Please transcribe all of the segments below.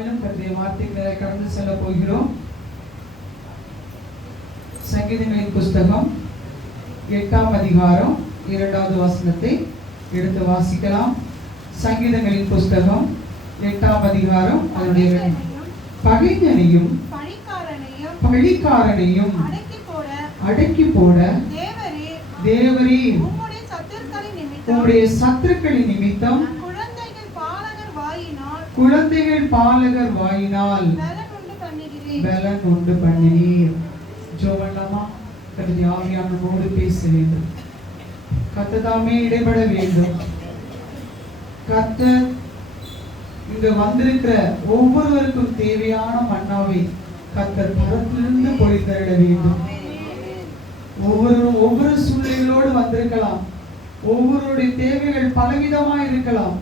நாளிலும் கர்த்தருடைய வார்த்தைகளை கடந்து செல்ல போகிறோம். சங்கீதங்களின் புஸ்தகம் 8ஆம் அதிகாரம் 2வது வசனத்தை எடுத்து வாசிக்கலாம். சங்கீதங்களின் புஸ்தகம் 8ஆம் அதிகாரம் அதனுடைய பகைஞனையும் பழிக்காரனையும் அடக்கி போட தேவரே உம்முடைய சத்துருக்களின் நிமித்தம் குழந்தைகள் பாலகர் வாயினால் பலன் உண்டு பண்ணினீர். ஜெபம்லாமா. கர்த்தருடைய ஆவியானவரோடு பேச வேண்டும். கர்த்ததாமே இடைபட வேண்டும். கர்த்தர் இங்க வந்திருக்கிற ஒவ்வொருவருக்கும் தேவையான மன்னாவை கர்த்தர் பரத்திலிருந்து பொழித்தருள வேண்டும். ஒவ்வொரு சூழ்நிலைகளோடு வந்திருக்கலாம். ஒவ்வொருடைய தேவைகள் பலவிதமா இருக்கலாம்.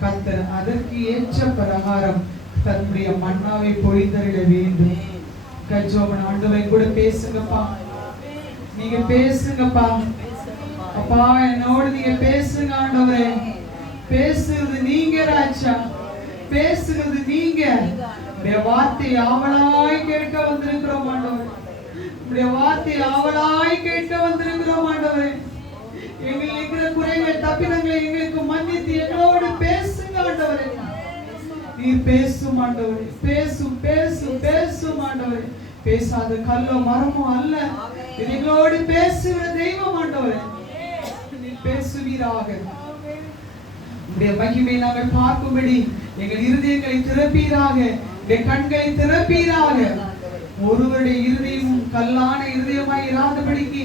கர்த்தர் அதற்கு ஏற்ற பிரகாரம் தன்னுடைய மன்னாவை பொழித்தருள வேண்டும். கஜோமன் ஆண்டவரை கூட பேசுங்கப்பா. நீங்க பேசுங்கப்பா. அப்பா என்னோடு நீங்க பேசுங்க ஆண்டவரே. பேசுறது நீங்க ராஜா, பேசுறது நீங்க. உடைய வார்த்தை ஆவலாய் கேட்க வந்திருக்கிறோம் ஆண்டவரே. உடைய வார்த்தை ஆவலாய் கேட்க வந்திருக்கிறோம் ஆண்டவரே. எங்களுக்கு இருக்கிற குறைகள் தப்பினங்களை எங்களுக்கு மன்னித்து எங்களோடு பேசுங்க ஆண்டவரே. நீர் பேசும் ஆண்டவரே. பேசும் பேசும் பேசும் ஆண்டவரே. பேசாத கல்லோ மரமோ அல்ல, எங்களோடு பேசுகிற தெய்வம் ஆண்டவரே. நீர் பேசுவீராக. உடைய மகிமை நாங்கள் பார்க்கும்படி எங்கள் இருதயங்களை திறப்பீராக, எங்கள் கண்களை திறப்பீராக. ஒருவருடைய இருதயமும் கல்லான இருதயமாய் இராதபடிக்கு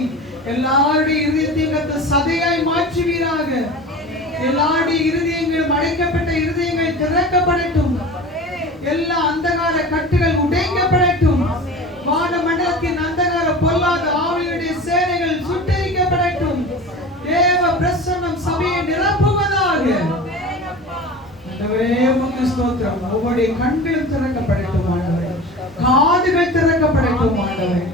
எல்லாருடைய இருதயத்தையும் சதையாய் மாற்றுவீராக. எல்லாருடைய இருதயங்களும் அடைக்கப்பட்ட இருதயங்கள் திறக்கப்படட்டும். எல்லா அந்தகார கட்டுகள் உடைக்கப்படட்டும். வான மண்டலத்தின் அந்தகார பொல்லாத ஆவியுடைய சேனைகள் சுட்டரிக்கப்படட்டும். தேவ பிரசன்னம் சபையை நிரப்புவதாக. ஆண்டவரே உமக்கு ஸ்தோத்திரம். ஒவ்வொரு கண்களும் திறக்கப்படட்டும் ஆண்டவரே. காதுகள் திறக்கப்படட்டும் ஆண்டவரே.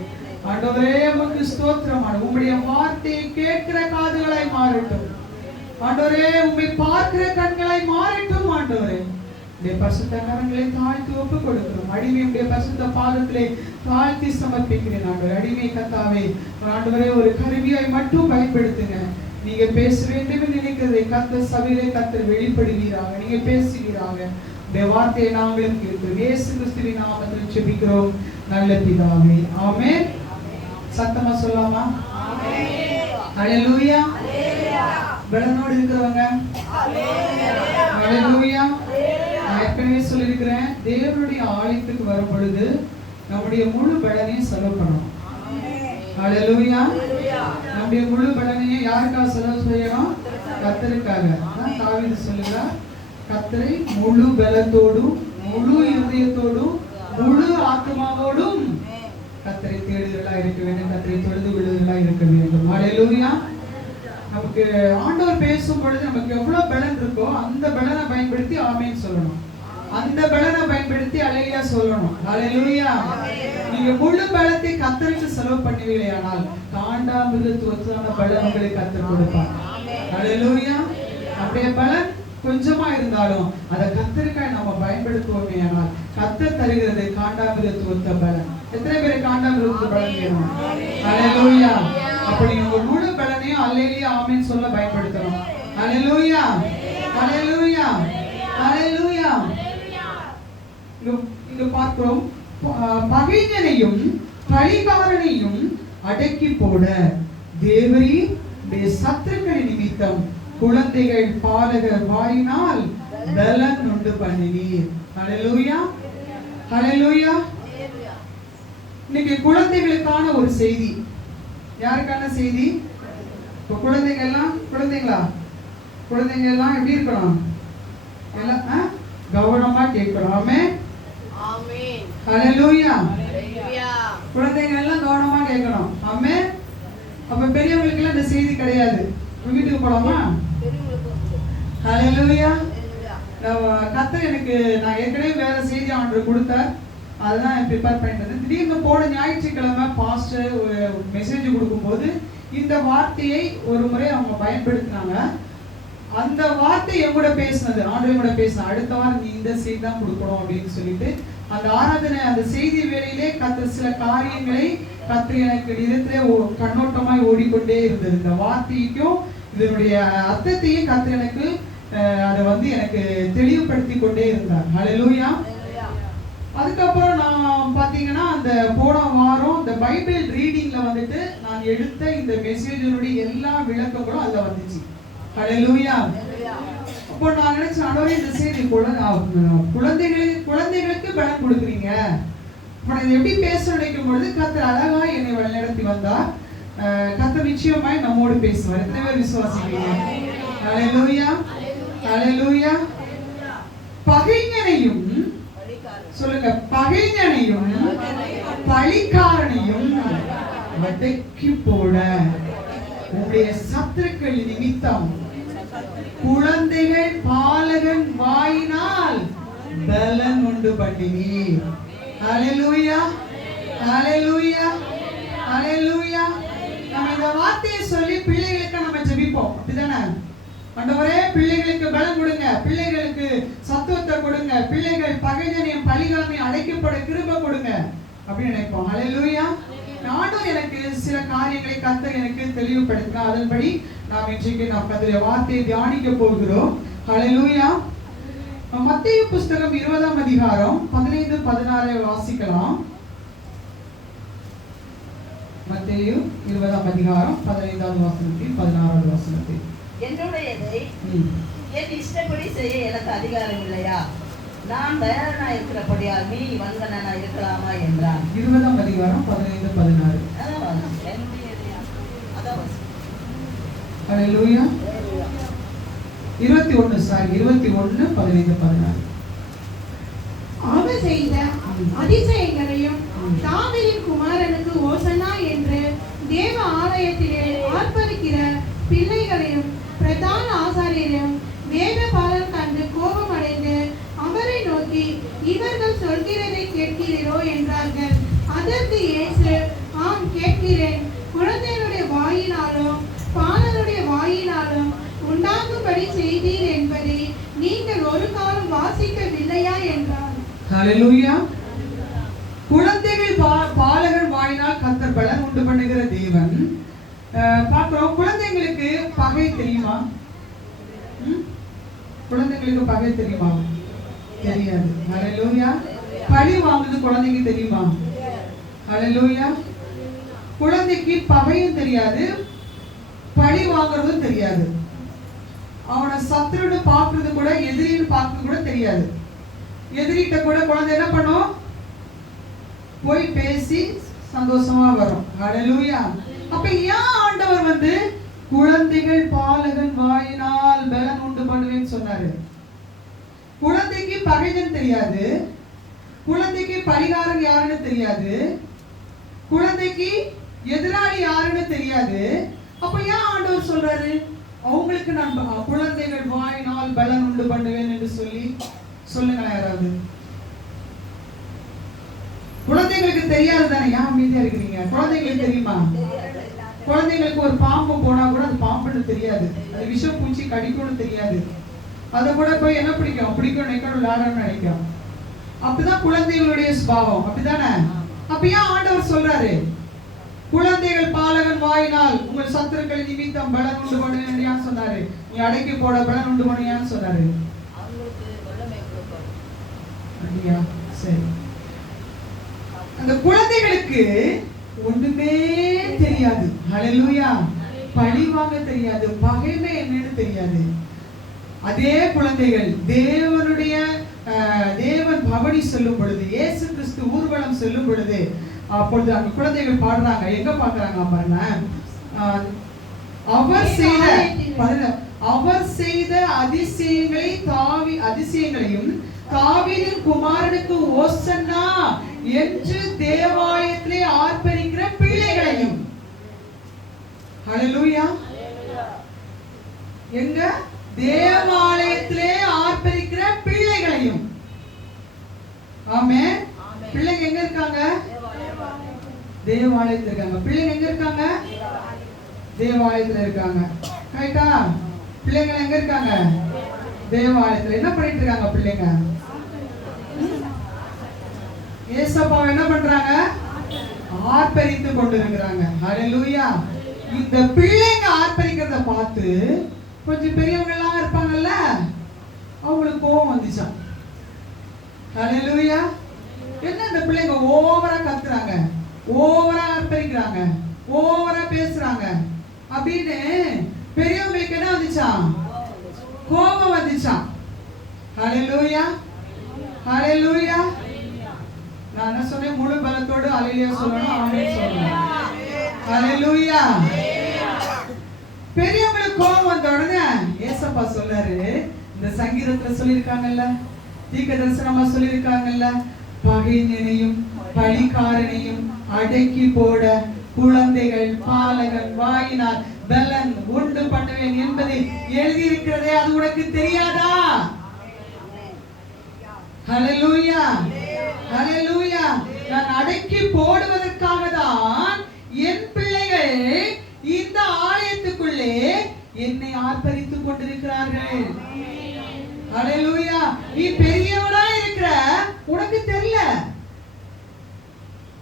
ஆண்டவரே உமக்கு ஸ்தோத்திரம். உம்முடைய வார்த்தையை கேட்கிற காதுகளாய் மாறட்டும் ஆண்டவரே. உம்மை பார்க்கிற கண்களாய் மாறட்டும் ஆண்டவரே. உடைய பரிசுத்த கரங்களை தாழ்த்தி ஒப்பு கொடுக்கிறோம். அடிமையுடைய பரிசுத்த பாதத்திலே தாழ்த்தி சமர்ப்பிக்கிறேன் ஆண்டவரே. அடிமை கர்த்தாவே ஆண்டவரே ஒரு கருவியாய் மட்டும் பயன்படுத்துங்க. நீங்க பேச வேண்டும் என்று நினைக்கிறதை கர்த்தர் சபையிலே கர்த்தர் வெளிப்படுவீராக. நீங்க பேசுவீராக. உடைய வார்த்தையை நாங்களும் கேட்கிறோம். இயேசு கிறிஸ்துவின் நாமத்தில் ஜெபிக்கிறோம் நல்ல பிதாவே. ஆமென். சத்தமா சொல்லாமா? ஹல்லேலூயா. பலனோடு இருக்கிறவங்க ஹல்லேலூயா. நான் ஏற்கனவே சொல்லியிருக்கிறேன், தேவனுடைய ஆலயத்துக்கு வரும் பொழுது நம்முடைய முழு பலனையும் செலவு பண்ணணும். ஹல்லேலூயா. நம்முடைய முழு பலனையும் யாருக்காக செலவு செய்யணும்? கர்த்தருக்காக. தாவீது சொல்லுகிறார், கர்த்தரை முழு பலத்தோடும் முழு இருதயத்தோடும் முழு ஆத்மாவோடும் கர்த்தரை தேடுதலா இருக்க வேண்டும். கர்த்தரை தொழுது விடுதலா இருக்க வேண்டும். ஹல்லேலூயா. நமக்கு ஆண்டவர் பேசும் பொழுது நமக்கு எவ்வளவு பலன் இருக்கோ அந்த பலனை பயன்படுத்தி ஆமென் சொல்லணும். அந்த பலனை பயன்படுத்தி அல்லேலூயா சொல்லணும். ஹல்லேலூயா. நீங்க முழு பலத்தை கர்த்தருக்கு செலவு பண்ணுவீங்களேயானால் காண்டாமிருகத்துவத்தான பலன் உங்களுக்கு கர்த்தர் கொடுப்பார். ஹல்லேலூயா. அப்படியே பலன் கொஞ்சமா இருந்தாலும் அதை கர்த்தருக்காக நம்ம பயன்படுத்துவோமே ஆனால் கர்த்தர் தருகிறது காண்டாமிருகத்துவத்த பலன். எத்தனை பேர் காண்டாமிருகத்துவ பலன் வேணும்? ஹல்லேலூயா. அப்படி உங்க முழு பலனையும் அல்லேலூயா ஆமென் சொல்ல பயன்படுத்தணும். ஹல்லேலூயா. ஹல்லேலூயா. ஹல்லேலூயா. இங்க பார்க்கிறோம், பகைஞனையும் பழிகாரனையும் அடக்கி போட தேவரீர் சத்துருக்களின் நிமித்தம் குழந்தைகள் பாலகர் வாயினால் பலன் உண்டு பண்ணினீர். ஹல்லேலூயா. ஹல்லேலூயா. இன்னைக்கு குழந்தைகளுக்கான ஒரு செய்தி. யாருக்கான செய்தி? குழந்தைங்க எல்லாம் எப்படி இருக்கணும்? எல்லாம் கவனமா கேட்கணும். ஆமென். ஆமென். ஹல்லேலூயா. குழந்தைங்க எல்லாம் கவனமா கேட்கணும். ஆமென். அப்ப பெரியவங்களுக்கு எல்லாம் இந்த செய்தி கிடையாது. வீட்டுக்கு போலாமா? ஹல்லேலூயா. கர்த்தர் எனக்கு நான் ஏற்கனவே வேற செய்தி ஆண்டவர் கொடுத்தார். அதுதான் ப்ரிப்பேர் பண்ணிட்டு திடீர்னு போன ஞாயிற்றுக்கிழமை பாஸ்டர் மெசேஜ் கொடுக்கும்போது இந்த வார்த்தையை ஒரு முறை அவங்க பயன்படுத்தினாங்க. அந்த வார்த்தை என் கூட பேசினது, ஆண்டவர் கூட பேசின, அடுத்த வாரம் நீ இந்த செய்தி தான் கொடுக்கணும் அப்படின்னு சொல்லிட்டு அந்த ஆராதனை அந்த செய்தி வேளையிலே கர்த்தர் சில காரியங்களை கர்த்தர் எனக்கு இடத்திலே கண்ணோட்டமாய் ஓடிக்கொண்டே இருந்தது. இந்த வார்த்தைக்கும் இதனுடைய அர்த்தத்தையும் கர்த்தர் எனக்கு அதை எனக்கு தெளிவுபடுத்தி கொண்டே இருந்தார். ஹல்லேலூயா. அதுக்கப்புறம் நான் பாத்தீங்கன்னா அந்த போன வாரம் இந்த பைபிள் ரீடிங்ல நான் எடுத்த இந்த மெசேஜனுடைய எல்லா விளக்கங்களும் அதுல வந்துச்சு. ஹல்லேலூயா. அப்போ நான் நினைச்சேன், ஆண்டவரே இந்த செய்தி குழந்தைகளுக்கு பலன் கொடுக்குறீங்க, இதை எப்படி பேச நினைக்கும் பொழுது கர்த்தர் அழகா என்னை வழிநடத்தி வந்தார். கர்த்தர் நிச்சயமாய் நம்மோடு பேசுவார். எத்தனை பேர் விசுவாசிக்கிறீங்க? ஹல்லேலூயா. ஹல்லேலூயா. பகைஞனையும் சொல்லுங்க, பகைஞனையும் பழிக்காரனையும் அடக்கி போட உங்களுடைய சத்துருக்கள் நிமித்தம் குழந்தைகள் பாலகன் வாயினால் பலன் உண்டு பண்ணினீர். ஹல்லேலூயா. ஹல்லேலூயா. ஹல்லேலூயா. நம்ம இந்த வார்த்தையை சொல்லி பிள்ளைகளுக்கு நம்ம ஜெபிப்போம், அப்படிதானே? ஆண்டவரே பிள்ளைகளுக்கு பலன் கொடுங்க, பிள்ளைகளுக்கு சத்துவத்தை கொடுங்க, பிள்ளைகள் பகைஞனையும் பழிகாரனையும் அடைக்கப்பட கிருபை கொடுங்க அப்படின்னு நினைப்போம். ஹல்லேலூயா. ஆண்டவர் எனக்கு சில காரியங்களை கர்த்தர் எனக்கு தெளிவுபடுத்தினா அதன்படி நாம் இன்றைக்கு கர்த்தருடைய வார்த்தையை தியானிக்க போகிறோம். ஹல்லேலூயா. மத்தேயு புஸ்தகம் 20ஆம் அதிகாரம் 15-16 வாசிக்கலாம். மத்தேயு 20ஆம் அதிகாரம் 15வது வசனத்தில் 16வது வசனத்தில், என்னுடையதை என் இஷ்டப்படி செய்ய எனக்கு அதிகாரம் இல்லையா? நான் தயாரனா இருக்கிறபடியால் நீ வந்தனா இருக்கலாமா என்றான். 20ஆம் அதிகாரம் 15-16. ஹல்லேலூயா. 21:15-16. அவர் செய்த அதிசயங்களையும் தாவீதின் குமாரனுக்கு ஓசன்னா என்று தேவ ஆலயத்திலே ஆர்ப்பரிக்கிற பிள்ளைகளையும் பிரதான ஆசாரியரையும் வேதபாரர் கண்டு கோபமடைந்து அவரை நோக்கி, இவர்கள் சொல்கிறதை கேட்கிறீரோ என்றார்கள். அதற்கு இயேசு, ஆம் கேட்கிறேன். குழந்தைகளுடைய வாயினாலும் பாலருடைய வாயினாலும் உண்டாகும்படி செய்தீர் என்பதை நீங்கள் ஒரு காலம் வாசிக்கவில்லையா என்றார். ஹல்லேலூயா. குழந்தைகள் பாலகர் வாயினால் கர்த்தர் பலன் உண்டு பண்ணுகிற தேவன். பார்க்கிறோம், குழந்தைகளுக்கு பகை தெரியுமா? குழந்தைகளுக்கு பகை தெரியுமா? தெரியாது. ஹல்லேலூயா. பழி வாங்குறது குழந்தைக்கு தெரியுமா? ஹல்லேலூயா. குழந்தைக்கு பகையும் தெரியாது, பழி வாங்குறதும் தெரியாது. அவனை சத்துருன்னு பார்க்கறது கூட, எதிரின்னு பார்க்கறது கூட தெரியாது. எதிரிட்ட கூட குழந்தை என்ன பண்ணும்? போய் பேசி சந்தோஷமா வரும். ஹல்லேலூயா. அப்ப ஏன் ஆண்டவர் குழந்தைகள் பாலகன் வாயினால் பலன் உண்டு பண்ணுவேன்னு சொன்னாரு? குழந்தைக்கு பகைஞன் தெரியாது, குழந்தைக்கு பரிகாரம் யாருன்னு தெரியாது, குழந்தைக்கு எதிராளி யாருன்னு தெரியாது. அப்ப ஏன் ஆண்டவர் சொல்றாரு அவங்களுக்கு நான் குழந்தைகள் வாயினால் பலன் உண்டு பண்ணுவேன் என்று சொல்லி? சொல்லுங்க யாராவது. குழந்தைகளுக்கு தெரியாது தானே? ஏன் அமைதியா இருக்கிறீங்க? குழந்தைங்களுக்கு தெரியுமா? குழந்தைங்களுக்கு ஒரு பாம்பு போனா கூட அது பாம்புன்னு தெரியாது, அது விஷம் பூச்சி கடிக்கும்னு தெரியாது. அதை கூட போய் என்ன பிடிக்கும் நினைக்கணும், விளையாடணும்னு நினைக்கும். அப்படிதான் குழந்தைகளுடைய சுபாவம், அப்படிதானே? அப்ப ஏன் ஆண்டவர் சொல்றாரு குழந்தைகள் பாலகன் வாயினால் உங்கள் சத்துருக்கள் நிமித்தம் பலன் உண்டு பண்ணுவேன் சொன்னாரு? நீ அடக்கி போட பலன் உண்டு பண்ணுவேன்னு சொன்னாரு. சரி, அந்த குழந்தைகளுக்கு ஒண்ணுமே தெரியாது. ஹல்லேலூயா. பழி வாங்க தெரியாது, பகைமை என்னன்னு தெரியாது. அதே குழந்தைகள் தேவன் பவனி சொல்லும் பொழுது, இயேசு கிறிஸ்து ஊர்வலம் சொல்லும் பொழுது, அப்பொழுது அந்த குழந்தைகள் பாடுறாங்க. எங்க பாக்குறாங்க பாருங்க, அவர் செய்த அதிசயங்களையும் தாவீதின் குமாரனுக்கு ஓசன்னா என்று தேவாலயத்திலே ஆர்ப்பரிக்கிற பிள்ளைகளையும். ஹல்லேலூயா. எங்க? தேவாலயத்திலே ஆர்ப்பரிக்கிற பிள்ளைகளையும். ஆமென். பிள்ளைங்க எங்க இருக்காங்க? தேவாலயத்துல இருக்காங்க. பிள்ளைங்க எங்க இருக்காங்க? தேவாலயத்துல இருக்காங்க. கரெக்டா? பிள்ளைங்க எங்க இருக்காங்க? தேவாலயத்துல. என்ன பண்ணிட்டு இருக்காங்க பிள்ளைங்க? ஏசப்பாவை என்ன பண்றாங்க? ஆர்ப்பரித்து கொண்டிருக்கிறாங்க. ஹல்லேலூயா. இந்த பிள்ளைங்க ஆர்ப்பரிக்கிறத பார்த்து கொஞ்சம் பெரியவங்க எல்லாம் இருப்பாங்கல்ல, அவங்களுக்கு கோபம் வந்துச்சாம். ஹல்லேலூயா. என்ன இந்த பிள்ளைங்க ஓவரா கத்துறாங்க, ஓவரா ஆர்ப்பரிக்கிறாங்க, ஓவரா பேசுறாங்க அப்படின்னு பெரியவங்களுக்கு என்ன வந்துச்சாம்? கோபம் வந்துச்சாம். ஹல்லேலூயா. ஹல்லேலூயா. நான் என்ன சொன்னேன்? முழு பலத்தோடு ஹல்லேலூயா சொல்லணும், ஆமென் சொல்லணும். ஹல்லேலூயா. பெரியவங்களுக்கு கோபம் வந்த உடனே ஏசப்பா சொல்றாரு, இந்த சங்கீதத்துல சொல்லியிருக்காங்கல்ல, தீர்க்க தரிசனமா சொல்லியிருக்காங்கல்ல, பகைஞனையும் பழிக்காரனையும் அடக்கி போட குழந்தைகள் பாலகன் வாயினால் பலன் உண்டு பண்ணுவேன் என்பதை எழுதியிருக்கிறதே, அது உனக்கு தெரியாதா? ஹல்லேலூயா. ஹல்லேலூயா. நான் அடக்கி போடுவதற்காக தான் என் பிள்ளைகள் இந்த ஆலயத்துக்குள்ளே என்னை ஆர்ப்பரித்துக் கொண்டிருக்கிறார்கள். ஹல்லேலூயா. நீ பெரியவனா இருக்கிற, உனக்கு தெரியல.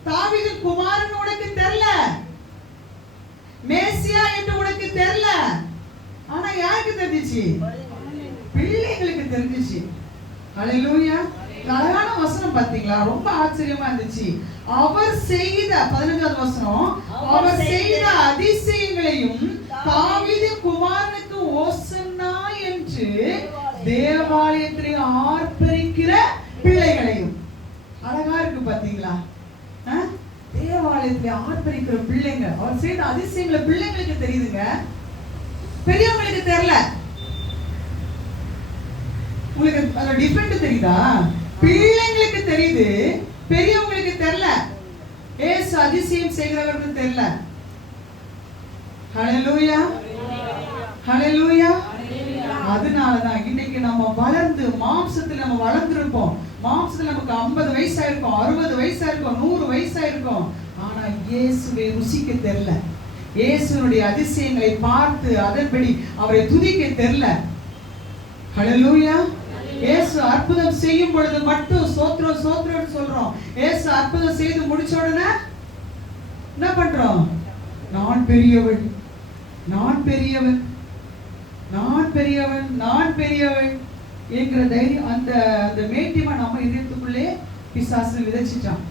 தாவீது குமாரன் உனக்கு தெரியல, மேசியா என்று உனக்கு தெரியல. ஆனா யாருக்கு தெரிஞ்சிச்சு? பிள்ளைகளுக்கு தெரிஞ்சிச்சு. ஹல்லேலூயா. அழகான வசனம் பாத்தீங்களா? ரொம்ப ஆச்சரியமா இருந்துச்சு. அவர் செய்த 15வது வசனம், அவர் செய்த அதிசயங்களையும் தாவீது குமாரனுக்கு ஓசன்னா என்று தேவாலயத்தில் ஆர்ப்பரிக்கிற பிள்ளைகளையும். அழகா இருக்கு பாத்தீங்களா? தேவாலயத்தில் ஆர்ப்பரிக்கிற பிள்ளைங்க, அவர் செய்த அதிசயங்களை பிள்ளைங்களுக்கு தெரியுதுங்க, பெரியவங்களுக்கு தெரியல. உங்களுக்கு அதோட டிஃபரெண்ட் தெரியுதா? பிள்ளைங்களுக்கு தெரியுது, பெரியவங்களுக்கு தெரியல. ஏசு அதிசயம் செய்கிறவர்களுக்கு தெரியல. ஹல்லேலூயா. ஹல்லேலூயா. அதனாலதான் இன்னைக்கு நம்ம வளர்ந்து மாம்சத்துல நம்ம வளர்ந்துருப்போம். மாம்சத்துல நமக்கு 50 வயசா இருக்கும், 60 வயசா இருக்கும், 100 வயசா இருக்கும். ஆனா இயேசுவை ருசிக்க தெரியல. இயேசுனுடைய அதிசயங்களை பார்த்து அதன்படி அவரை துதிக்க தெரியல. ஹல்லேலூயா. இயேசு அற்புதம் செய்யும் பொழுது மட்டும் சோத்ரம் சோத்ரம் சொல்றோம். இயேசு அற்புதம் செய்து முடிச்ச உடனே என்ன பண்றோம்? நான் பெரியவன், நான் பெரியவன், நான் பெரியவன், நான் பெரியவன் என்கிற தைரியம், அந்த அந்த மேட்டிமை நம்ம இதயத்துக்குள்ளே பிசாசு விதைச்சிட்டான்.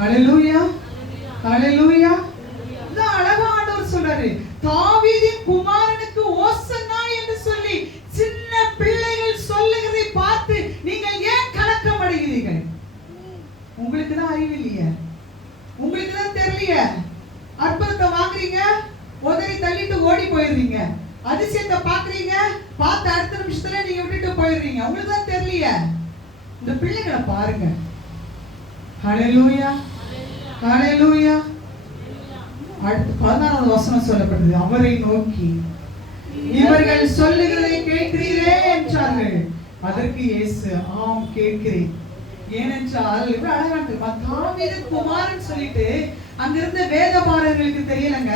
ஹல்லேலூயா. ஹல்லேலூயா. இந்த அழகா ஆண்டவர் சொல்றாரு, தாவீதின் குமாரனுக்கு ஓசன்னா என்று சொல்லி சின்ன பிள்ளைகள் சொல்லுகிறதை பார்த்து நீங்கள் ஏன் கலக்கம் அடைகிறீர்கள்? உங்களுக்கு தான் அறிவு இல்லையே, உங்களுக்கு தான் தெரியலையே. அற்புதத்தை வாங்குறீங்க, உதறி தள்ளிட்டு ஓடி போயிடுறீங்க. அதிசயத்தை பாக்குறீங்க, பார்த்து அடுத்த நிமிஷத்துல நீங்க விட்டுட்டு போயிடுறீங்க. உங்களுக்கு தான் தெரியலையே. இந்த பிள்ளைகளை பாருங்க. ஹல்லேலூயா. ஹல்லேலூயா. அடுத்து 14வது வசனம் சொல்லப்படுது, அவரை நோக்கி இவர்கள் சொல்லுகிறதை கேட்கிறீரே என்றார்கள். அதற்கு இயேசு, ஆம் கேட்கிறேன். ஏனென்றால் இவ்வளவு அழகா இருக்கு. தாவீது குமாரன் சொல்லிட்டு அங்கிருந்த வேதபாரர்களுக்கு தெரியலங்க,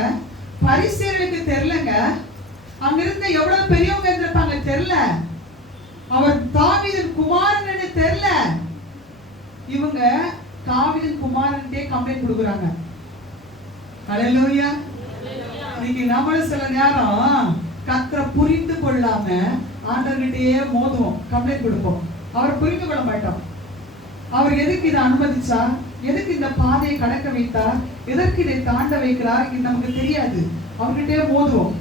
பரிசேயர்களுக்கு தெரியலங்க, அங்கிருந்த எவ்வளவு பெரியவங்க இருந்திருப்பாங்க தெரியல. அவர் தாவீதின் குமாரன் என்று தெரியல. இவங்க தாவீதின் குமாரன்ட்டே கம்ப்ளைண்ட் கொடுக்குறாங்க. ஹல்லேலூயா. இன்னைக்கு நம்மளும் சில நேரம் கர்த்தரை புரிந்து கொள்ளாம ஆண்டவர்கிட்டயே மோதுவோம், கம்ப்ளைண்ட் கொடுப்போம். அவர் புரிந்து கொள்ள மாட்டோம். அவர் எதுக்கு இதை அனுமதிச்சா, எதுக்கு இந்த பாதையை கடக்க வைத்தார், எதற்கு இதை தாண்ட வைக்கிறார், இது நமக்கு தெரியாது. அவர்கிட்டயே மோதுவோம்,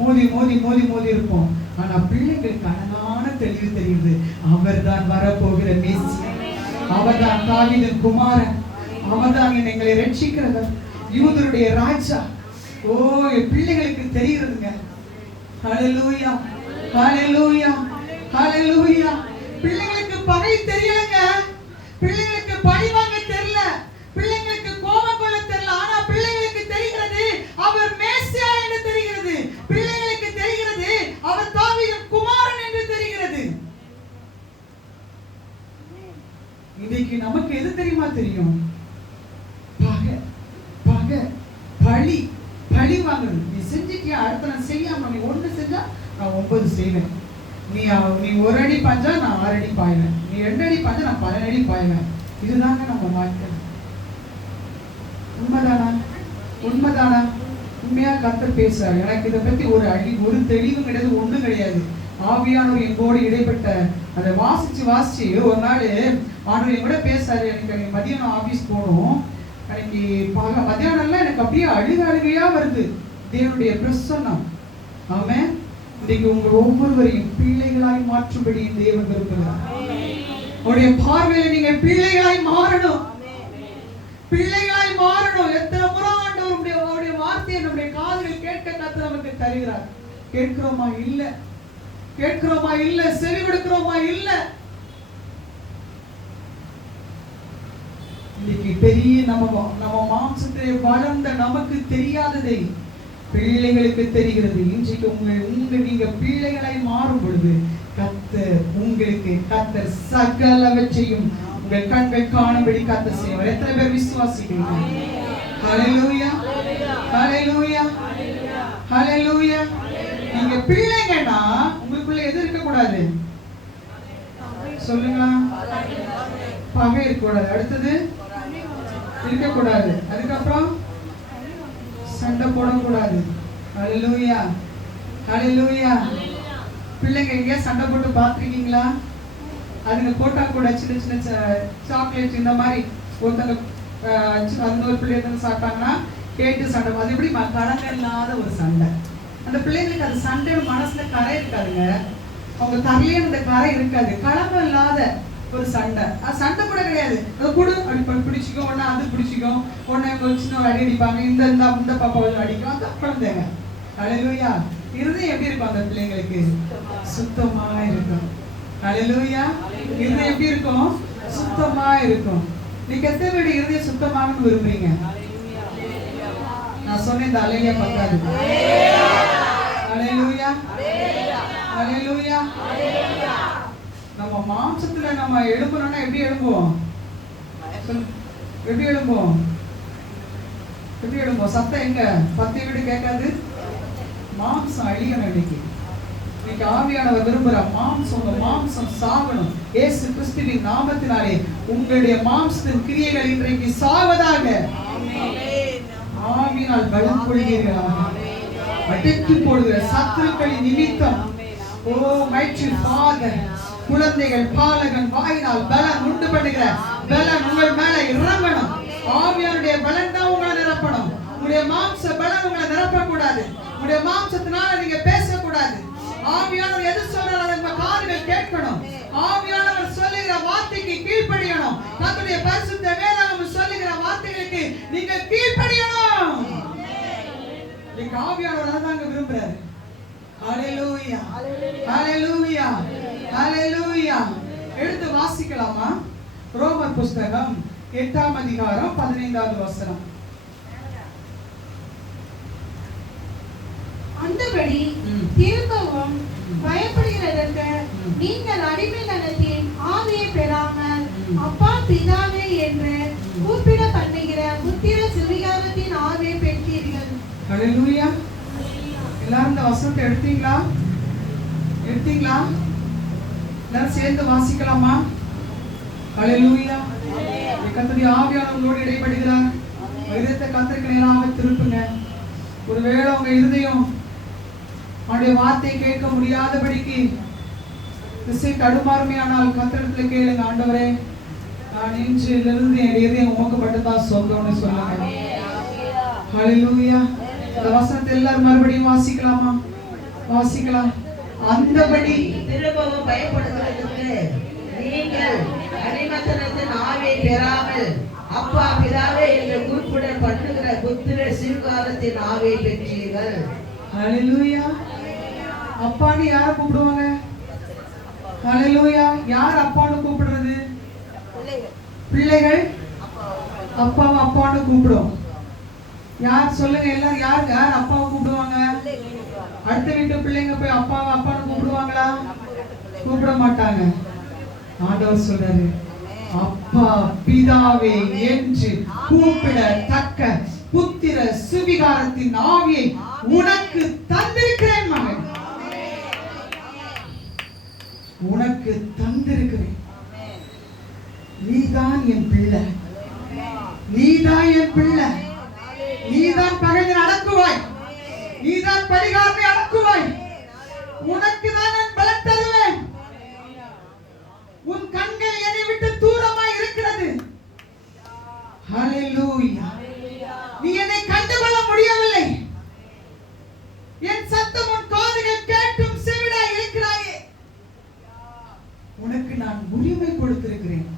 மோதி மோதி மோதி மோதி இருப்போம். ஆனா பிள்ளைகளுக்கு அழகான தெளிவு தெரியுது, அவர்தான் வரப்போகிற மேசியா, அவர்தான் தாவீதின் குமாரன், அவர்தான் எங்களை ரட்சிக்கிறவர், யூதருடைய ராஜா. ஓ, பிள்ளைகளுக்கு தெரியுதுங்க. ஹல்லேலூயா. ஹல்லேலூயா. ஹல்லேலூயா. பிள்ளைகளுக்கு பகை தெரியலங்க, பிள்ளைகளுக்கு பழி வாங்க தெரியல, பிள்ளைகளுக்கு கோபம் கொள்ள தெரியல. ஆனா பிள்ளைகளுக்கு தெரிகிறது அவர் மேசியா என்று தெரிகிறது. பிள்ளைகளுக்கு தெரிகிறது அவர் தாவீதின் குமாரன் என்று தெரிகிறது. இன்னைக்கு நமக்கு எது தெரியுமா தெரியும்? பகை, பகை, பழி, பழி வாங்குறது. நீ செஞ்சிட்டியா, அடுத்த நான் செய்யாம நீ ஒண்ணு செஞ்சா நான் 9 செய்வேன். நீ 1 அடி பாய்ஞ்சா நான் 6 அடி பாய்வேன். நீ 2 அடி பாய்ஞ்சா நான் 11 அடி பாய்வேன். இதுதாங்க நம்ம வாழ்க்கை. உண்மைதானா? உண்மையா கர்த்தர் பேசுறாரு. எனக்கு இதை பத்தி ஒரு தெளிவும் கிடையாது, ஒண்ணும் கிடையாது. ஆவியானவர் எங்கோடு இடைப்பட்ட அதை வாசிச்சு ஒரு நாள் ஆண்டவர் என் கூட பேசாரு. எனக்கு மதியானம் ஆபீஸ் போகணும். அன்னைக்கு மதியானம்லாம் எனக்கு அப்படியே அழுகையா வருது. தேவனுடைய பிரசன்னம். ஆமென். இன்னைக்கு உங்கள் ஒவ்வொருவரையும் பிள்ளைகளாய் மாற்றும்படி தேவன் விரும்புகிறார். உங்களுடைய பார்வையில நீங்கள் பிள்ளைகளாய் மாறணும். பிள்ளைகளாய் மாறணும். எத்தனை முறை ஆண்டவர் அவருடைய வார்த்தையை நம்முடைய காதுகள் கேட்க கர்த்தர் நமக்கு தருகிறார். கேட்கிறோமா இல்ல? செவி கொடுக்கிறோமா இல்ல? இன்னைக்கு பெரிய நம்ம மாம்சத்தை வளர்ந்த நமக்கு தெரியாததை பிள்ளைகளுக்கு தெரிகிறது. இன்றைக்கு நீங்க பிள்ளைகளை மாறும் பொழுது கர்த்தர் சகலவற்றையும் உங்கள் கண்கள் காணும்படி கர்த்தர் செய்வார். எத்தனை பேர் விசுவாசிக்கிறீங்க? ஹல்லேலூயா, ஹல்லேலூயா, ஹல்லேலூயா. நீங்க பிள்ளைங்கன்னா உங்களுக்குள்ள எது இருக்க கூடாது? சொல்லுங்களா? பகை இருக்க கூடாது. அடுத்தது இருக்க கூடாது. அதுக்கப்புறம் சண்டை போடக்கூடாது. ஹல்லேலூயா, ஹல்லேலூயா. பிள்ளைங்க எங்கேயா சண்டை போட்டு பார்த்துருக்கீங்களா? அதுங்க போட்டா கூட சின்ன சின்ன சாக்லேட் இந்த மாதிரி ஒருத்தங்க இன்னொரு பிள்ளைங்க சாப்பிட்டாங்கன்னா கேட்டு சண்டை. அது எப்படி கடங்க இல்லாத ஒரு சண்டை. அந்த பிள்ளைங்களுக்கு அது சண்டை மனசுல கரை இருக்காதுங்க. அவங்க தரலையே அந்த கரை இருக்காது. களங்கம் இல்லாத ஒரு சண்டை. சண்டை கூட கிடையாது. அதை கூட அப்படி பிடிச்சிக்கும், ஒன்னா அது பிடிச்சிக்கும், ஒன்னா சின்ன அடி அடிப்பாங்க. இந்த பாப்பா அடிக்கும். அந்த குழந்தைங்க. ஹல்லேலூயா. இருதயம் எப்படி இருக்கும்? அந்த பிள்ளைங்களுக்கு சுத்தமா இருக்கும். ஹல்லேலூயா. இருதயம் எப்படி இருக்கும்? சுத்தமா இருக்கும். நீங்க எத்தனை பேர் இருதயம் சுத்தமாகணும்னு விரும்புறீங்க? நான் சொன்ன இந்த அலையா பத்தாது. ஹல்லேலூயா, ஹல்லேலூயா. நம்ம மாம்சத்துல நம்ம எழும்பணும்னா எப்படி எழும்புவோம்? எப்படி எழும்புவோம்? சத்தம் எங்க? 10 வீடு கேட்காது. மாம்சம் அழியணும். இன்னைக்கு ஆவியானவர் விரும்புகிறார். மாம்சம் சாகணும். இயேசு கிறிஸ்துவின் நாமத்தினாலே உங்களுடைய மாம்சத்தின் கிரியைகள் இன்றைக்கு சாவதாக. ஆவியினால் பலம் கொள்வீர்களாக. அடக்கி போடுகிற சத்துருக்களின் நிமித்தம் ஓ மைட்ரி ஃபாதர், குழந்தைகள் பாலகன் வாயினால் பலன் உண்டு பண்ணுகிற பலன் உங்கள் மேல இறங்கணும். ஆவியானுடைய பலன் தான் உங்களை நிரப்பணும். உங்களுடைய மாம்ச பலன் உங்களை நிரப்பக்கூடாது. உங்களுடைய மாம்சத்தினால நீங்க பேசக்கூடாது. ஆவியானவர் எது சொல்றாரு நம்ம காதுகள் கேட்கணும். ஆவியானவர் சொல்லுகிற வார்த்தைக்கு கீழ்ப்படியணும். கர்த்தருடைய பரிசுத்த வேதம் சொல்லுகிற வார்த்தைகளுக்கு நீங்க கீழ்ப்படியணும். நீங்க ஆவியானவர் அதாங்க விரும்புறாரு. ஹல்லேலூயா, ஹல்லேலூயா, ஹல்லேலூயா. எடுத்து வாசிக்கலாமா? ரோமர் புத்தகம் 8ஆம் அதிகாரம் 15வது வசனம். அந்தபடி திரும்பவும் பயப்படுகிறதற்கு நீங்கள் அடிமைத்தனத்தின் ஆவியை பெறாமல் அப்பா பிதாவே என்று கூப்பிட பண்ணுகிற புத்திர சுவிகாரத்தின் ஆவியை பெற்றீர்கள். ஹல்லேலூயா. எல்லாரும் இந்த வசனத்தை எடுத்தீங்களா? எல்லாரும் சேர்ந்து வாசிக்கலாமா? ஹல்லேலூயா. கர்த்தருடைய ஆவியானவரோடு இடைப்படுகிறார். இதயத்தை கர்த்தருக்கு நேராக திருப்புங்க. ஒருவேளை உங்க இருதயம் அவருடைய வார்த்தையை கேட்க முடியாதபடிக்கு திசை தடுமாறுமையானால் கர்த்தரிடத்தில் கேளுங்க. ஆண்டவரே, நான் இன்றிலிருந்து என் இதயம் உமக்கு மட்டும்தான் சொந்தம்னு சொல்லுங்க. ஹல்லேலூயா. இந்த வசனத்தை எல்லாரும் மறுபடியும் வாசிக்கலாமா? வாசிக்கலாம். அந்தபடி திரும்பவும் பயப்படுகிறதற்கு நீங்கள் அடிமைத்தனத்தின் ஆவியை பெறாமல் அப்பா பிதாவே என்று கூப்பிட பண்ணுகிற புத்திர சுவிகாரத்தின் ஆவியை பெற்றீர்கள். ஹல்லேலூயா. அப்பான்னு யார கூப்பிடுவாங்க? ஹல்லேலூயா. யார் அப்பான்னு கூப்பிடுறது? பிள்ளைகள் அப்பாவை அப்பான்னு கூப்பிடும். யார் சொல்லுங்க? எல்லாரும் யார் அப்பாவை கூப்பிடுவாங்க? அடுத்த வீட்டு பிள்ளைங்க போய் அப்பாவை அப்பான்னு கூப்பிடுவாங்களா? கூப்பிட மாட்டாங்க. ஆண்டவர் சொல்றாரு, அப்பா பிதாவே என்று கூப்பிடத்தக்க புத்திர சுவிகாரத்தின் ஆவியை உனக்கு தந்திருக்கிறேன் மகன். உனக்கு தந்திருக்கிறேன். நீதான் என் பிள்ளை, நீதான் என் பிள்ளை. நீதான் பகையை அடக்குவாய், நீதான் பரிகாரத்தை அடக்குவாய். உனக்கு தான் நான் பலன் தருவேன். உன் கண்கள் என்னை விட்டு தூரமாய் இருக்கிறது. ஹல்லேலூயா. நீ என்னை கண்டுகொள்ள முடியவில்லை. என் சத்தம் உன் காதுகள் கேட்டும் செவிடாய் இருக்கிறாயே. உனக்கு நான் உரிமை கொடுத்திருக்கிறேன்.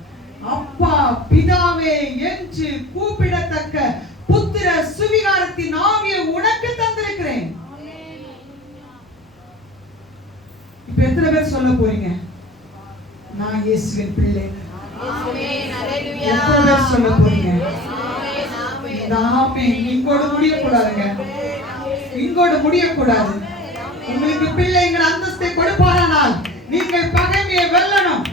அப்பா பிதாவே என்று கூப்பிடத்தக்க புத்திர சுவிகாரத்தின் ஆவியை உனக்கு தந்திருக்கிறேன். இப்ப எத்தனை பேர் சொல்ல போறீங்க நான் இயேசுவின் பிள்ளை? எத்தனை பேர் சொல்ல போறீங்க? நாமே இங்கோடு முடியக்கூடாதுங்க, இங்கோடு முடியக்கூடாது. உங்களுக்கு பிள்ளைங்கிற அந்தஸ்தை கொடுப்பாரானால் நீங்கள் பகைமையை வெல்லணும்.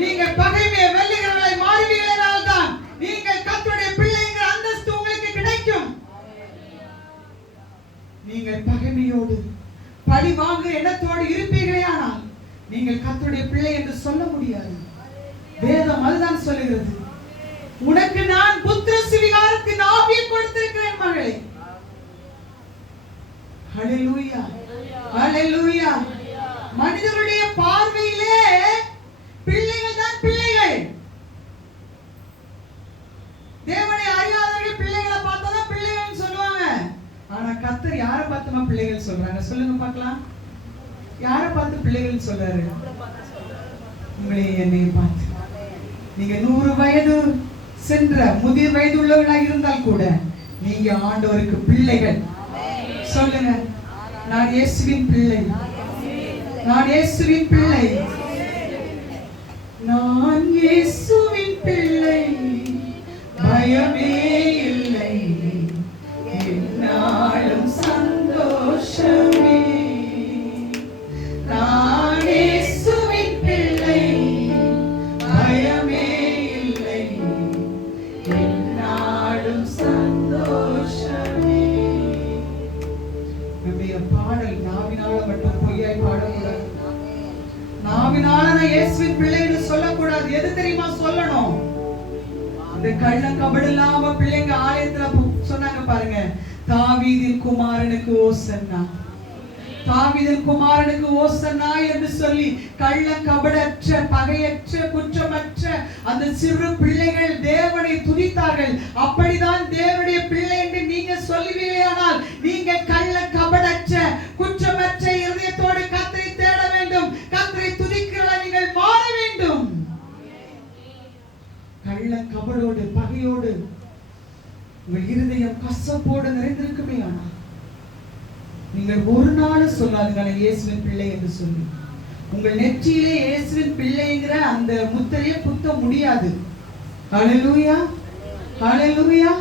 நீங்கள் பகைமையை வெல்லுகிறவர்களை மாறுவீர்களால் தான் நீங்கள் கர்த்தருடைய பிள்ளைங்கிற அந்தஸ்து உங்களுக்கு கிடைக்கும். நீங்கள் பகைமையோடு பழி வாங்குற எண்ணத்தோடு இருப்பீர்களேயானால் நீங்கள் கர்த்தருடைய பிள்ளை என்று சொல்ல முடியாது. வேதம் அதுதான் சொல்லுகிறது. உனக்கு நான் புத்திர சுவிகாரத்தின் ஆவியை கொடுத்திருக்கிறேன் மகளே. ஹல்லேலூயா, ஹல்லேலூயா. மனிதருடைய பார்வையிலே பிள்ளைகள் தான் பிள்ளைகள். தேவனை அறியாதவர்கள் பிள்ளைகளை பார்த்தாதான் பிள்ளைகள் சொல்லுவாங்க. ஆனா கர்த்தர் யாரை பார்த்துமா பிள்ளைகள் சொல்றாங்க? சொல்லுங்க பார்க்கலாம். யாரை பார்த்து பிள்ளைகள் சொல்றாரு? உங்களை என்னை பார்த்து. நீங்க 100 வயது சென்ற முதிர் வயது உள்ளவர்களாக இருந்தால் கூட நீங்க ஆண்டவருக்கு பிள்ளைகள். சொல்லுங்க, நான் இயேசுவின் பிள்ளை, நான் இயேசுவின் பிள்ளை, நான் இயேசுவின் பிள்ளை, பயமே இல்லை, என்னாலும் சந்தோஷமே. நான் இயேசுவின் பிள்ளை, பயமே இல்லை, என்னாலும் சந்தோஷமே. நம்முடைய பாடல் நாவினால மட்டும் பொய்யாய் பாடக்கூடாது. நாவினால நான் இயேசுவின் பிள்ளை என்று சொல்லக்கூடாது. எது தெரியுமா சொல்லணும்? இந்த கள்ள கபடு இல்லாம பிள்ளைங்க ஆலயத்துல சொன்னாங்க பாருங்க, தாவீதின் குமாரனுக்கு ஓசன்னா, தாவீதின் குமாரனுக்கு ஓசன்னா என்று சொல்லி கள்ள கபடற்ற பகையற்ற குற்றமற்ற அந்த சிறு பிள்ளைகள் தேவனை துதித்தார்கள். அப்படிதான் தேவனுடைய பிள்ளை என்று நீங்க சொல்லுவீர்களானால் நீங்க கள்ள கபடற்ற குற்றமற்ற இருதயத்தோடு கர்த்தரை தேட வேண்டும். கர்த்தரை துதிக்கிறவர்களாக நீங்கள் மாற வேண்டும். கள்ள கபடோடு பகையோடு உங்கள் இருதயம் கசப்போடு நிறைந்திருக்குமே ஆனால் நீங்கள் ஒரு நாள் சொல்லாதுங்க இயேசுவின் பிள்ளை என்று சொல்லி. உங்கள் நெற்றியிலே இயேசுவின் பிள்ளைங்கிற அந்த முத்திரையை குத்த முடியாது. ஹல்லேலூயா, ஹல்லேலூயா.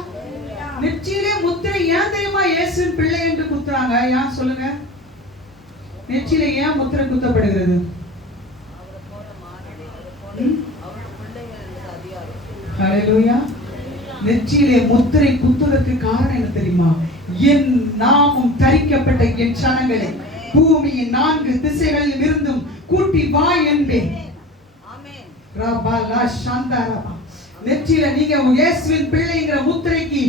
நெற்றியிலே முத்திரை ஏன் தெரியுமா இயேசுவின் பிள்ளை என்று குத்துறாங்க? ஏன் சொல்லுங்க? நெற்றியிலே ஏன் முத்திரை குத்தப்படுகிறது? ஹல்லேலூயா. நெற்றியிலே முத்திரை குத்துவதற்கு காரணம் என்ன தெரியுமா? என் நாமம் தரிக்கப்பட்ட என் சனங்களை பூமியின் 4 திசைகளில் இருந்தும் கூட்டி வா என்பேன். ஆமென். ரபா லா ஷந்தா ரபா. நெற்றியில நீங்க இயேசுவின் பிள்ளைங்கிற முத்திரைக்கு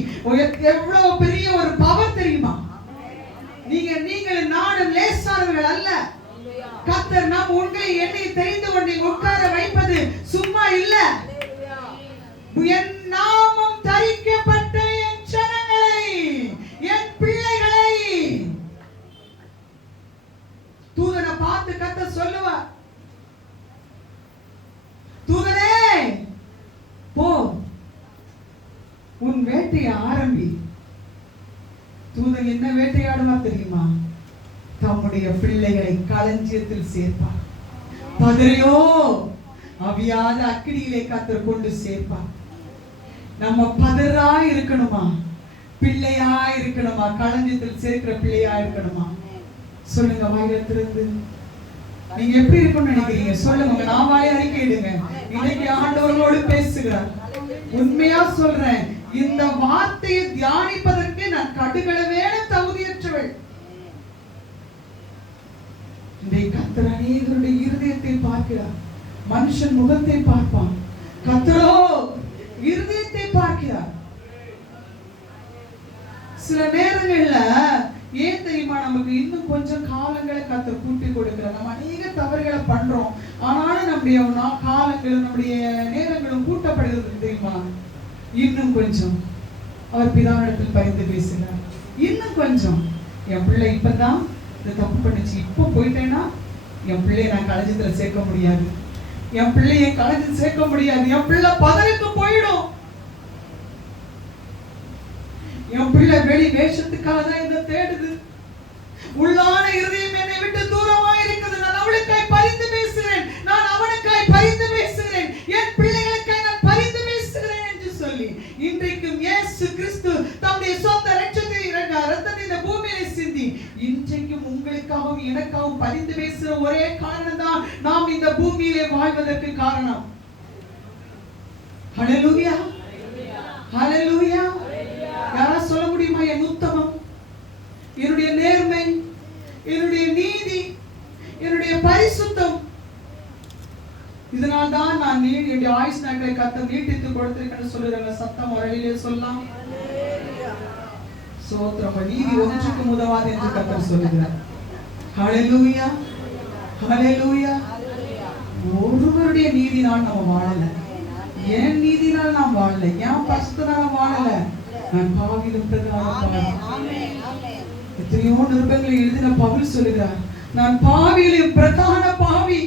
எவ்வளவு பெரிய ஒரு பவர் தெரியுமா? நீங்கள் நானும் லேசானவர்கள் அல்ல. கர்த்தர் நாம் உங்களை என்னை தெரிந்து கொண்டு உட்கார வைப்பது சும்மா இல்ல. என் நாமம் தரிக்கப்பட்ட என் ஜனங்களை, என் பிள்ளைகளை தூதனை பார்த்து கர்த்தர் சொல்லுவார், தூதனே போ உன் வேட்டையை ஆரம்பி. தூதன் என்ன வேட்டையாடுவார் தெரியுமா? தம்முடைய பிள்ளைகளை களஞ்சியத்தில் சேர்ப்பார். பதரையோ அவியாத அக்கினியிலே கர்த்தர் கொண்டு சேர்ப்பார். நம்ம பதரா இருக்கணுமா? பிள்ளையா இருக்கணுமா? களஞ்சியத்தில் சேர்க்கிற பிள்ளையா இருக்கணுமா? சொல்லுங்க வாயில திறந்து. நீங்க எப்படி இருக்கணும்னு நினைக்கிறீங்க? சொல்லுங்க, நாவாலே அறிக்கையிடுங்க. இன்னைக்கு ஆண்டவரோடு பேசுகிறார். உண்மையா சொல்றேன், இந்த வார்த்தையை தியானிப்பதற்கு நான் கடுகளவேன தகுதியற்றவள். இன்றைக்கு கர்த்தர் அநேகருடைய இருதயத்தை பார்க்கிறார். மனுஷன் முகத்தை பார்ப்பான், கர்த்தரோ இருதயத்தை பார்க்கிறார். சில நேரங்கள்ல ஏன் தெரியுமா, நமக்கு இன்னும் கொஞ்சம் காலங்களை கர்த்தர் கூட்டி கொடுக்கிறார். நம்ம அநேக தவறுகளை பண்றோம், ஆனாலும் நம்முடைய காலங்களும் நம்முடைய நேரங்களும் கூட்டப்படுகிறது தெரியுமா. இன்னும் கொஞ்சம் அவர் பிதாவிடத்தில் பரிந்து பேசுகிறார். இன்னும் கொஞ்சம், என் பிள்ளை இப்பதான் இந்த தப்பு பண்ணுச்சு, இப்போ போயிட்டேன்னா என் பிள்ளையை நான் களஞ்சத்துல சேர்க்க முடியாது, என் பிள்ளையை களஞ்சு சேர்க்க முடியாது, என் பிள்ளை பதவிக்கு போயிடும், என் பிள்ளை வெளி வேஷத்துக்காக தான் என்ன தேடுது, உள்ளான இருதயம் என்னை விட்டு தூரமா இருக்குது, நான் அவளுக்காய் பரிந்து பேசுகிறேன், நான் அவனுக்காய் பரிந்து பேசுகிறேன், என் பிள்ளைகளுக்காய் நான் பரிந்து பேசுகிறேன் என்று சொல்லி இன்றைக்கும் இயேசு கிறிஸ்து தம்முடைய சொந்த இரத்தத்தை இந்த பூமியிலே சிந்தி இன்றைக்கும் உங்களுக்காகவும் எனக்காகவும் பரிந்து பேசுகிற ஒரே காரணம் தான் நாம் இந்த பூமியிலே வாழ்வதற்கு காரணம். ஹல்லேலூயா, ஹல்லேலூயா. யாரா சொல்ல முடியுமா, என் உத்தமம், என்னுடைய நேர்மை, என்னுடைய நீதி, என்னுடைய பரிசுத்தம், இதனால் தான் நான் என்னுடைய ஆயுஷ் நாட்களை கர்த்தர் நீட்டித்து கொடுத்திருக்கேன்னு சொல்லுறாங்க. சத்தம் வரலிலே சொல்லலாம். சோத்திரம், நீதி ஒன்றுக்கும் உதவாது என்று கர்த்தர் சொல்லுகிறார். ஹல்லேலூயா, ஹல்லேலூயா. ஒருவருடைய நீதினால் நாம் வாழல, என் நீதினால் நாம் வாழல, என் பரிசுத்தனால வாழல, நான் பாவியிலும் பிரதான பாவி. எத்தனையோ நிருபங்களை எழுதின பவுல் சொல்லுகிறார், நான் பாவியிலும் பிரதான பாவி.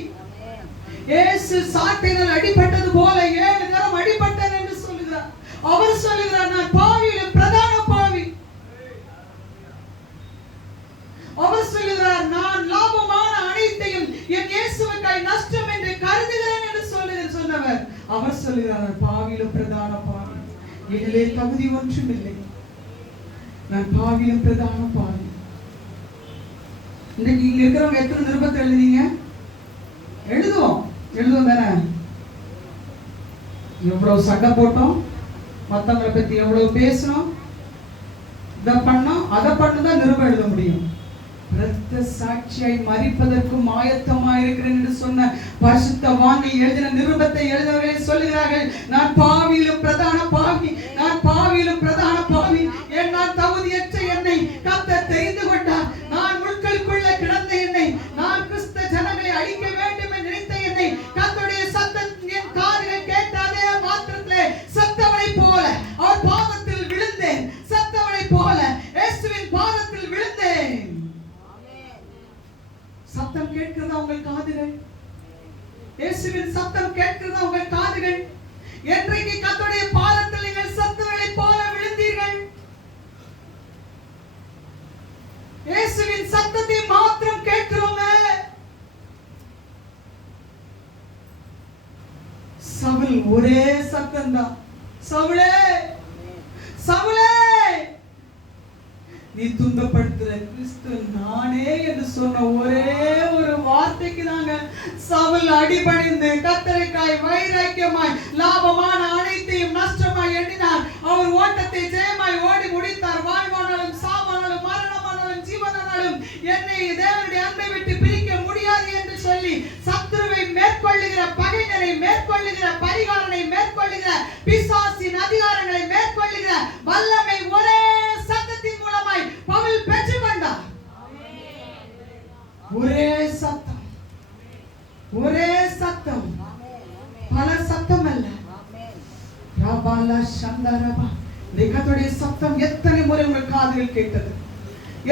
இயேசு சாட்டையினால் அடிபட்டது போல 7 தரம் அடிபட்டேன் என்று சொல்லுகிறார். அவர் சொல்லுகிறார், நான் பாவியிலும் பிரதான பாவி. அவர் சொல்லுகிறார், நான் லாபமான அனைத்தையும் என் இயேசுவுக்காய் நஷ்டம் என்று கருதுகிறேன் என்று சொன்னவர். அவர் சொல்லுகிறார், நான் பாவியிலும் பிரதான பாவி, என்னிலே தகுதி ஒன்றும் இல்லை, நான் பாவியிலும் பிரதான பாவி. இன்னைக்கு இங்க இருக்கிறவங்க எத்தனை நிருபத்தை எழுதுனீங்க? எழுதுவோம் தானே. எவ்வளவு சண்டை போட்டோம், மத்தவங்களை பத்தி எவ்வளவு பேசணும், இதை பண்ணோம் அதை பண்ணுதான் நிருபம் எழுத முடியும். இரத்த சாட்சியாய் மரிப்பதற்கும் ஆயத்தமாய் இருக்கிறேன் என்று சொன்ன பரிசுத்தவான்கள் எழுதின நிருபத்தை எழுதினவர்களை சொல்லுகிறார்கள், நான் பாவியிலும் பிரதான பாவி, நான் பாவியிலும் பிரதான பாவி, நான் தகுதியற்ற என்னை கர்த்தர் தெரிந்து கொண்டார், நான் முட்களுக்குள்ள கிடந்த என்னை, நான் கிறிஸ்து ஜனங்களை அழிக்க வேண்டும் என்று நினைத்த என்னை கர்த்தருடைய சத்தம் என் காதுகள் கேட்ட அதே மாத்திரத்திலே சத்தவனை போல அவர் பாதத்தில் விழுந்தேன், சத்தவனை போல இயேசுவின் பாதத்தில் விழுந்தேன். சத்தம் கேட்கிறதா உங்கள் காதுகள்? இயேசுவின் சத்தம் கேட்கிறதா உங்கள் காதுகள்? என்றைக்கு கர்த்தருடைய பாதத்தில் நீங்கள் சத்தங்களை போல விழுந்தீர்கள்? இயேசுவின் சத்தத்தை மாத்திரம் கேட்கிறோமே. சவுல் ஒரே சத்தம் தான், சவுலே சவுலே நீ துன்பப்படுத்துற கிறிஸ்து நானே என்று சொன்ன ஒரே ஒரு வார்த்தைக்கு தாங்க சவுல் அடிபணிந்து கர்த்தருக்காய் வைராக்கியமாய் லாபமான அனைத்தையும் நஷ்டமாய் எண்ணினார். அவர் ஓட்டத்தை ஜெயமாய் ஓடி முடித்தார். வாழ்வானாலும் சாவானாலும் மரணமானாலும் ஜீவனானாலும் என்னை தேவனுடைய அன்பை விட்டு பிரிக்க முடியாது என்று சொல்லி சத்துருவை மேற்கொள்ளுகிற, பகைஞரை மேற்கொள்ளுகிற, பரிகாரனை மேற்கொள்ளுகிற, பிசாசின் அதிகாரங்களை மேற்கொள்ளுகிற வல்லமை ஒரே சத்தத்தின் மூலமாய் பவுல் பெற்றுக்கொண்டார். ஒரே சத்தம், ஒரே சத்தம், பல சத்தம் அல்ல. ரபாலா சந்தரபா, கர்த்தருடைய சத்தம் எத்தனை முறை உங்கள் காதுகள் கேட்டது?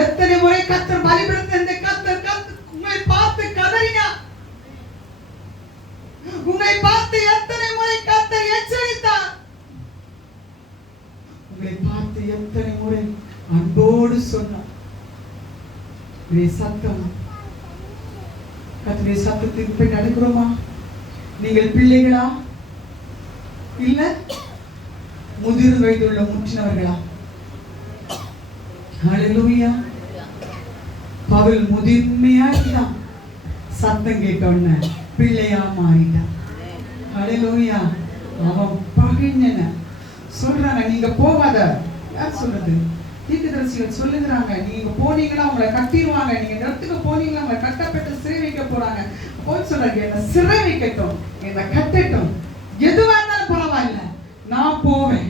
எத்தனை முறை கர்த்தர் பலிபீடத்தில் கர்த்தர் உங்களை பார்த்து கதறினார்? உங்களை பார்த்து எத்தனை முறை கர்த்தர் எச்சரித்தார்? உங்களை பார்த்து எத்தனை முறை அன்போடு சொன்னார்? சத்தம், கர்த்தருடைய சத்தத்திற்கு போய் நடக்கிறோமா? நீங்கள் பிள்ளைகளா இல்ல முதிர் வயதுள்ள முற்றினவர்களா? ஹல்லேலூயா. பவுல் முதிர்மையா இருந்தான், சத்தம் கேட்டோன்னு பிள்ளையா மாறிட்டான். ஹல்லேலூயா. அவன் பகைஞன சொல்றாங்க, நீங்க போகாத. யார் சொல்றது? தீர்க்கதரிசிகள் சொல்லுகிறாங்க, நீங்க போனீங்கன்னா உங்களை கட்டிடுவாங்க, நீங்க இந்த இடத்துக்கு போனீங்கன்னா உங்களை கட்டப்பட்டு சிறை வைக்க போறாங்க. போய் சொல்றாங்க, என்ன சிறை வைக்கட்டும், என்ன கட்டட்டும், எதுவா இருந்தாலும் பரவாயில்ல, நான் போவேன்,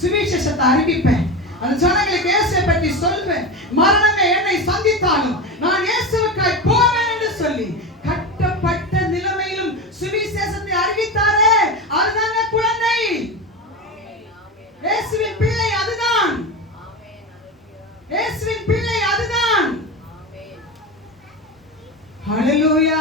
சுவிசேஷத்தை அறிவிப்பேன், அந்த ஜனங்களுக்கு இயேசுவை பற்றி சொல்வேன், மரணமே என்னை சந்தித்தாலும் நான் இயேசுவுக்காய் போவேன் என்று சொல்லி கட்டப்பட்ட நிலைமையிலும் சுவிசேஷத்தை அறிவித்தாரே, அதுதாங்க குழந்தை. இயேசுவின் பிள்ளை அதுதான். இயேசுவின் பிள்ளை அதுதான். ஹல்லேலூயா.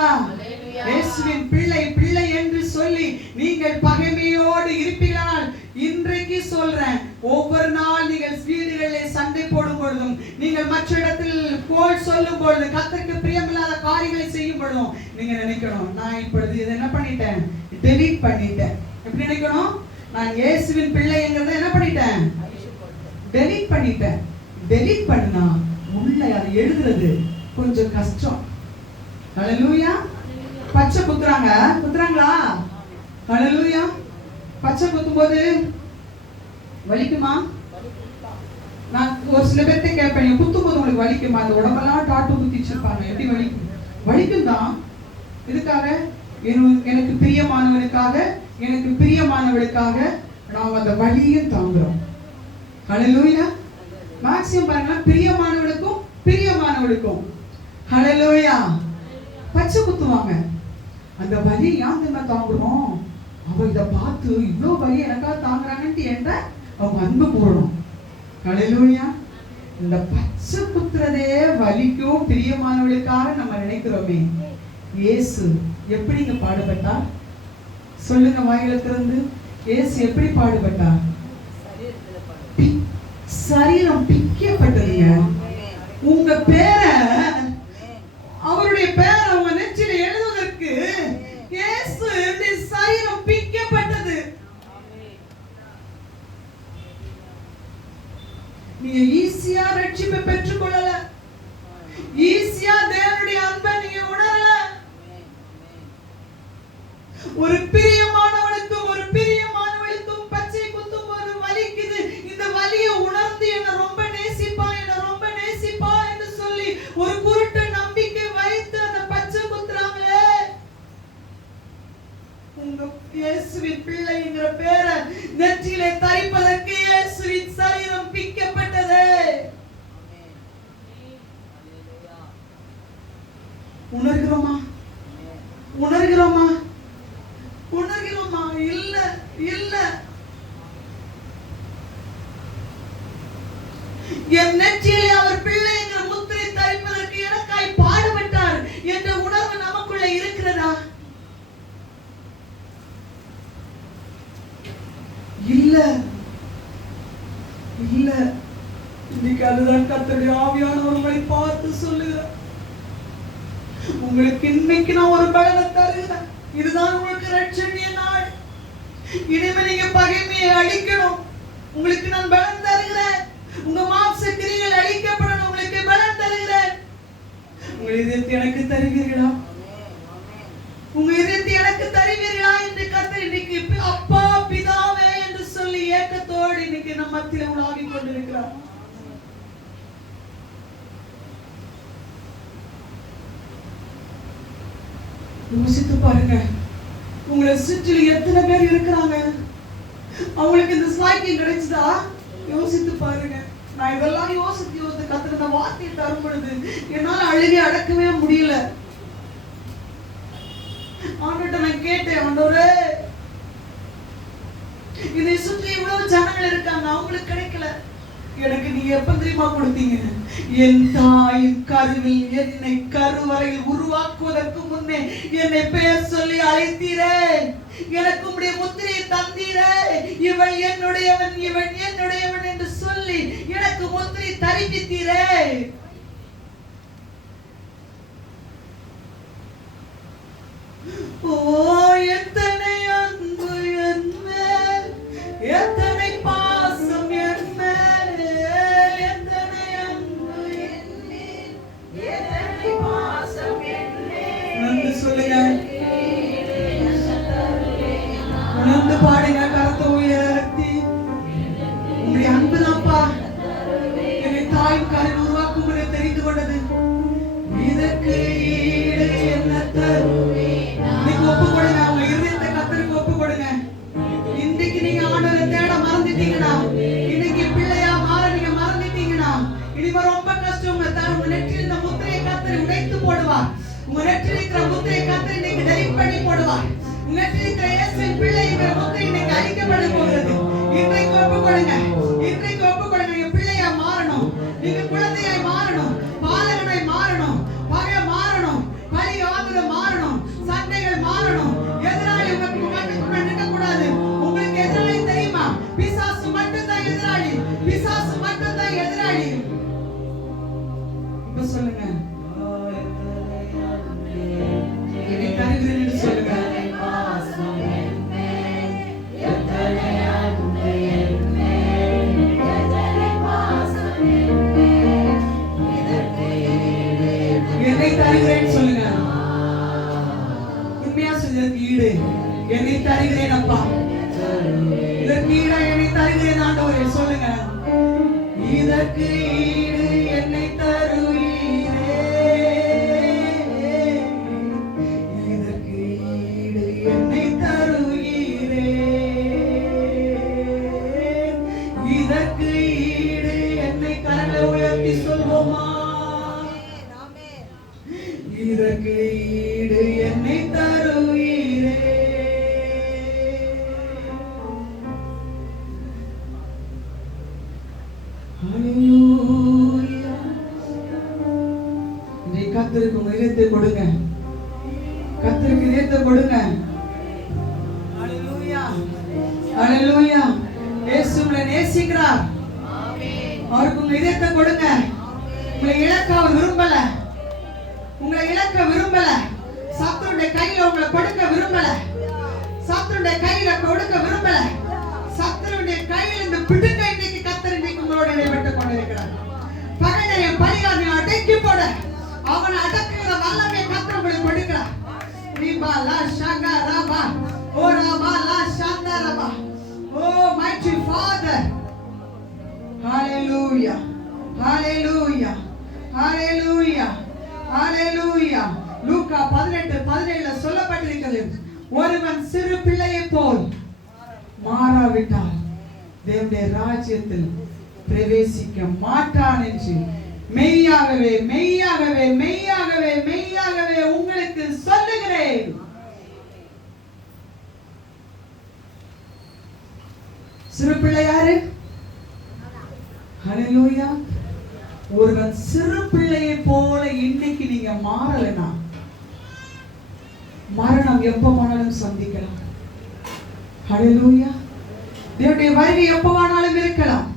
இயேசுவின் பிள்ளை பிள்ளை என்று சொல்லி நீங்கள் பகைமையோடு இருப்பீர்களானால், இன்றைக்கு சொல்றேன், ஒவ்வொரு நாள் நீங்கள் வீடுகளில் சண்டை போடும் பொழுதும், நீங்கள் மற்ற இடத்தில் கோல் சொல்லும் பொழுது, கர்த்தருக்கு பிரியமில்லாத காரியங்களை செய்யும் பொழுதும் நீங்க நினைக்கணும், நான் இப்பொழுது இதை என்ன பண்ணிட்டேன், டெலீட் பண்ணிட்டேன். எப்படி நினைக்கணும், நான் இயேசுவின் பிள்ளைங்கிறத என்ன பண்ணிட்டேன், டெலீட் பண்ணிட்டேன். டெலீட் பண்ணா உள்ள அதை எழுதுறது கொஞ்சம் கஷ்டம். ஹல்லேலூயா. பச்சை குத்துறாங்களா? ஹல்லேலூயா. பச்சை குத்தும்போது வலிக்குமா? நான் ஒரு சில பேர்கிட்ட கேட்பேன், குத்தும்போது உங்களுக்கு வலிக்குமா? அந்த உடம்பெல்லாம் டாட்டு குத்தி வச்சிருப்பாங்க, எப்படி வலிக்கும்? வலிக்கும் தான். இதுக்காக எனக்கு பிரியமானவனுக்காக, எனக்கு பிரியமானவளுக்காக நாம் அந்த வலியும் தாங்குறோம். ஹல்லேலூயா. மேக்ஸிமம் பாருங்க, பிரியமானவளுக்கும் ஹல்லேலூயா பச்சை குத்துவாங்க. அந்த வலி ஏன் நம்ம தாங்குறோம்? அவ இதை பார்த்து இவ்வளோ வலி எனக்காக தாங்குறாங்கன்ட்டு என்ன அவங்க அன்பு கூறணும். ஹல்லேலூயா. இந்த பச்சை குத்துறதே வலிக்கும் பிரியமானவளுக்காக நம்ம நினைக்கிறோமே. இயேசு எப்படிங்க பாடுபட்டார்? சொல்லுங்க வாயில திறந்து. இயேசு எப்படி பாடுபட்டார்? சரீரம் பிக்கப்பட்டதுங்க. உங்க பேரை, அவருடைய பேரை உங்க நெஞ்சில எழுதுவதற்கு இயேசு சரீரம் பிக்கப்பட்டது. நீங்க ஈஸியா ரட்சிப்பை பெற்றுக் கொள்ளல, ஈஸியா தேவனுடைய அன்பை நீங்க உணரல. ஒரு பிரியமானவனுக்கும் ஒரு பிரியமானவளுக்கும் பச்சை குத்தும் போது வலிக்குது. இந்த வலியை உணர்ந்து என்ன ரொம்ப நேசிப்பா, என்ன ரொம்ப நேசிப்பா என்று சொல்லி ஒரு குருட்டு நம்பிக்கை வைத்து அந்த பச்சை குத்துறாங்களே. உங்க இயேசுவின் பிள்ளைங்கிற பேரை நெற்றியிலே தரிப்பதற்கு இயேசுவின் சரீரம் பிக்கப்பட்டது. உணர்கிறோமா? உணர்கிறோமா? உணர்கிறோமா? இல்ல இல்ல. என் நெற்றியிலே அவர் பிள்ளைங்கிற முத்திரை தரிப்பதற்கு எனக்காய் பாடுபட்டார் என்ற உணர்வு நமக்குள்ள இருக்கிறதா? இல்ல இல்ல. இன்னைக்கு அதுதான் கர்த்தருடைய ஆவியானவர் உங்களை பார்த்து சொல்லுகிறார். உங்களுக்கு இன்னைக்கு நான் ஒரு பலனை தருகிறேன். இதுதான் உங்களுக்கு ரட்சணிய நாள். இனிமே நீங்க பகைமையை அழிக்கணும், உங்களுக்கு நான் பலன் தருகிறேன். உங்க மாம்ச கிரிகள் அழிக்கப்படணும், உங்களுக்கு பலன் தருகிறேன். உங்க இதயத்தை எனக்கு தருவீர்களா? உங்க இதயத்தை எனக்கு தருவீர்களா என்று கர்த்தர் இன்னைக்கு அப்பா பிதாவே என்று சொல்லி ஏக்கத்தோடு இன்னைக்கு நம்ம மத்தியில உலாவி கொண்டிருக்கிறார். யோசித்து பாருங்க, உங்களை சுற்றிலும் எத்தனை பேர் இருக்கிறாங்க, அவங்களுக்கு இந்த ஸ்லாக்கியம் கிடைச்சதா? யோசித்து பாருங்க. நான் இதெல்லாம் யோசித்து கர்த்தர் இந்த வார்த்தையை தரும் பொழுது என்னால அழுகி அடக்கவே முடியல. ஆண்டவர்கிட்ட நான் கேட்டேன், ஆண்டவரே இதை சுற்றி இவ்வளவு ஜனங்கள் இருக்காங்க, அவங்களுக்கு கிடைக்கல, எனக்கு நீங்க எப்ப தெரியுமா கொடுத்தீங்க? என் தாயின் கருவில் என்னை கருவறையில் உருவாக்குவதற்கு முன்னே என்னை பெயர் சொல்லி அழைத்தீரே, எனக்கு உம்முடைய முத்திரையை தந்தீரே, இவன் என்னுடையவன் இவன் என்னுடையவன் என்று சொல்லி எனக்கு முத்திரை தரிப்பித்தீரே. ஓ எத்தனை அன்பு என் மேல், எத்தனை பாசம் என் மேல், எத்தனை அன்பு என் மேல், எத்தனை பாசம் என் மேல். நன்றி சொல்லுங்க, உணர்ந்து பாடுங்க, கரத்தை உயர்த்தி. உங்களுடைய அன்பு தான்ப்பா என்னை பிள்ளைங்கிற முத்திரை இன்னைக்கு அழிக்கப்பட போகிறது. இன்றைக்கு ஒப்புக் கொடுங்க. இன்றைக்கு ஒப்புக் கொடுங்க. நீங்க பிள்ளையா மாறணும். நீங்க குழந்தையாய் மாறணும். பாலகனாய் மாறணும். பகை மாறணும். பழி ஆகுது மாறணும். சண்டைகள் மாறணும். எதிராளி உங்களுக்கு நிற்க கூடாது. உங்களுக்கு எதிராளி தெரியுமா? பிசாசு மட்டும்தான் எதிராளி. பிசாசு மட்டும்தான் எதிராளி. இப்ப சொல்லுங்க. என்னை தருகிறேன் என்று சொல்லுங்க. என்னை தருகிறேன் சொல்லுங்க. உண்மையா சொல்லுங்க. ஈடு என்னை தருகிறேன் அப்பா. இதற்கு ஈடா என்னை தருகிறேன் ஆண்டவரே சொல்லுங்க. இதற்கு ஈடு என்னை தருவீரே. இதற்கு ஈடு என்னை தருவீரே. இதற்கு ஈடு என்னை கரங்களை உயர்த்தி சொல்வோமா? இதற்கு ஈடு என்னை தருவீரே. ஹல்லேலூயா. நீ கர்த்தருக்கு உங்க இதயத்தை கொடுங்க. கர்த்தருக்கு இதயத்தை கொடுங்க. ஹல்லேலூயா. ஹல்லேலூயா. இயேசு உங்களை நேசிக்கிறார். அவருக்கு உங்க இதயத்தை கொடுங்க. உங்களை இழக்க அவர் விரும்பல. உங்களை இழக்க விரும்பல. சத்துருடைய கையில உங்களை கொடுக்க விரும்பல. சத்துருடைய கையில கொடுக்க விரும்பல. சத்துருடைய கையில இந்த பிடுங்கை இன்னைக்கு கர்த்தர் இன்னைக்கு உங்களோட இடைப்பட்டுக் கொண்டிருக்கிறார். பகைவனை பலியானை அடக்கி போட அவனை அடக்குகிற வல்லமையை கர்த்தர் உங்களுக்கு கொடுக்கிறார். ரீபாலா ஷங்கரபா ஓரபாலா ஷந்தரபா. ஓ mighty Father. Hallelujah. Hallelujah. Hallelujah. Hallelujah. லூக்கா 18:17 சொல்லப்பட்டிருக்கிறது. ஒருவன் சிறு பிள்ளையை போல் மாறாவிட்டால் தேவனுடைய ராஜ்யத்தில் பிரவேசிக்க மாட்டான் என்று மெய்யாகவே மெய்யாகவே மெய்யாகவே மெய்யாகவே உங்களுக்கு சொல்லுகிறேன். சிறு பிள்ளை யாரு? ஹல்லேலூயா. ஒருவன் சிறு பிள்ளையை போல இன்னைக்கு நீங்க மாறலனா மரணம் எப்ப வேணாலும் சந்திக்கலாம். ஹல்லேலூயா. தேவனுடைய வருகை எப்ப வேணாலும் இருக்கலாம்.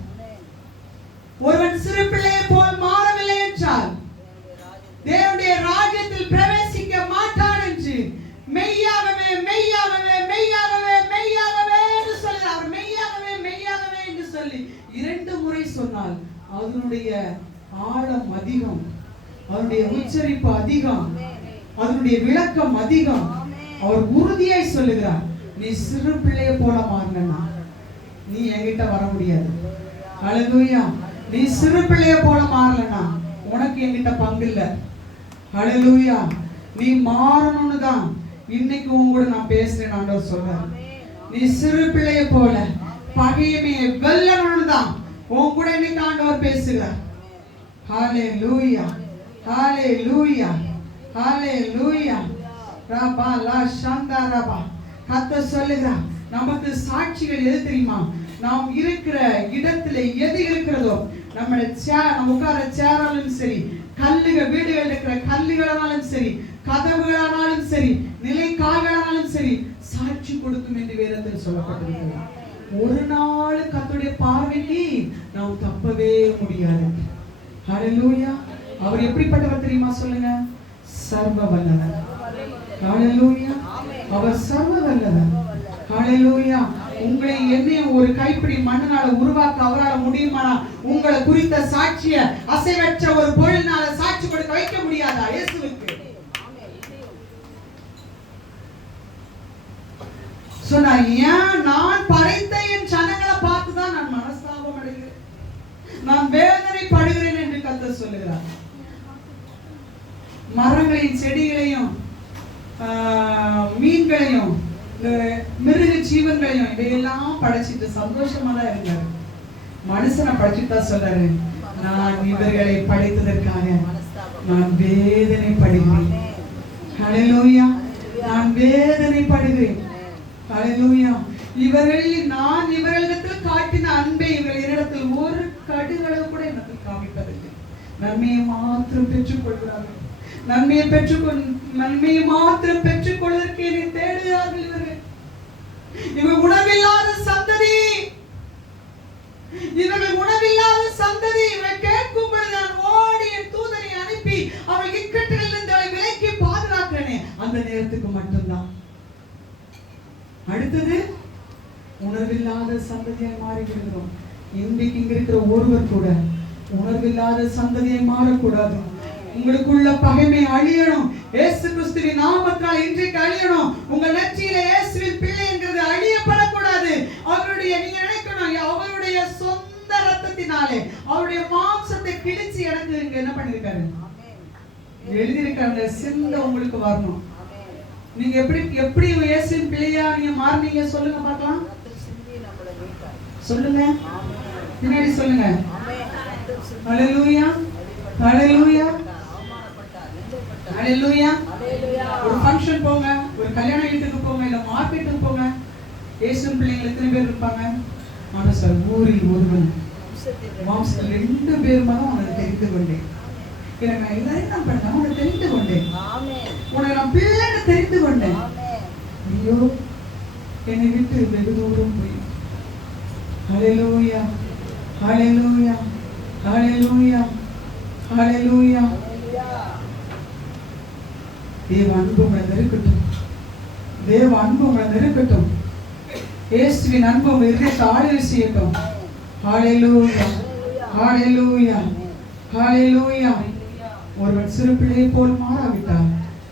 ஒருவன் சிறு பிள்ளையை போல் மாறவில்லை என்றால் தேவனுடைய ராஜ்யத்தில் பிரவேசிக்க மாட்டான் என்று மெய்யாகவே மெய்யாகவே மெய்யாகவே மெய்யாகவே என்று சொல்கிறார். மெய்யாகவே மெய்யாகவே என்று சொல்லி 2 முறை சொன்னால் அதனுடைய ஆழம் அதிகம், அதனுடைய உச்சரிப்பு அதிகம், அதனுடைய விளக்கம் அதிகம். அவர் உறுதியாய் சொல்லுகிறார். நீ சிறு பிள்ளையை போல மாறினா நீ என்கிட்ட வர முடியாது. ஹல்லேலூயா. நீ சிறு பிள்ளையை போல மாறலனா உனக்கு என்கிட்ட பங்கு இல்ல. ஹல்லேலூயா. நீ மாறணும்னு தான் இன்னைக்கு உங்களோட நான் பேசுறேன். ஆண்டவர் சொல்றார். நீ சிறு பிள்ளையை போல பகையுமே வெல்லணும்னு தான் உன் கூட இன்னைக்கு ஆண்டவர் பேசுகிறார். ஹல்லேலூயா. ஹல்லேலூயா. ஹல்லேலூயா. ரபா லா ஷந்தா ரபா. கர்த்தர் சொல்லுகிறார். நமக்கு சாட்சிகள் எது தெரியுமா? நாம் இருக்கிற இடத்துல எது இருக்கிறதோ நம்ம உட்கார சேராலும் சரி, கல்லுகள் வீடுகள் இருக்கிற கல்லுகளானாலும் சரி, கதவுகளானாலும் சரி, நிலைக்கால்களானாலும் சரி சாட்சி கொடுக்கும் என்று வேதத்தில் சொல்லப்பட்டிருக்கிறது. ஒரு நாள் கர்த்தருடைய பார்வைக்கு நாம் தப்பவே முடியாது. ஹல்லேலூயா. அவர் எப்படிப்பட்டவர் தெரியுமா? சொல்லுங்க. சர்வ வல்லவர். ஹல்லேலூயா. அவர் சர்வ வல்லவர். ஹல்லேலூயா. உங்களை என்னையும் ஒரு கைப்பிடி மண்ணால உருவாக்க அவரால் முடியுமானா உங்களை குறித்த சாட்சிய அசைவற்ற ஒரு பொருளினால சாட்சி கொடுக்க வைக்க முடியாதா இயேசுவுக்கு? சொன்னார். ஏன் நான் படைத்த என் ஜனங்களை பார்த்துதான் நான் மனஸ்தாபம் அடைகிறேன், நான் வேதனை படுகிறேன் என்று கர்த்தர் சொல்லுகிறார். மரங்களையும் செடிகளையும் மீன்களையும் மிருக ஜீவன்களையும் இதையெல்லாம் படைச்சிட்டு சந்தோஷமா தான் இருந்தாரு. மனுஷனை படைச்சுட்டா சொல்றாரு, நான் இவர்களை படைத்ததற்காக நான் வேதனை படுகிறேன். ஹல்லேலூயா. நான் வேதனை படுகிறேன். ஹல்லேலூயா. நான் இவர்களிடத்தில் காட்டின அன்பை இவர்கள் என்னிடத்தில் ஒரு கடுகளவு கூட எனக்கு காமிப்பதில்லை. நன்மையை மாத்திரம் பெற்றுக் கொள்கிறார்கள். நன்மையை மாத்திரம் பெற்றுக் கொள்வதற்கு என்னை தேடுகிறார்கள் இவர்கள். இவர்கள் உணவில்லாத சந்ததி. இவர்கள் கேட்கும் பொழுது நான் ஓடி என் தூதனை அனுப்பி அவள் இக்கட்டுகளிலிருந்து அவளை விலக்கி பாதுகாக்கிறேனே, அந்த நேரத்துக்கு மட்டும்தான். அடுத்தது உணர்வில்லாத சந்ததியாய் மாறி விடுகிறோம். இன்றைக்கு இங்க இருக்கிற ஒருவர் கூட உணர்வில்லாத சந்ததியை மாறக்கூடாது. உங்களுக்குள்ள பகைமை அழியணும். இயேசு கிறிஸ்துவின் நாமத்தால் இன்றைக்கு அழியணும். உங்க நெற்றியில இயேசுவின் பிள்ளைங்கிறது அழியப்படக்கூடாது. நீங்க நினைக்கணும், அவருடைய சொந்த ரத்தத்தினாலே அவருடைய மாம்சத்தை கிழிச்சு எனக்கு இங்க என்ன பண்ணிருக்காரு, எழுதியிருக்காங்க. சிந்தை உங்களுக்கு வரணும். நீங்க எப்படி இயேசுவின் பிள்ளையா நீங்க மாறினீங்க சொல்லுங்க பார்க்கலாம். சொல்லுங்க, பின்னாடி சொல்லுங்க. ஹல்லேலூயா, ஹல்லேலூயா, ஹல்லேலூயா. ஒரு ஃபங்க்ஷன் போங்க, ஒரு கல்யாண வீட்டுக்கு போங்க, இல்ல மார்க்கெட்டுக்கு போங்க. இயேசுவின் பிள்ளைகள் எத்தனை பேர் இருப்பாங்க? ஆனா சார், ஊரில் ஒருவன் மாம்சத்தில் 2 பேர் தான் உனக்கு தெரிந்து கொண்டேன். எனக்கு நான் எல்லாரையும் நான் பண்ண உனக்கு தெரிந்து கொண்டேன். உனக்கு நான் பிள்ளைன்னு தெரிந்து கொண்டேன். ஐயோ, என்னை விட்டு வெகு தூரம் போய். ஹல்லேலூயா, ஹல்லேலூயா, ஹல்லேலூயா, ஹல்லேலூயா. தேவ அன்பு உங்களை நெருக்கட்டும். தேவ அன்பு உங்களை நெருக்கட்டும். இயேசுவின் அன்பு உங்களை இதயத்தை ஆளுகை செய்யட்டும். ஹல்லேலூயா, ஹல்லேலூயா, ஹல்லேலூயா. ஒருவன் சிறு பிள்ளையை போல் மாறாவிட்டால்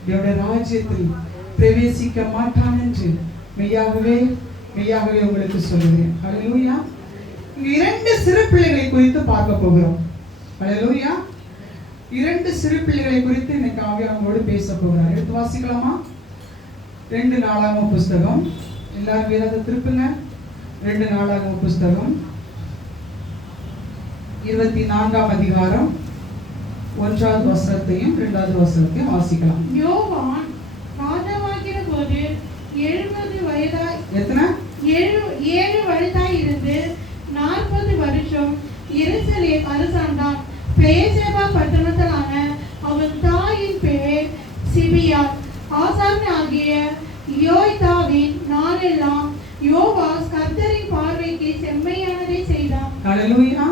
தேவனுடைய ராஜ்யத்தில் பிரவேசிக்க மாட்டான் என்று மெய்யாகவே உங்களுக்கு சொல்லுகிறேன். ஹல்லேலூயா. இங்க 2 சிறு பிள்ளைகளை குறித்து பார்க்க போகிறோம். ஹல்லேலூயா. 2 சிறு பிள்ளைகளை குறித்து இன்னைக்கு ஆவியானவரோடு பேச போகிறார். எடுத்து வாசிக்கலாமா? 2 நாளாகம புஸ்தகம். எல்லாரும் வேதத்தை திருப்புங்க. 2 நாளாகம புஸ்தகம் 24ஆம் அதிகாரம் 1வது வசனத்தையும் 2வது வசனத்தையும் வாசிக்கலாம். யோவான் ராஜாவாகிற போது 70 வயதாய் எத்தனை 7 வயதாய் இருந்து 40 வருஷம் எருசலேம் அரசாண்டான். பெயர்செபா பட்டணத்திலான அவன் தாயின் பெயர் சிபியா. ஆசாரியன் ஆகிய யோய்தாவின் நாளெல்லாம் யோவாஸ் கர்த்தரின் பார்வைக்கு செம்மையானதை செய்தான். ஹல்லேலூயா.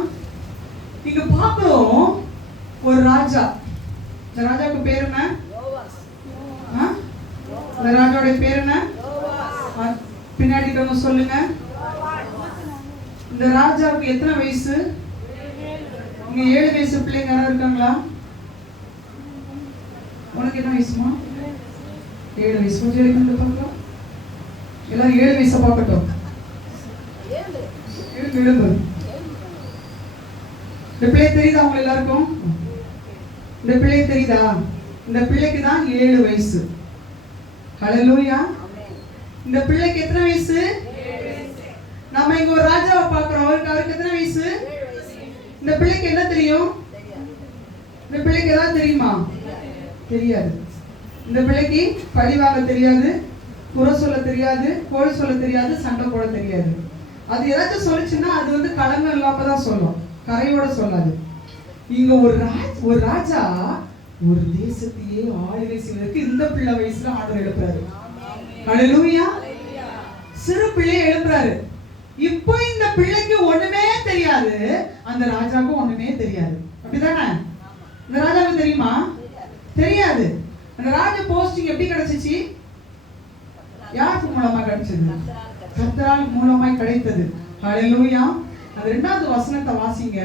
இங்க பார்க்கிறோம் ஒரு ராஜா. இந்த ராஜாவுக்கு பேர் என்ன? யோவாஸ். இந்த ராஜாவோட பேர் என்ன? யோவாஸ். பின்னாடி கொஞ்சம் சொல்லுங்க. இந்த ராஜாவுக்கு எத்தனை வயசு? இங்க 7 வயசு பிள்ளைங்க யாராவது இருக்காங்களா? உனக்கு என்ன வயசுமா? 7 வயசு. கொஞ்சம் எடுத்து பார்க்கலாம். எல்லாரும் 7 வயசை பார்க்கட்டும். 7 இந்த பிள்ளை தெரியுதா அவங்க எல்லாருக்கும்? இந்த பிள்ளை தெரியுதா? இந்த பிள்ளைக்கு தான் 7 வயசு. ஹல்லேலூயா. இந்த பிள்ளைக்கு எத்தனை வயசு? 7 வயசு. நாம இங்க ஒரு ராஜாவை பார்க்கிறோம். அவருக்கு எத்தனை வயசு? 7 வயசு. இந்த பிள்ளைக்கு என்ன தெரியும்? இந்த பிள்ளைக்கு ஏதாவது தெரியுமா? தெரியாது. இந்த பிள்ளைக்கு பழி வாங்க தெரியாது, குறை சொல்ல தெரியாது, கோல் சொல்ல தெரியாது, சண்டை போட தெரியாது. அது ஏதாச்சும் சொல்லுச்சுன்னா அது களங்கம் இல்லாம தான் சொல்லும், கரையோட சொல்லாது. இங்க ஒரு ராஜா ஒரு தேசத்தையே ஆளுகை செய்வதற்கு இந்த பிள்ளை வயசுல ஆண்டவர் எழுப்புறாரு. ஹல்லேலூயா. சிறு பிள்ளை எழுப்புறாரு. இப்போ இந்த பிள்ளைக்கு ஒண்ணுமே தெரியாது, அந்த ராஜாவுக்கும் ஒண்ணுமே தெரியாது. அப்படிதானே? இந்த ராஜாவுக்கு தெரியுமா? தெரியாது. அந்த ராஜ போஸ்டிங் எப்படி கிடைச்சிச்சு? யாருக்கு மூலமா கிடைச்சது? கர்த்தரால் மூலமாய் கிடைத்தது. ஹல்லேலூயா. அந்த 2வது வசனத்தை வாசிங்க.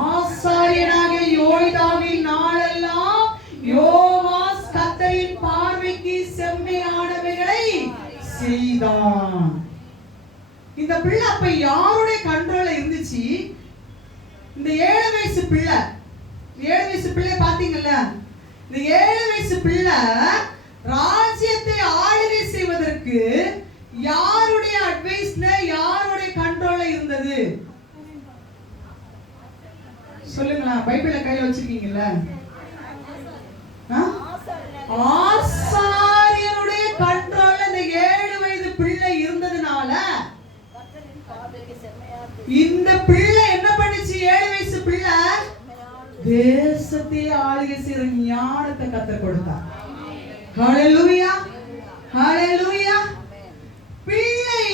ஆசாரியனாகிய யோய்தாவின் நாளெல்லாம் யோவாஸ் கர்த்தரின் பார்வைக்கு செம்மையானவைகளை செய்தான். இந்த பிள்ளை அப்ப யாருடைய கண்ட்ரோல்ல இருந்துச்சு? இந்த 7 வயசு பிள்ளை. 7 வயசு பிள்ளை பாத்தீங்கல்ல? இந்த 7 வயசு பிள்ளை ராஜ்யத்தை ஆளுகை செய்வதற்கு யாருடைய அட்வைஸ்ல, யாருடைய கண்ட்ரோல்ல இருந்தது? சொல்லுங்களா? பைபிள கையில வச்சிருக்கீங்கல்ல? ஆசாரியனுடைய கண்ட்ரோல்ல இந்த 7 வயது பிள்ளை இந்த பிள்ளை என்ன பண்ணுச்சு? 7 வயசு பிள்ளை தேசத்தை ஆளுகை செய்யற ஞானத்தை கத்தர் கொடுத்தார். ஹalleluya, ஹalleluya. பிள்ளை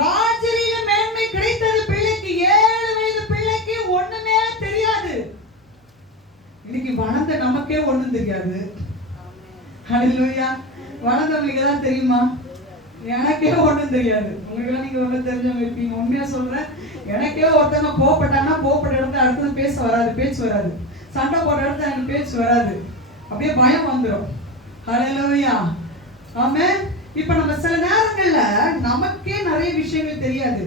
ராஜரீக மேன்மை கிடைத்தது பிள்ளைக்கு. 7 வயது பிள்ளைக்கு ஒண்ணுமே தெரியாது. இன்னைக்கு வளர்ந்த நமக்கே ஒண்ணும் தெரியாது. ஹalleluya. வளர்ந்தவங்களுக்கு தான் தெரியுமா? எனக்கே ஒண்ணும் தெரியாது. உங்களுக்கு நீங்க ஒண்ணு தெரிஞ்சவங்க இருப்பீங்க. உண்மையா சொல்றேன், எனக்கே ஒருத்தங்க கோபப்பட்டாங்கன்னா கோபப்பட்ட இடத்துல அடுத்தது பேச்சு வராது. சண்டை போட்ட இடத்துல எனக்கு பேச்சு வராது. அப்படியே பயம் வந்துடும். ஹalleluya, ஆமென். இப்ப நம்ம சில நேரங்கள்ல நமக்கே நிறைய விஷயங்கள் தெரியாது.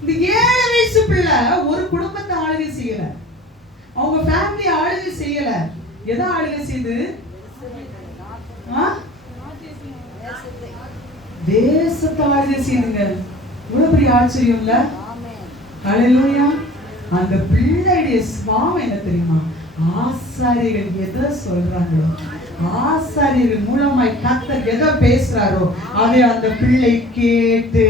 இந்த 7 வயசு பிள்ளை ஒரு குடும்பத்தை ஆளுகை செய்யல, அவங்க ஃபேமிலி ஆளுகை செய்யல. எதை ஆளுகை செய்து? தேசத்தை ஆளுகை செய்யுங்க. இவ்வளவு பெரிய ஆச்சரியம் இல்ல? ஹalleluya. அந்த பிள்ளையுடைய சுபாவம் என்ன தெரியுமா? ஆசாரியர்கள் எதை சொல்றாங்களோ, ஆசாரியர்கள் மூலமாய் கர்த்தர் எதை பேசுறாரோ அதை அந்த பிள்ளை கேட்டு,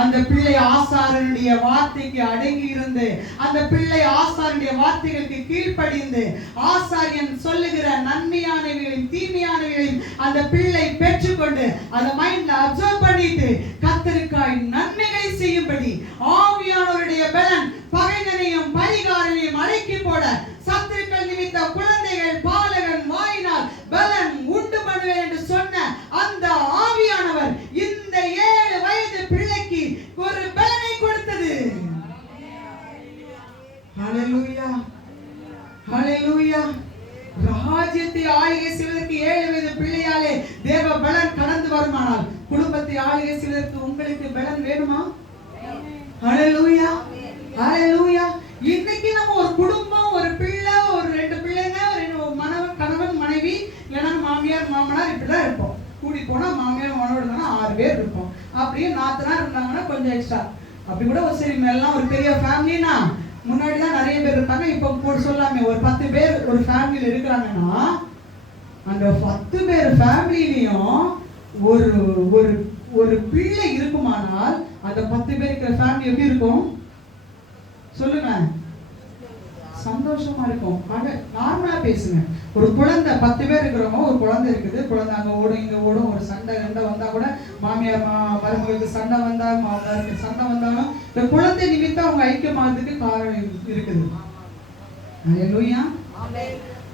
அந்த பிள்ளை ஆசாரியனுடைய வார்த்தைக்கு அடங்கி இருந்து, அந்த பிள்ளை ஆசாரியனுடைய வார்த்தைகளுக்கு கீழ்ப்படிந்து, ஆசாரியன் சொல்லுகிற நன்மையானவைகளையும் தீமையானவைகளையும் அந்த பிள்ளை பெற்றுக்கொண்டு அதை மைண்ட்ல அப்சர்வ் பண்ணிட்டு கர்த்தருக்காய் நன்மைகளை செய்யும்படி ஆவியானவருடைய பலன் பகைஞனையும் பரிகாரனையும் அடக்கி போட சத்துருக்கள் நிமித்த குழந்தைகள் பாலகன் வாயினால் பலன் உண்டு பண்ணுவேன் என்று சொன்ன அந்த ஆவியானவர் இந்த 7 வயது பிள்ளைக்கு ஒரு பலனை கொடுத்தது. ஹalleluya, ஹalleluya. ராஜ்யத்தை ஆளுகை செய்வதற்கு 7 வயது பிள்ளையாலே தேவ பலன் கடந்து வருமானால் குடும்பத்தை ஆளுகை செய்வதற்கு உங்களுக்கு பலன் வேணுமா? ஹalleluya, ஹalleluya. இன்னைக்கு நம்ம ஒரு குடும்பம், ஒரு பிள்ளை, ஒரு 2 பிள்ளைங்க, ஒரு மனைவன் கணவன் மனைவி, இல்லைன்னா மாமியார் மாமனார், இப்படிதான் இருப்போம். கூடி போனா மாமியார் மாமனோட இருந்தா 6 பேர் இருப்போம். அப்படியே நாத்தனார் இருந்தாங்கன்னா கொஞ்சம் எக்ஸ்ட்ரா. அப்படி கூட ஒரு சரி எல்லாம் ஒரு பெரிய ஃபேமிலினா முன்னாடி தான் நிறைய பேர் இருப்பாங்க. இப்போ கூட சொல்லாமே ஒரு 10 பேர் ஒரு ஃபேமிலியில இருக்கிறாங்கன்னா அந்த 10 பேர் ஃபேமிலிலையும் ஒரு ஒரு ஒரு பிள்ளை இருக்குமானால் அந்த 10 பேர் இருக்கிற ஃபேமிலி எப்படி இருக்கும் சொல்லுங்க? சந்தோஷமா இருக்கும். நார்மலா பேசுங்க. ஒரு குழந்தை 10 பேர் இருக்கிறவங்க, ஒரு குழந்தை இருக்குது, குழந்தை அங்க ஓடும் இங்க ஓடும், ஒரு சண்டை வந்தா கூட மாமியார் மருமகளுக்கு சண்டை வந்தா மாமனாருக்கு சண்டை வந்தாலும் இந்த குழந்தை நிமித்தம் அவங்க ஐக்கியமானதுக்கு காரணம் இருக்குது. ஹalleluya,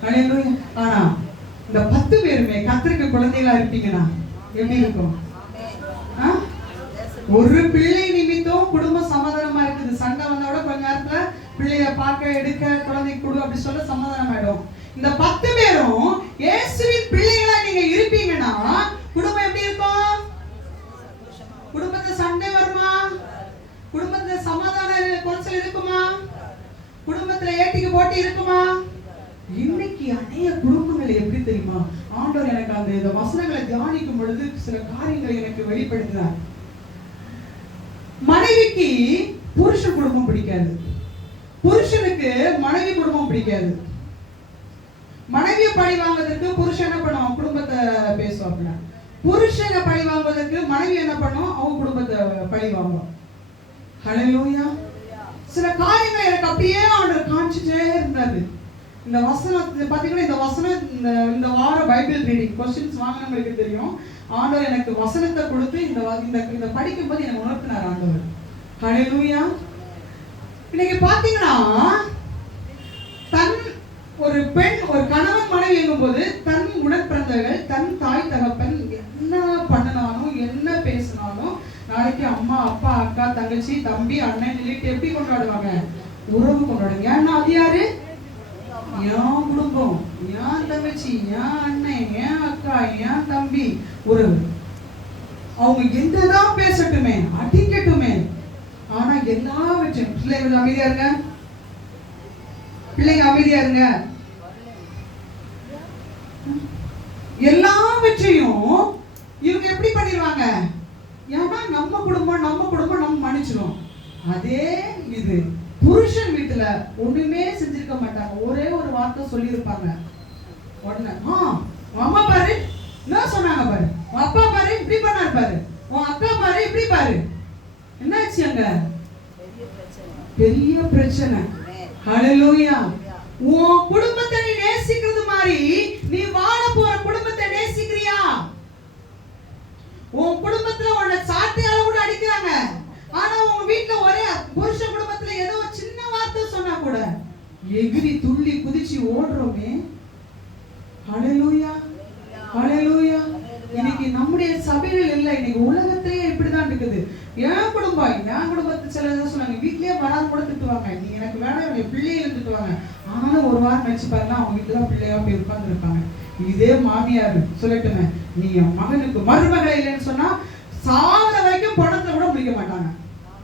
ஹalleluya. ஆனா இந்த 10 பேருமே கர்த்தருக்கு குழந்தைகளா இருப்பீங்கன்னா எப்படி இருக்கும்? ஒரு பிள்ளை நிமித்தம் குடும்பம் சமாதானமா இருக்குது. சண்டை வந்தா கூட கொஞ்ச நேரத்துல பிள்ளைய பார்க்க எடுக்க குழந்தைக்கு கொடு அப்படி சொல்ல சமாதானம் ஆயிடும். இந்த 10 பேரும் இயேசுவின் பிள்ளைகளா நீங்க இருப்பீங்கன்னா குடும்பம் எப்படி இருக்கும்? குடும்பத்துல சண்டை வருமா? குடும்பத்துல சமாதான குறைச்சல் இருக்குமா? குடும்பத்துல ஏட்டிக்கு போட்டி இருக்குமா? இன்னைக்கு அநேக குடும்பங்கள் எப்படி தெரியுமா? ஆண்டவர் எனக்கு அந்த இந்த வசனங்களை தியானிக்கும் பொழுது சில காரியங்களை எனக்கு வெளிப்படுத்தினார். மனைவிக்கு புருஷன் குடும்பம் பிடிக்காது, புருஷனுக்கு மனைவி குடும்பம் பிடிக்காது. மனைவியை பழி வாங்குவதற்கு புருஷன் என்ன பண்ணுவான்? குடும்பத்தை பேசுவாங்க. புருஷனை பழி வாங்குவதற்கு மனைவி என்ன பண்ணுவோம்? அவங்க குடும்பத்தை பழி வாங்குவோம். ஹalleluya. சில காரியங்கள் எனக்கு அப்படியே ஆண்டவர் காமிச்சிட்டே இருந்தாரு. இந்த வசனம் பாத்தீங்கன்னா இந்த வசனம் இந்த வார பைபிள் ரீடிங் क्वेश्चंस வாங்குனவங்களுக்கு தெரியும். ஆண்டவர் எனக்கு வசனத்தை கொடுத்து இந்த படிக்கும்போது எனக்கு உணர்த்தினார் ஆண்டவர். ஹalleluya. இன்னைக்கு பாத்தீங்கன்னா தன் ஒரு பெண் ஒரு கணவன் மனைவி எங்கும்போது தன் உடன் பிறந்தவர்கள் தன் தாய் தகப்பன் என்ன பண்ணனாலும் என்ன பேசினாலும் நாளைக்கு அம்மா அப்பா அக்கா தங்கச்சி தம்பி அண்ணன் சொல்லிட்டு எப்படி கொண்டாடுவாங்க? உறவு கொண்டாடுங்க. ஏன்னா அது யாரு? என் குடும்பம், என் தங்கச்சி, என் அண்ணன், என் அக்கா, என் தம்பி, உறவு. அவங்க என்னதான் பேசட்டுமே, அடிக்கட்டுமே, ஆனா எல்லாவற்றையும் பிள்ளைங்க அமைதியா இருங்க, பிள்ளைங்க அமைதியா இருங்க. எல்லாவற்றையும் இவங்க எப்படி பண்ணிடுவாங்க? ஏன்னா நம்ம குடும்பம் நம்ம மன்னிச்சிடும். அதே இது புருஷன் வீட்டுல ஒண்ணுமே செஞ்சிருக்க மாட்டாங்க. ஒரே ஒரு வார்த்தை சொல்லியிருப்பாங்க. உடனே அம்மா பாரு என்ன சொன்னாங்க பாரு, உன் அப்பா பாரு இப்படி பண்ணாரு பாரு, உன் அக்கா பாரு இப்படி பாரு. என்னாச்சு அங்க? பெரிய பிரச்சனை. ஹல்லேலூயா. உன் குடும்பத்தை நீ நேசிக்கிறது மாதிரி நீ வாழ போற குடும்பத்தை நேசிக்கிறியா? உன் குடும்பத்துல உன்னை சாட்டையால கூட அடிக்கிறாங்க, ஆனா உன் வீட்டுல ஒரே புருஷ குடும்பத்துல ஏதோ சின்ன வார்த்தை சொன்னா கூட எகிரி துள்ளி குதிச்சு ஓடுறோமே. ஹல்லேலூயா, ஹல்லேலூயா. இன்னைக்கு நம்முடைய சபைகள் இல்லை, இன்னைக்கு உலகத்திலேயே இப்படிதான் இருக்குது. என் குடும்பத்தை சில சொன்னாங்க, வீட்லயே வராது கூட திட்டுவாங்க, நீ எனக்கு வேணாம் என் பிள்ளைகளை திட்டுவாங்க. ஆனாலும் ஒரு வாரம் கழிச்சு பாருங்க அவங்க வீட்டுலதான் பிள்ளையா போய் உட்கார்ந்து இருப்பாங்க. இதே மாமியார் சொல்லட்டுமே, நீ என் மகனுக்கு மருமகளை இல்லைன்னு சொன்னா சாகிற வரைக்கும் பணத்தை கூட முடிக்க மாட்டாங்க.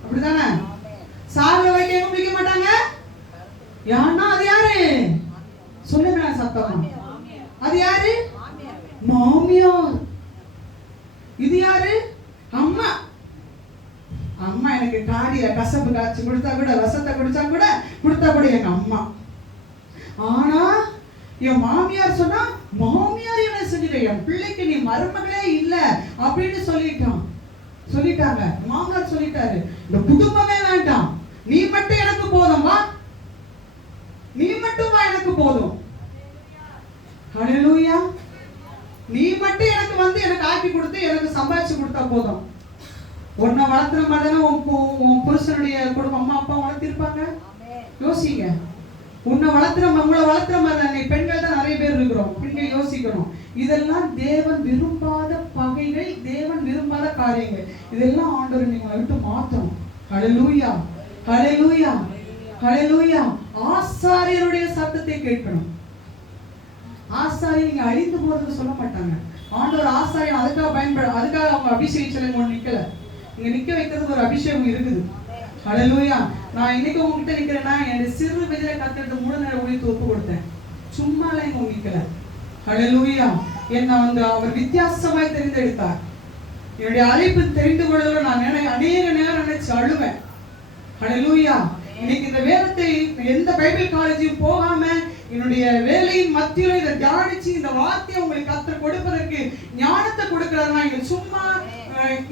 அப்படிதானே? சாகிற வரைக்கும் எங்க முடிக்க மாட்டாங்க. யாருன்னா அது யாரு சொல்லுங்க சத்தமா? அது யாரு? மாமியார். இது யாரு? அம்மா. அம்மா எனக்கு காரிய கசப்பு காய்ச்சி கொடுத்தா கூட, ரசத்தை குடிச்சா கூட கொடுத்தா கூட எங்க அம்மா. ஆனா என் மாமியார் சொன்னா, மாமியார் என்ன செஞ்சுட்ட, என் பிள்ளைக்கு நீ மருமகளே இல்ல அப்படின்னு சொல்லிட்டாங்க. மாமியார் சொல்லிட்டாரு, இந்த குடும்பமே வேண்டாம், நீ மட்டும் எனக்கு போதும் வா, நீ மட்டும் வா எனக்கு போதும். ஹல்லேலூயா. நீ மட்டும் எனக்கு வந்து எனக்கு ஆக்கி கொடுத்து எனக்கு சம்பாதிச்சு கொடுத்தா போதும். உன்னை வளர்த்துற மாதிரி உன் புருஷனுடைய குடும்பம் அம்மா அப்பா வளர்த்திருப்பாங்க. யோசிங்க, உங்களை வளர்த்துற மாதிரி பெண்கள் தான் நிறைய பேர் இருக்கிறோம். பெண்கள் யோசிக்கணும். இதெல்லாம் தேவன் விரும்பாத பகைகள், தேவன் விரும்பாத காரியங்கள். இதெல்லாம் ஆண்டவர் நீங்க விட்டு மாற்றணும். ஹல்லேலூயா, ஹல்லேலூயா, ஹல்லேலூயா. ஆசாரியருடைய சத்தத்தை கேட்கணும். ஆசாரி நீங்க அழிந்து போறது சொல்ல மாட்டாங்க. ஆண்டவர் ஆசாரியன் அதுக்காக அவங்க அபிஷேகிச்சல நிக்கல. இங்க நிக்க வைக்கிறது ஒரு அபிஷேகம் இருக்குது. ஹல்லேலூயா. நான் இன்னைக்கு உங்ககிட்ட நிக்கிறேன்னா என்னுடைய சிறு வயதில கத்துக்கிட்டு முழு நேர ஊழியத்தை ஒப்பு கொடுத்தேன். சும்மாலாம் இங்க நிக்கல. ஹல்லேலூயா. என்ன வந்து அவர் வித்தியாசமாய் தெரிந்தெடுத்தார். என்னுடைய அழைப்பு தெரிந்து கொள்வதில் நான் அநேக நேரம் நினைச்சு அழுவேன். ஹல்லேலூயா. இன்னைக்கு இந்த வேதத்தை எந்த பைபிள் காலேஜும் போகாம என்னுடைய வேலையின் மத்தியில இதை தியானிச்சு இந்த வார்த்தையை உங்களுக்கு கர்த்தர் கொடுப்பதற்கு ஞானத்தை கொடுக்கிறாருன்னா இங்க சும்மா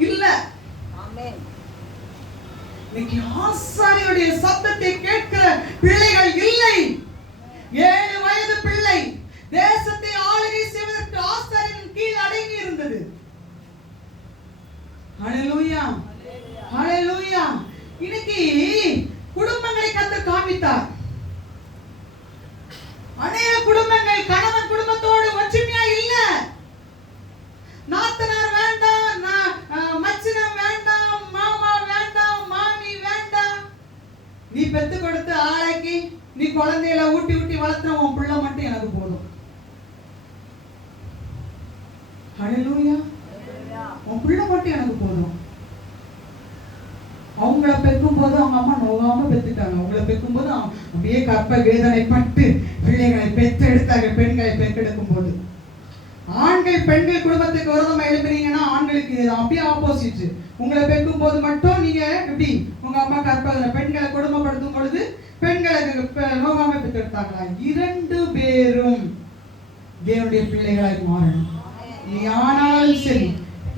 இல்ல. இன்னைக்கு ஆசாரியருடைய சத்தத்தை கேட்கிற பிள்ளைகள் இல்லை. 7 வயது பிள்ளை தேசத்தை ஆளுகை செய்வதற்கு ஆசாரியரின் கீழ் அடங்கி இருந்தது. ஹல்லேலூயா, ஹல்லேலூயா. இன்னைக்கு குடும்பங்களை கர்த்தர் காண்பித்தார். அநேக குடும்பங்கள் கணவன் குடும்பத்தோடு ஒற்றுமையா இல்ல. நாத்தனார் வேண்டாம், மச்சினம் வேண்டாம், மாமா வேண்டாம், மாமி வேண்டாம். நீ பெத்து கொடுத்து ஆளைக்கு நீ குழந்தைகளை ஊட்டி வளர்த்துற உன் பிள்ளை மட்டும் எனக்கு போதும். ஹல்லேலூயா. உன் பிள்ளை மட்டும் எனக்கு போதும். அவங்கள பெக்கும் போது அவங்க அம்மா நோகாம பெத்துட்டாங்க. அவங்கள பெக்கும் போது அப்படியே கற்ப வேதனை பட்டு பிள்ளைகளை பெற்றெடுத்தாங்க. பெண்களை பெற்றெடுக்கும் போது ஆண்கள் பெண்கள் குடும்பத்துக்கு விரோதமா எழுப்பினீங்கன்னா ஆண்களுக்கு அப்படியே ஆப்போசிட். உங்களை பெக்கும் போது மட்டும் நீங்க எப்படி உங்க அம்மா கற்ப பெண்களை கொடுமைப்படுத்தும் பொழுது பெண்களை நோகாம பெற்றெடுத்தாங்களா? 2 பேரும் தேவனுடைய பிள்ளைகளாய் மாறணும். நீ ஆனாலும் சரி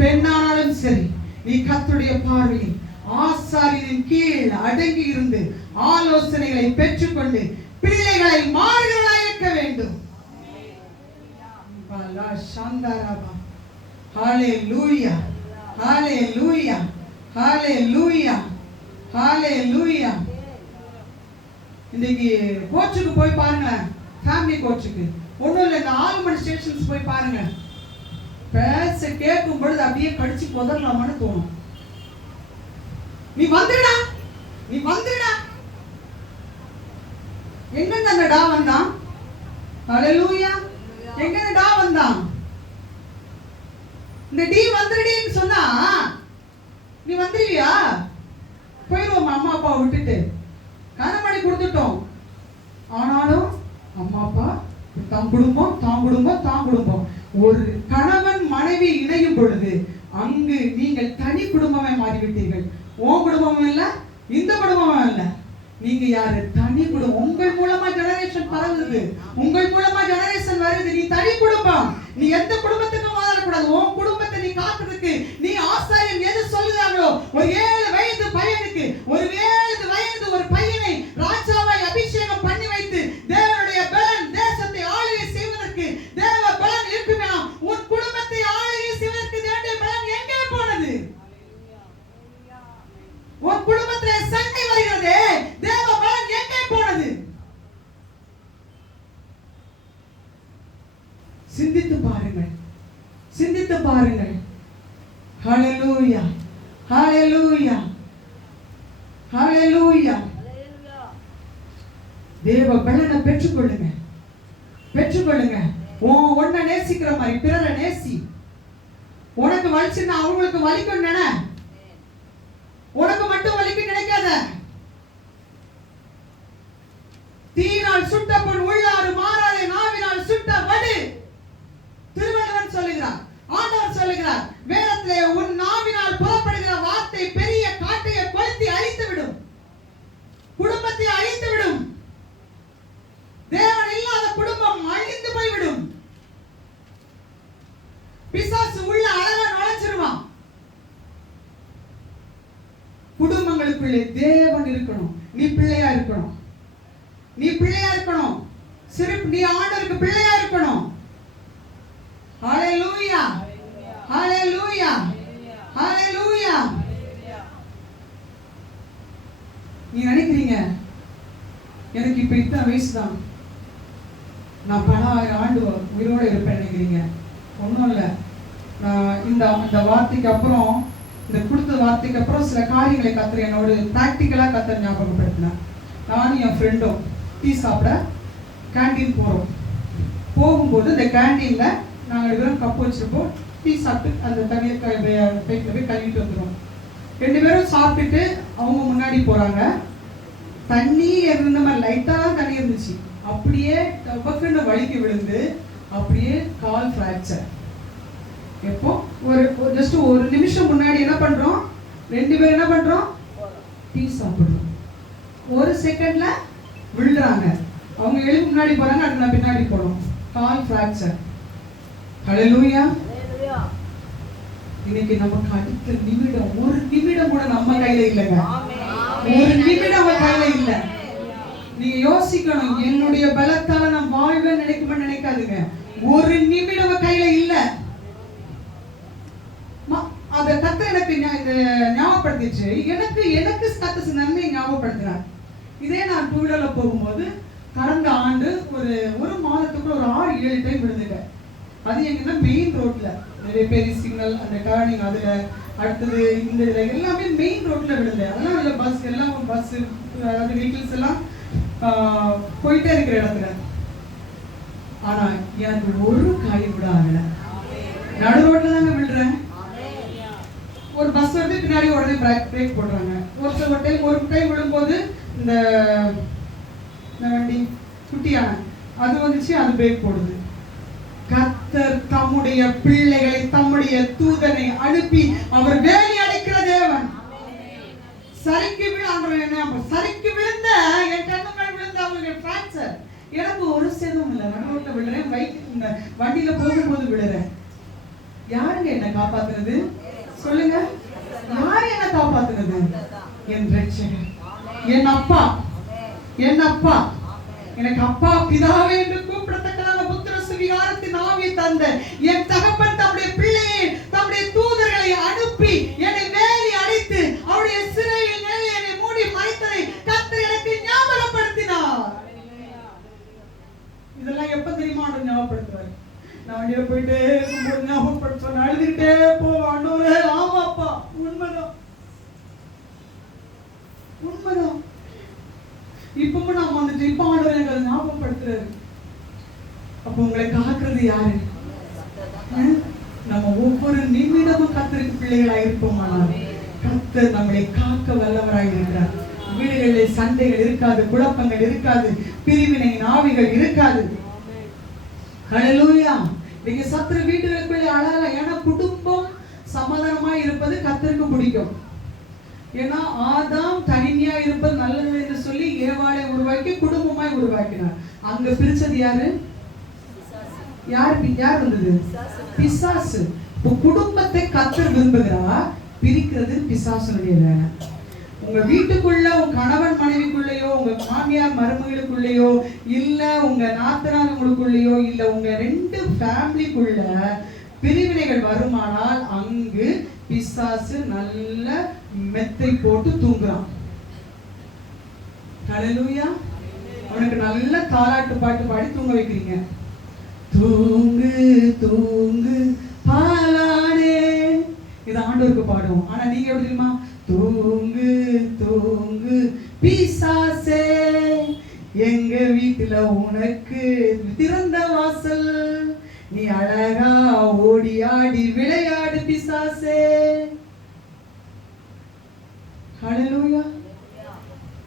பெண்ணானாலும் சரி, நீ கர்த்தருடைய பார்வையில் ஆசாரியரின் கீழ் அடங்கி இருந்து ஆலோசனைகளை பெற்றுக்கொண்டு பிள்ளைகளை மாறுகிறவர்களாக இருக்க வேண்டும். ஹல்லேலூயா, ஹல்லேலூயா, ஹல்லேலூயா, ஹல்லேலூயா. இன்னைக்கு கோச்சுக்கு போய் பாருங்க, ஃபேமிலி கோச்சுக்கு ஒண்ணும் இல்லை, இந்த ஆல்மண்ட் ஸ்டேஷன்ஸ் போய் பாருங்க. பேச கேட்கும் பொழுது அப்படியே கடிச்சு கொதறலாமான்னு தோணும். நீ வந்துடா, நீ வந்துடா. எங்க அந்த டா வந்தான்? ஹல்லேலூயா. எங்க டா வந்தான்? இந்த டி வந்துடுடின்னு சொன்னா நீ வந்துருவியா? போயிடுவோம் அம்மா அப்பா விட்டுட்டு. கனமணி கொடுத்துட்டோம். ஆனாலும் அம்மா அப்பா தான் குடும்பம், தான் குடும்பம், தான் குடும்பம். ஒரு கணவன் மனைவி இணையும் பொழுது அங்கு நீங்கள் தனி குடும்பமே மாறிவிட்டீர்கள். உன் குடும்பமும் இல்ல, இந்த குடும்பமும் இல்ல. நீங்க யாரு? தனி குடும்பம். உங்கள் மூலமா ஜெனரேஷன் பரவுது, உங்கள் மூலமா ஜெனரேஷன் வருது. நீ தனி குடும்பம். நீ எந்த குடும்பத்துக்கும் வாழக்கூடாது. உன் குடும்பத்தை நீ காக்கிறதுக்கு நீ ஆசாரியன் எது சொல்லுதாங்களோ, ஒரு 7 வயது பையனுக்கு, ஒரு 7 வயது ஒரு ஹalleluya ஹalleluya. தேவ பலனை பெற்றுக்கொள்ளுங்க, பெற்றுக்கொள்ளுங்க. உன்னை நேசிக்கிற மாதிரி பிறரை நேசி. உனக்கு வலிச்சுன்னா அவங்களுக்கு வலிக்கும் நினை, உனக்கு மட்டும் வலிக்கும் நினைக்காத. தீயினால் சுட்ட பொன் உள்ளாறு மாறாதே, நாவினால் சுட்ட வடு. திருவள்ளுவர் சொல்லுகிறார், ஆண்டவர் சொல்லுகிறார், வேதத்திலே உன் நாவினால் புறப்படுகிற வார்த்தை பெரிய காட்டையை கொளுத்தி அழித்து விடும், குடும்பத்தை அழித்து விடும். தேவன் இல்லாத குடும்பம் அழிந்து போய்விடும். பிசாசு உள்ள அழகா நுழைச்சிருவான். குடும்பங்களுக்குள்ளே தேவன் இருக்கணும். நீ பிள்ளையா இருக்கணும், நீ பிள்ளையா இருக்கணும். நீ ஆண்டவருக்கு பிள்ளையா இருக்கணும். ஹalleluya ஹalleluya ஹalleluya. நீ நினைக்கிறீங்க எனக்கு இப்ப இத்தனை வயசுதான், நான் பல ஆயிரம் ஆண்டு உயிரோடு இருப்பேன் நினைக்கிறீங்க? ஒன்றும் இல்லை. நான் இந்த வார்த்தைக்கு அப்புறம், இந்த கொடுத்த வார்த்தைக்கு அப்புறம் சில காரியங்களை கத்துற என்னோட ப்ராக்டிக்கலாக கத்துற ஞாபகப்படுத்தினேன். நானும் என் ஃப்ரெண்டும் டீ சாப்பிட கேண்டீன் போகிறோம். போகும்போது இந்த கேண்டீனில் நாங்கள் 2 பேரும் கப்பு வச்சுருப்போம். டீ சாப்பிட்டு அந்த தண்ணியை பைக்கில் போய் கழுவிட்டு வந்துடுவோம். 2 பேரும் சாப்பிட்டுட்டு அவங்க முன்னாடி போகிறாங்க. தண்ணி இருந்த மாதிரி லைட்டாக தண்ணி இருந்துச்சு. அப்படியே டபக்குன்னு வலிக்கு விழுந்து அப்படியே கால் ஃப்ராக்சர். எப்போ ஜஸ்ட் ஒரு நிமிஷம் முன்னாடி என்ன பண்றோம், 2 பேரும் என்ன பண்றோம், டீ சாப்பிடுறோம். ஒரு செகண்ட்ல விழுறாங்க. அவங்க எழுதி முன்னாடி போறாங்க, அடுத்து நான் பின்னாடி போனோம். கால் ஃப்ராக்சர். ஹalleluya. இன்னைக்கு நமக்கு அடுத்த நிமிடம், ஒரு நிமிடம் கூட நம்ம கையில இல்லைங்க. ஒரு நிமிடம் நம்ம கையில இல்லை. நீங்க யோசிக்கணும், என்னுடைய பலத்தால நான் வாழ்வேன் நினைக்காதுங்க. ஒரு நிமிடம் கையில இல்ல. அத கத்த எனக்கு ஞாபகப்படுத்திச்சு. எனக்கு கத்த நன்மை ஞாபகப்படுத்தினார். இதே நான் 2 வீலர்ல போகும்போது கடந்த ஆண்டு ஒரு மாதத்துக்குள்ள ஒரு 6-7 டைம் விழுந்துட்டேன். அது எங்கன்னா மெயின் ரோட்ல, நிறைய பெரிய சிக்னல், அந்த டர்னிங், அதுல அடுத்தது இந்த இதுல எல்லாமே மெயின் ரோட்ல விழுந்தேன். அதெல்லாம் இல்ல பஸ், எல்லாம் பஸ் அதாவது வெஹிக்கிள்ஸ் எல்லாம் போயிட்டே இருக்கிற இடத்துல. ஆனா எனக்கு ஒரு காயம் கூட ஆகல. நடு ரோட்ல தாங்க விழுறேன். ஒரு பஸ் வந்து பின்னாடி உடனே பிரேக் போடுறாங்க. ஒரு டைம் விழும்போது இந்த வண்டி குட்டியான அது வந்துச்சு, அது பிரேக் போடுது. கர்த்தர் தம்முடைய பிள்ளைகளை, தம்முடைய தூதனை அனுப்பி அவர் வேலி அடைக்கிற தேவன். சரிக்கு விழுந்த என் கண்ணு மேல் விழுந்த அவங்களுக்கு ஃப்ராக்சர். எனக்கு ஒரு சேதம் இல்லை. நடுவோட்ட விழுறேன், இந்த வண்டியில போகும்போது விழுறேன். யாருங்க என்ன காப்பாத்துறது சொல்லுங்க? யாரு என்ன காப்பாத்துறது? என் ரட்சகர், என் அப்பா. என் அப்பா எனக்கு அப்பா பிதாவே என்று கூப்பிடத்தக்கதாக புத்திர சுவிகாரத்தின் ஆவியை தந்த என் தகப்பன் தம்முடைய பிள்ளையை, தம்முடைய தூதர்களை அனுப்பி என்னை வேலி அடைத்து அவருடைய சிறையில் என்னை மூடி மறைத்ததை கர்த்தர் எனக்கு ஞாபகப்படுத்தினார். இதெல்லாம் எப்ப தெரியுமா ஞாபகப்படுத்துவார்? நான் வண்டியில போயிட்டு இருக்கும்போது ஞாபகப்படுத்துவேன். அழுதுகிட்டே போவான். ஆமாப்பா, உண்மைதான், உண்மைதான். இப்பவும் நான் வந்துட்டு இப்ப ஆண்டவர் எனக்கு அதை ஞாபகப்படுத்துறாரு. அப்ப உங்களை காக்குறது யாரு? நம்ம ஒவ்வொரு நிமிடமும் கர்த்தருக்கு பிள்ளைகளாய் இருப்போமானால் கர்த்தர் நம்மளை காக்க வல்லவராய் இருக்கிறார். வீடுகளில் சண்டைகள் இருக்காது, குழப்பங்கள் இருக்காது, பிரிவினை ஆவிகள் இருக்காது. ஹல்லேலூயா. நீங்க சத்துரு வீட்டுகளுக்குள்ளே அழகா. ஏன்னா குடும்பம் சமாதானமா இருப்பது கர்த்தருக்கு பிடிக்கும். ஏன்னா ஆதாம் தனிமையா இருப்பது நல்லது என்று சொல்லி ஏவாளை உருவாக்கி குடும்பமாய் உருவாக்கினார். அங்க பிரிச்சது யாரு? யார் வந்தது? பிசாசு. குடும்பத்தை கர்த்தர் விரும்புகிறார், பிரிக்கிறது பிசாசுடைய வேலை. உங்க வீட்டுக்குள்ள உங்க கணவன் மனைவிக்குள்ளேயோ, உங்க மாமியார் மருமகளுக்குள்ளேயோ, இல்ல உங்க நாத்தனார்களுக்குள்ளேயோ, இல்ல உங்க 2 ஃபேமிலிக்குள்ள பிரிவினைகள் வருமானால் அங்கு பிசாசு நல்ல மெத்தை போட்டு தூங்குறான். ஹல்லேலூயா. அவனுக்கு நல்ல தாலாட்டு பாட்டு பாடி தூங்க வைக்கிறீங்க. தூங்கு தூங்கு பாலானே, இது ஆண்டவருக்கு பாடுவோம். ஆனா நீங்க எப்படி தெரியுமா? தூங்கு தூங்கு பிசாசே, எங்க வீட்டுல உனக்கு திறந்த வாசல், நீ அழகா ஓடி ஆடி விளையாடு பிசாசே. ஹல்லேலூயா.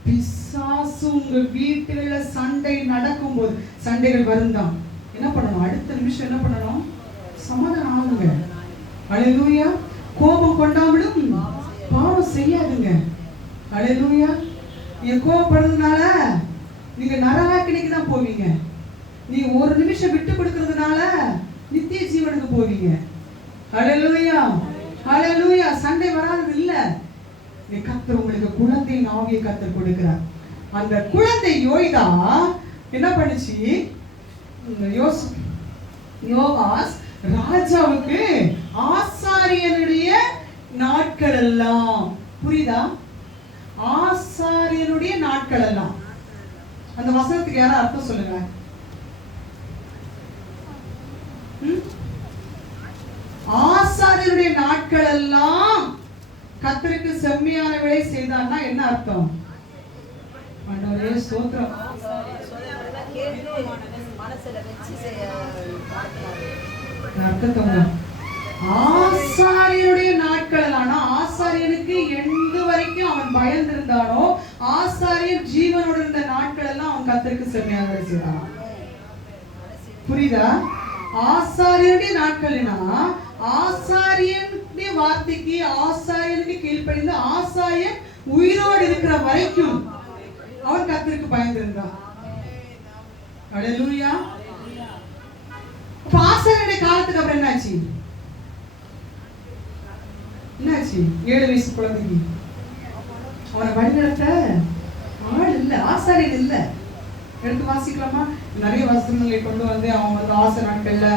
பிசாசு உங்க வீட்டுல சண்டை நடக்கும்போது, சண்டைகள் வருந்தான் என்ன பண்ணணும்? அடுத்த நிமிஷம் என்ன பண்ணணும்? சமாதானம் ஆகுங்க. ஹல்லேலூயா. கோபம் கொண்டாமலும் பாவம் செய்யாதுங்க. ஹல்லேலூயா. நீங்க கோபப்படுறதுனால நீங்க நரகாக்கினிக்கு தான் போவீங்க. நீ ஒரு நிமிஷம் விட்டு கொடுக்கறதுனால நித்திய ஜீவனுக்கு போவீங்க. ஹல்லேலூயா. ஹல்லேலூயா. சண்டை வராதது இல்ல. நீ கர்த்தர் உங்களுக்கு குழந்தையின் ஆவியை கர்த்தர் கொடுக்கிறார். அந்த குழந்தை யோய்தா என்ன பண்ணுச்சு? யோவாஸ் ராஜாவுக்கு ஆசாரியனுடைய நாட்கள் எல்லாம், புரியுதா? ஆசாரியனுடைய நாட்கள் எல்லாம். அந்த வசனத்துக்கு யாரும் அர்த்தம் சொல்லுங்க. ஆசாரியனுடைய நாட்கள் எல்லாம் கர்த்தருக்கு செம்மையான வேலை செய்தான்னா என்ன அர்த்தம்? ஆண்டவரே ஸ்தோத்திரம். ஆசாரியனுடைய நாட்கள், ஆனா ஆசாரியனுக்கு எந்த வரைக்கும் அவன் பயந்திருந்தானோ, ஆசாரியன் ஜீவனோடு இருந்த நாட்கள் எல்லாம் அவன் கர்த்தருக்கு செம்மையாக வேலை செய்தான். புரியுதா? ஆசாரியனுடைய நாட்கள்னா ஆசாரியனுடைய வார்த்தைக்கு, ஆசாரியனுக்கு கீழ்ப்படிந்து ஆசாரியன் உயிரோடு இருக்கிற வரைக்கும் அவன் கர்த்தருக்கு பயந்திருந்தான். ஹல்லேலூயா. ஆசாரியனுடைய காலத்துக்கு அப்புறம் என்னாச்சு? 7 வயசு குழந்தைக்கு அவனை வழிநடத்த ஆள் இல்ல, ஆசாரியன் இல்ல. எடுத்து வாசிக்கலாமா? நிறைய வசனங்களை கொண்டு வந்து அவன் வந்து ஆசை நாட்கள்ல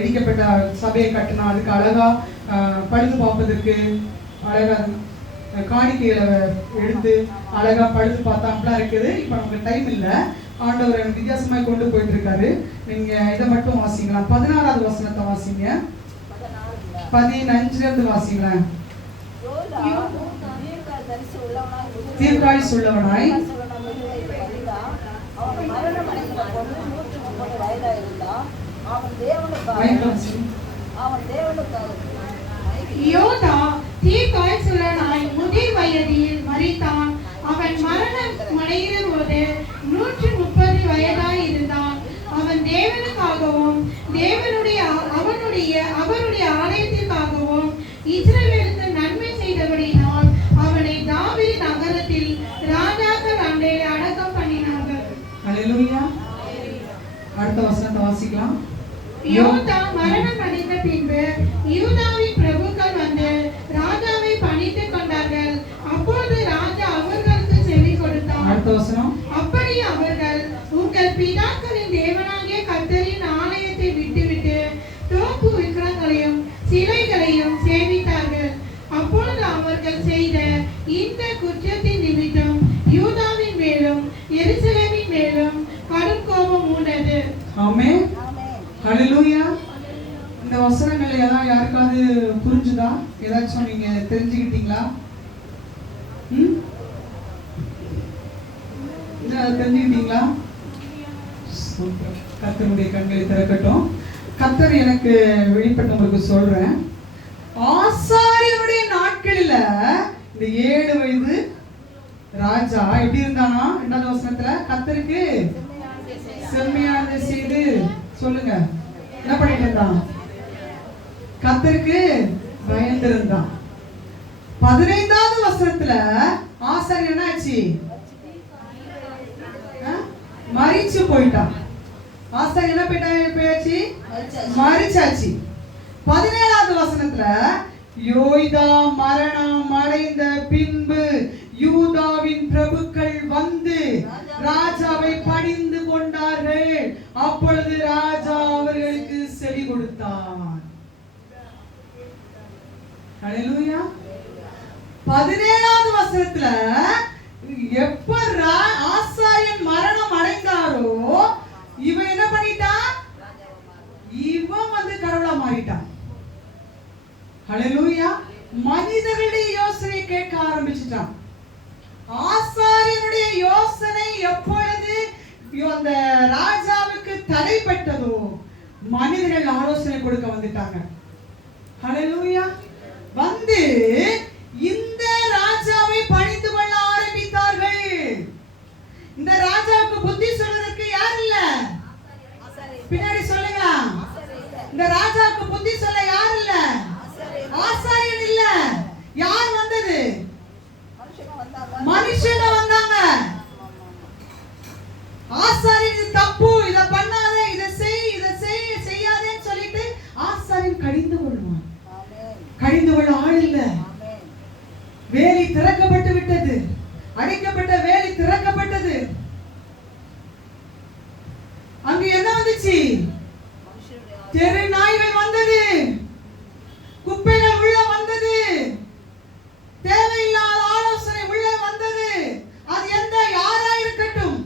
இடிக்கப்பட்ட சபையை கட்டினா, அதுக்கு அழகா பழுது பார்ப்பதற்கு அழகா காணிக்கைகளை எடுத்து அழகா பழுது பார்த்தாம்லாம் இருக்குது. இப்ப நமக்கு டைம் இல்லை. ஆண்டவர் எனக்கு வித்தியாசமாய் கொண்டு போயிட்டு இருக்காரு. நீங்க இதை மட்டும் வாசிக்கலாம். 16வது வசனத்தை வாசிங்க. 15 இருந்து வாசிங்களேன். தீர்க்காயுசு உள்ளவனாய் யோதா தீர்க்காயுசுள்ளவனாய் முதிர் வயதில் மரித்தான். அவன் மரணம் அடைகிற போது 130 வயதாய் இருந்தான். அவன் தேவனுக்காகவும் அவருடைய ஆலயத்திற்காகவும் இஸ்ரவேலுக்கு நன்மை செய்தபடியினால் அவனை தாவீது நகரத்தில் ராஜாக்கள் அண்டையில் அடக்கம் பண்ணினார்கள். ஹல்லேலூயா. அடுத்த வசனத்தை வாசிக்கலாம். யோதா மரணம் அடைந்த பின்பு யூதாவின் பிரபுக்கள் வந்து ராஜாவை பணித்துக் கொண்டார்கள். அப்போது ராஜா அவர்களுக்கு செவி கொடுத்தார். அடுத்த வசனம். அப்படி அவர்கள் உங்கள் பிதாக்களின் தேவனாகிய கர்த்தரின் ஆலயத்தை விட்டுவிட்டு தோப்பு விக்கிரகங்களையும் சிலைகளையும் சேவித்தார்கள். அப்பொழுது அவர்கள் செய்த இந்த குற்றத்தின் நிமித்தம் யூதாவின் மேலும் எருசலேமின் மேலும் கடும் கோபம் மூண்டது. ஆமென். ஹல்லேலூயா. இந்த வசனங்கள் ஏதாவது யாருக்காவது புரிஞ்சுதா? ஏதாச்சும் நீங்க தெரிஞ்சுக்கிட்டீங்களா? தெரிஞ்சுக்கிட்டீங்களா? கர்த்தருடைய கண்களை திறக்கட்டும். கர்த்தர் எனக்கு வெளிப்பட்டு உங்களுக்கு சொல்றேன். ஆசாரியனுடைய நாட்களில இந்த 7 வயது ராஜா எப்படி இருந்தானா? 2வது வசனத்துல கர்த்தருக்கு செம்மையானதை செய்து சொல்லுங்க. என்ன பண்ணிட்டு இருந்தான்? கர்த்தருக்கு பயந்திருந்தான். 15வது வசனத்துல ஆசாரியன் என்னாச்சு? மரிச்சு போயிட்டான். ஆசாரியன் என்ன போயாச்சு? மரிச்சாச்சு. 17வது வசனத்துல யோய்தா மரணம் அடைந்த பின்பு யூதாவின் பிரபுக்கள் வந்து ராஜாவை பணிந்து கொண்டார்கள். அப்பொழுது ராஜா அவர்களுக்கு செவி கொடுத்தான். ஹல்லேலூயா. 17வது வசனத்துல எப்ப ஆசாரியன் மரணம் அடைந்தாரோ இவன் என்ன பண்ணிட்டான்? இவன் வந்து கடவுளா மாறிட்டான். ஹல்லேலூயா. மனிதர்களுடைய யோசனை கேட்க ஆசாரியனுடைய யோசனை எப்பொழுது அந்த ராஜாவுக்கு தடைப்பட்டதோ மனிதர்கள் ஆலோசனை கொடுக்க வந்துட்டாங்க. ஹல்லேலூயா. வந்து இந்த ராஜாவை பணிந்து கொள்ள ஆரம்பித்தார்கள். இந்த ராஜாவுக்கு புத்தி சொல்வதற்கு யார் இல்ல? பின்னாடி சொல்லுங்களா. இந்த ராஜாவுக்கு புத்தி சொல்ல யார் இல்ல? ஆசாரியன் இல்ல. யார் வந்தது? மனுஷங்க வந்தாங்க. ஆசாரியன் தப்பு, இத பண்ணாத, இத செய், இத செய்யாதேன்னு சொல்லிட்டு ஆசாரியன் கடிந்து கொள்வான். கடிந்து கொள்ள ஆள் இல்ல. வேலி திறக்கப்பட்டு விட்டது. அடைக்கப்பட்ட வேலி திறக்கப்பட்டது. அங்க என்ன வந்துச்சு? தெரு நாய்கள் வந்தது, குப்பைகள் உள்ள வந்தது, தேவையில்லாத ஆலோசனை உள்ள வந்தது. அது எந்த யாரா இருக்கட்டும்,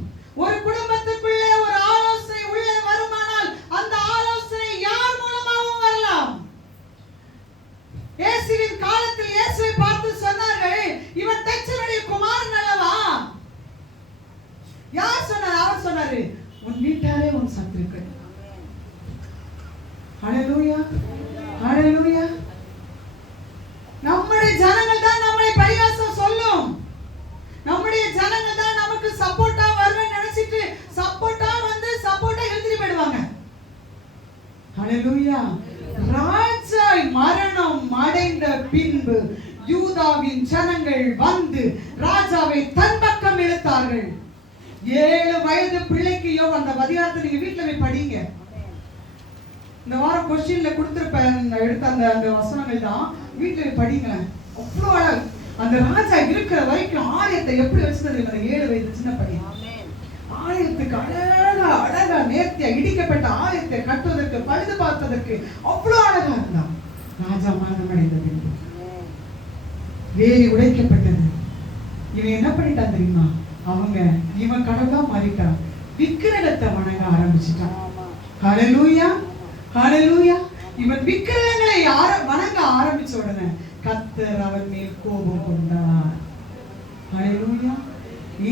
ஒரு குடும்பத்துக்குள்ளே ஒரு ஆலோசனை உள்ளே வருமானால் அந்த ஆலோசனை யார் மூலமாகவும் வரலாம். இயேசுவின் காலத்தில் இயேசுவை பார்த்து சொன்னார்கள், இவன் தச்சனுடைய குமாரன் அல்லவா? யார் சொன்னார்? அவர் சொன்னாரு, உன் வீட்டாரே உன் சத்துருக்கள். ஹல்லேலூயா, ஹல்லேலூயா. நம்முடைய ஜனங்கள் தான் நம்மை பரிகாசம் சொல்லும். நம்முடைய ஜனங்கள் தான் நமக்கு சப்போர்ட்டா வருவேன்னு நினைச்சிட்டு சப்போர்ட்டா வந்து சப்போர்ட்டா எழுதி போயிடுவாங்க. ஹல்லேலூயா. ராஜா மரணம் அடைந்த பின்பு யூதாவின் ஜனங்கள் வந்து ராஜாவை தன் பக்கம் இழுத்தார்கள். 7 வயது பிள்ளைக்கு யோவ், அந்த அதிகாரத்தை நீங்க வீட்டுல போய் படிங்க. இந்த வாரம் கொஸ்டின்ல கொடுத்திருப்பேன், எடுத்த அந்த வசனங்கள் தான் வீட்டுல போய் படிங்க. அவ்வளோ அழகு. அந்த ராஜா இருக்கிற வரைக்கும் ஆலயத்தை எப்படி வச்சிருந்தது? அந்த 7 வயது சின்ன பையன் ஆலயத்துக்கு அழகா நேர்த்தியா இடிக்கப்பட்ட ஆலயத்தை கட்டுவதற்கு, பழுது பார்ப்பதற்கு அவ்வளோ அழகா இருந்தான். ராஜா மரணம் அடைந்தது, வேலி உடைக்கப்பட்டது. இவன் என்ன பண்ணிட்டான் தெரியுமா? இவன் கடவுளா மாறிட்டான். விக்கிரகத்தை வணங்க ஆரம்பிச்சிட்டான். ஹல்லேலூயா, ஹல்லேலூயா. இவன் விக்கிரகங்களை வணங்க ஆரம்பிச்ச உடனே கர்த்தர் அவன் மேல் கோபம் கொண்டார். ஹல்லேலூயா.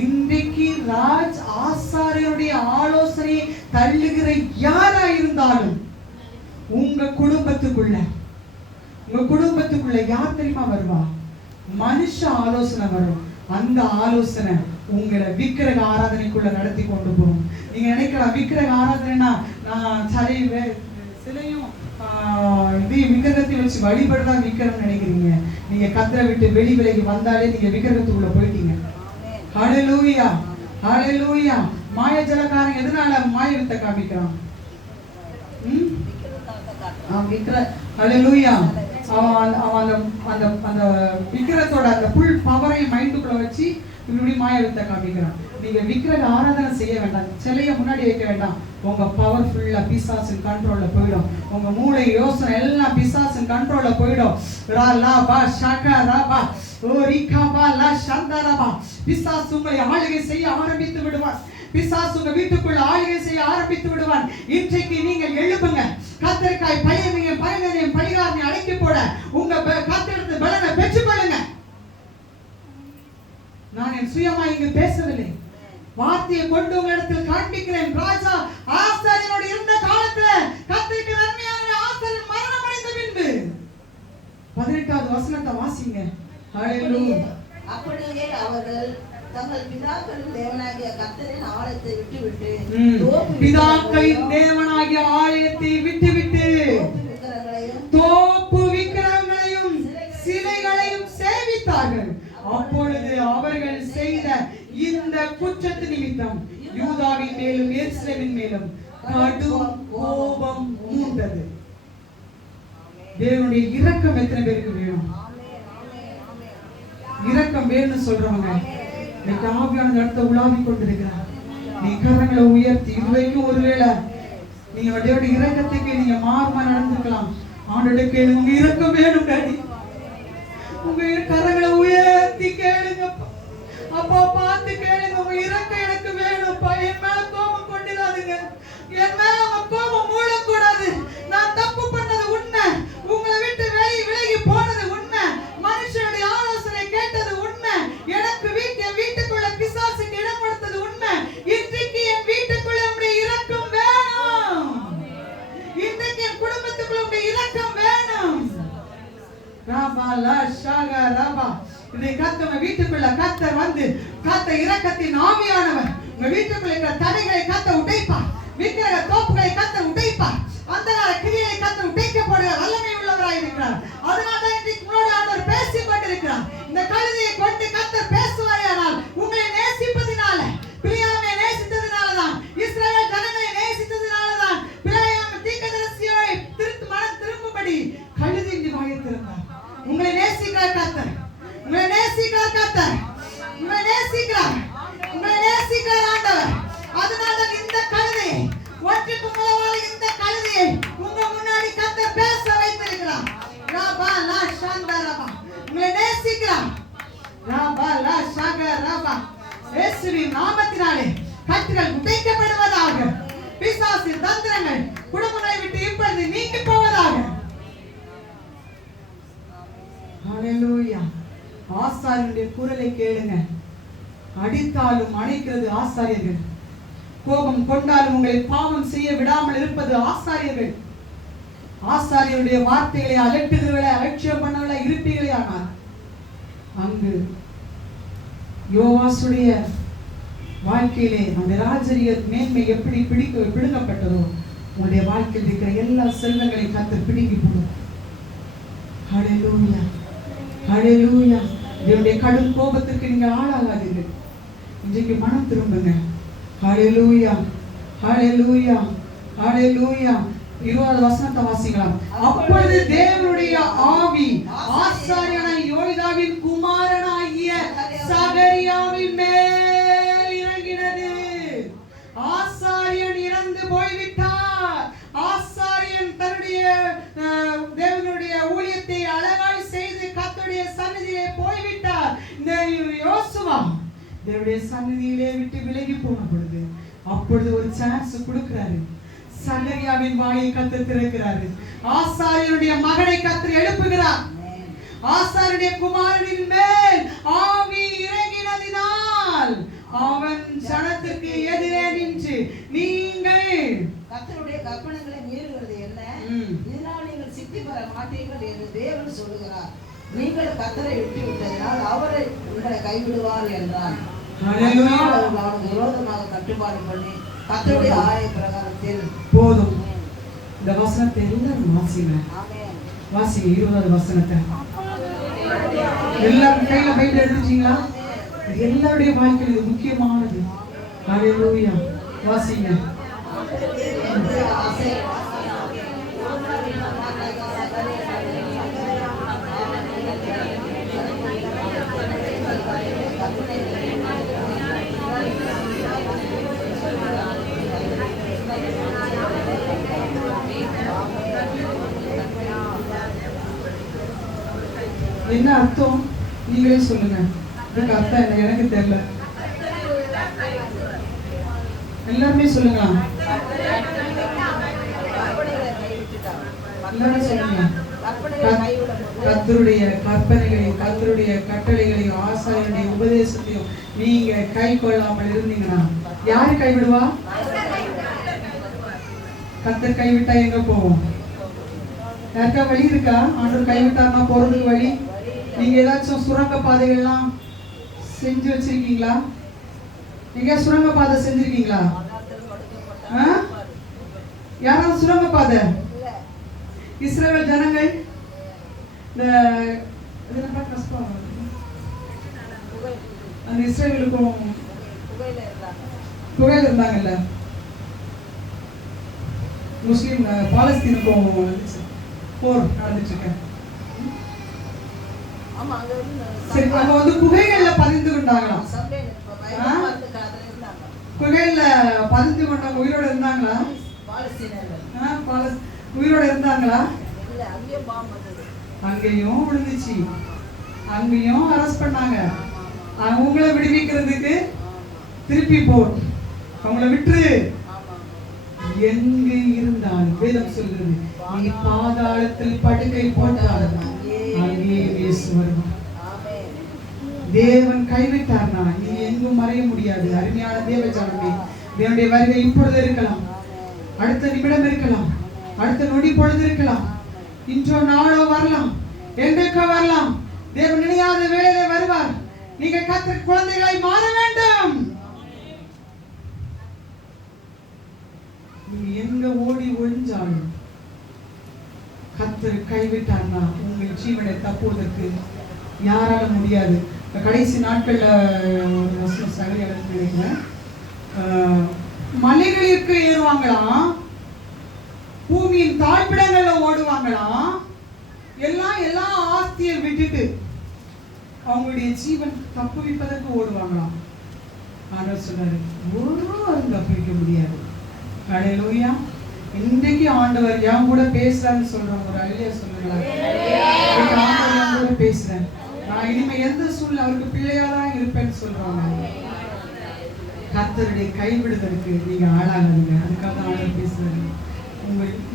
இன்றைக்கு ராஜ் ஆசாரியருடைய ஆலோசனையை தள்ளுகிற யாரா இருந்தாலும் உங்க குடும்பத்துக்குள்ள யார் தெரியுமா வருவா? மனுஷ ஆலோசனை வரும். அந்த ஆலோசனை உங்களை விக்கிரக ஆராதனைக்குள்ள நடத்தி கொண்டு போகும். நீங்க நினைக்கலாம், விக்கிரக ஆராதனைனா நான் சிலையும் விக்கிரகத்தை வச்சு வழிபடுறதா விக்கிரம் நினைக்கிறீங்க. நீங்க கர்த்தரை விட்டு விலகி வந்தாலே நீங்க விக்கிரகத்துக்குள்ள போயிட்டீங்க. ஹல்லேலூயா, ஹல்லேலூயா. மாய ஜலக்காரன் எதனால மாய வித்தை காமிக்கிறான்? ஹல்லேலூயா. அந்த விக்கிரத்தோட அந்த புல் பவரை மைண்டுக்குள்ள வச்சு இப்படி மாய வித்தை காமிக்கிறான். நீங்க விக்கிரக ஆராதனை செய்ய வேண்டாம், சிலையை முன்னாடி வைக்க வேண்டாம். உங்க பவர் ஃபுல்லா பிசாசின் கண்ட்ரோல்ல போயிடும். உங்க மூளை யோசனை எல்லாம் பிசாசின் கண்ட்ரோல்ல போயிடும். பிசாசு உங்களை ஆளுகை செய்ய ஆரம்பித்து விடுவான். பிசாசு உங்க வீட்டுக்குள்ள ஆளுகை செய்ய ஆரம்பித்து விடுவான். இன்றைக்கு நீங்கள் எழுப்புங்க. கர்த்தருக்காய் பழியனையும் பழிகாரனையும் அடக்கி போட உங்க கர்த்தரிடத்து பலனை பெற்றுக்கொள்ளுங்க. நான் என் சுயமா இங்கு பேசவில்லை, வார்த்தையை கொண்டு உங்களிடத்தில் காண்பிக்கிறேன். ராஜா ஆசாரியனோடு இருந்த காலத்துல கர்த்தருக்கு நன்மையான ஆசாரியன் மரணம் அடைந்த பின்பு 18வது வசனத்தை வாசிங்க. ஹல்லேலூயா. அப்படியே அவர்கள் தங்கள் பிதாக்களின் தேவனாகிய கர்த்தரின் ஆலயத்தை விட்டுவிட்டு தோப்பு விக்கிரகங்களையும் சிலைகளையும் சேவித்தார்கள். அப்பொழுது அவர்கள் செய்த இந்த குற்றத்து நிமித்தம் யூதாவின் மேலும் எருசலேமின் மேலும் கடும் கோபம் மூண்டது. தேவனுடைய இரக்கம் எத்தனை பேருக்கு வேணும்? இரக்கம் வேணும்னு சொல்றவங்க ஆவியான இடத்தை உலாவி கொண்டிருக்கிறார். நீ கரங்களை உயர்த்தி இதுவரைக்கும் ஒருவேளை நீங்க அவருடைய இரக்கத்துக்கு நீங்க மாறுமா நடந்துக்கலாம். ஆண்டோட கேளு, உங்க இரக்கம் வேணும் டாடி. உங்க கரங்களை உயர்த்தி கேளுங்க அப்பா, பார்த்து கேளுங்க. உங்க இரக்கம் எனக்கு வேணும்ப்பா. என் மேல கோபம் கொண்டிடாதுங்க. என் மேல உங்க கோபம் மூடக்கூடாது. நான் தப்பு பண்ணது உண்மை, உங்களை விட்டு விலகி போனது உண்மை, மனுஷனுடைய ஆலோசனை கேட்டது உண்மை. எனக்கு வீட்டை பாலா ஷாகா ரபா. இதை கர்த்தர் உங்க வீட்டுக்குள்ள கர்த்தர் வந்து கர்த்தர் இரக்கத்தின் ஆவியானவர் உங்க வீட்டுக்குள்ள இருக்கிற தடைகளை கர்த்தர் உடைப்பார். விக்கிரக தோப்புகளை கர்த்தர் உடைப்பார். அந்தகார கிரியைகளை கர்த்தர் உடைக்கப்படுகிற வல்லமை உள்ளவராய் இருக்கிறார். அதனால தான் இன்றைக்கு உங்களோடு ஆண்டவர் பேசிக் கொண்டிருக்கிறார். இந்த கழுதையை கொண்டு கர்த்தர் பேசுவாரேயானால் உங்களை நேசிப்பதினால, பிலியாமை நேசித்ததினாலதான், இஸ்ரவேல் ஜனங்களை நேசித்ததினாலதான் பிலியாம் தீர்க்கதரிசியை மனம் திரும்பும்படி கழுதையின் வாயை திறந்தார். உங்களை நேசிக்கிறார் கர்த்தர். உங்களை நேசிக்கிறார் கர்த்தர். உங்களை நேசிக்கிறார். உங்களை நேசிக்கிறார் ஆண்டவர். அதனால்தான் இந்த கழுதையை ஒற்றுக்கு மூலமாக இந்த கழுதையை உங்க முன்னாடி கர்த்தர் பேச வைத்திருக்கிறார். ரபா லா ஷாந்தா ரபா. உங்களை நேசிக்கிறார். ரபா லா ஷாகா ரபா. இயேசுவின் நாமத்தினாலே கட்டுகள் உடைக்கப்படுவதாக. பிசாசின் தந்திரங்கள் குடும்பங்களை விட்டு இப்பொழுது நீங்கி போவதாக. ஹalleluya. ஆசாரியனுடைய குரலை கேளுங்க. அடித்தாலும் அணைக்கிறது ஆசாரியர்கள். கோபம் கொண்டாலும் உங்களை பாவம் செய்ய விடாமல் இருப்பது ஆசாரியர்கள். ஆசாரியருடைய வார்த்தைகளை அலட்டுகிறவர்களை அலட்சியம் பண்ணவர்களை இருப்பீர்களே. ஆனால் அங்கு யோவாசுடைய வாழ்க்கையிலே அந்த ராஜரிய மேன்மை எப்படி பிடுங்கப்பட்டதோ உங்களுடைய வாழ்க்கையில் இருக்கிற எல்லா செல்வங்களையும் கர்த்தர் பிடுங்கி போடும். ஹalleluya. ஹalleluya. தேவனுடைய கடும் கோபத்திற்கு நீங்கள் ஆளாகாதீர்கள். இன்றைக்கு மனம் திரும்புங்க. ஹalleluya. ஹalleluya. ஹalleluya. 20வது வசனத்தை வாசிக்கலாம். அப்பொழுது தேவனுடைய ஆவி ஆசாரியனாகிய யோய்தாவின் குமாரனாகிய சகரியாவின் மேல் இறங்கினது. ஆசாரியன் இறந்து போய்விட்டார். ஆசாரியன் தன்னுடைய தேவனுடைய ஊழியத்தை அழகாய் செய்து கர்த்தருடைய சந்நிதியிலே போய்விட்டார். இந்த யோசுவா தேவனுடைய சந்நிதியிலே விட்டு விலகி போன பொழுது அப்பொழுது ஒரு சான்ஸ் கொடுக்கிறாரு. சகரியாவின் வாயை கர்த்தர் திறக்கிறாரு. ஆசாரியனுடைய மகனை கர்த்தர் எழுப்புகிறார். ஆசாரியனுடைய குமாரனின் மேல் ஆவி இறங்கினதினால் அவன் ஜனத்துக்கு எதிரே நின்று நீங்கள் கர்த்தருடைய கற்பனைகளை மீறுகிறது என்ன? இதனால் நீங்கள் சித்தி பெற மாட்டீர்கள் என்று தேவன் சொல்லுகிறார். நீங்கள் கர்த்தரை விட்டு விட்டதனால் அவரை உங்களை கைவிடுவார் என்றார். அவனுக்கு விரோதமாக கட்டுப்பாடு பண்ணி கர்த்தருடைய ஆய பிரகாரத்தில் போதும். இந்த வசனத்தை எல்லாரும் வாசிங்க. வாசிங்க 20வது வசனத்தை. எல்லாரும் கையில பைபிள் எடுத்துட்டீங்களா? எல்லாருடைய வாழ்க்கையில் இது முக்கியமானது. ஹalleluya. வாசிங்க. என்ன அர்த்தம்? நீங்களே சொல்லுங்க. இதுக்கு அர்த்தம் என்ன? எனக்கு தெரியல. எல்லாருமே சொல்லுங்க. எல்லாரும் சொல்லுங்க. கர்த்தருடைய கற்பனைகளையும் கர்த்தருடைய கட்டளைகளையும் ஆசாரியனுடைய உபதேசத்தையும் நீங்க கை கொள்ளாமல் இருந்தீங்கன்னா யாரு கைவிடுவா? கர்த்தர் கைவிட்டா எங்க போவோம்? யாருக்கா வழி இருக்கா? ஆண்டவர் கைவிட்டாருன்னா போறதுக்கு வழி? நீங்க ஏதாச்சும் சுரங்க பாதைகள்லாம் செஞ்சு வச்சிருக்கீங்களா? நீங்க சுரங்க பாதை செஞ்சிருக்கீங்களா? யாராவது சுரங்க பாதை? இஸ்ரவேல் ஜனங்கள் இந்த அந்த இஸ்ரவேலுக்கும் குகையில் இருந்தாங்கல்ல, முஸ்லிம் பாலஸ்தீனுக்கும் போர் நடந்துட்டு இருக்க. சரி, அவங்க வந்து குகைகள்ல பதிந்து கொண்டாங்களாம். குகையில பதிந்து கொண்டவங்க உயிரோட இருந்தாங்களா? உயிரோட இருந்தாங்களா? அங்கேயும் விழுந்துச்சு. அங்கேயும் அரெஸ்ட் பண்ணாங்க. அவங்கள விடுவிக்கிறதுக்கு திருப்பி போர், அவங்கள விட்டுரு. எங்க இருந்தாலும் வேதம் சொல்கிறது, நீ பாதாளத்தில் படுக்கை போட்டாலும் அங்கே இயேசு வருவார். தேவன் கைவிட்டார்னா நீ எங்கும் மறைய முடியாது. அருமையான தேவ ஜனமே, தேவனுடைய வருகை இப்பொழுது இருக்கலாம், அடுத்த நிமிடம் இருக்கலாம், அடுத்த நொடி பொழுது இருக்கலாம், இன்றோ நாளோ வரலாம். என்றைக்கு வரலாம். தேவன் நினையாத வேளையிலே வருவார். நீங்கள் கர்த்தர் குழந்தைகளை மாற வேண்டும். நீங்க எங்க ஓடி ஒழிஞ்சாலும் கர்த்தர் கைவிட்டார்னா உங்கள் ஜீவனை தப்புவதற்கு யாரால முடியாது. கடைசி நாட்கள்ல நினைக்கிறேன், மலைகளிற்கு ஏறுவாங்களாம், பூமியின் தாழ்பிடங்கள்ல ஓடுவாங்களாம், எல்லா ஆஸ்தியை விட்டுட்டு அவங்களுடைய ஜீவன் தப்புவிப்பதற்கு ஓடுவாங்களாம். ஆண்டவர் சொன்னாரு, ஒருவரும் தப்புவிக்க முடியாது. ஹல்லேலூயா. இன்றைக்கு ஆண்டவர் என் கூட பேசுறான்னு சொல்றோம். ஒரு அல்லேலூயா சொல்லுங்களா? ஆண்டவர் என் கூட பேசுறேன். நான் இனிமே எந்த சூழ்நிலை அவருக்கு பிள்ளையாதான் இருப்பேன்னு சொல்றாங்க. கர்த்தருடைய கைவிடுதலுக்கு நீங்க ஆளாகாதீங்க. அதுக்காக தான் ஆண்டவர் பேசுறாரு.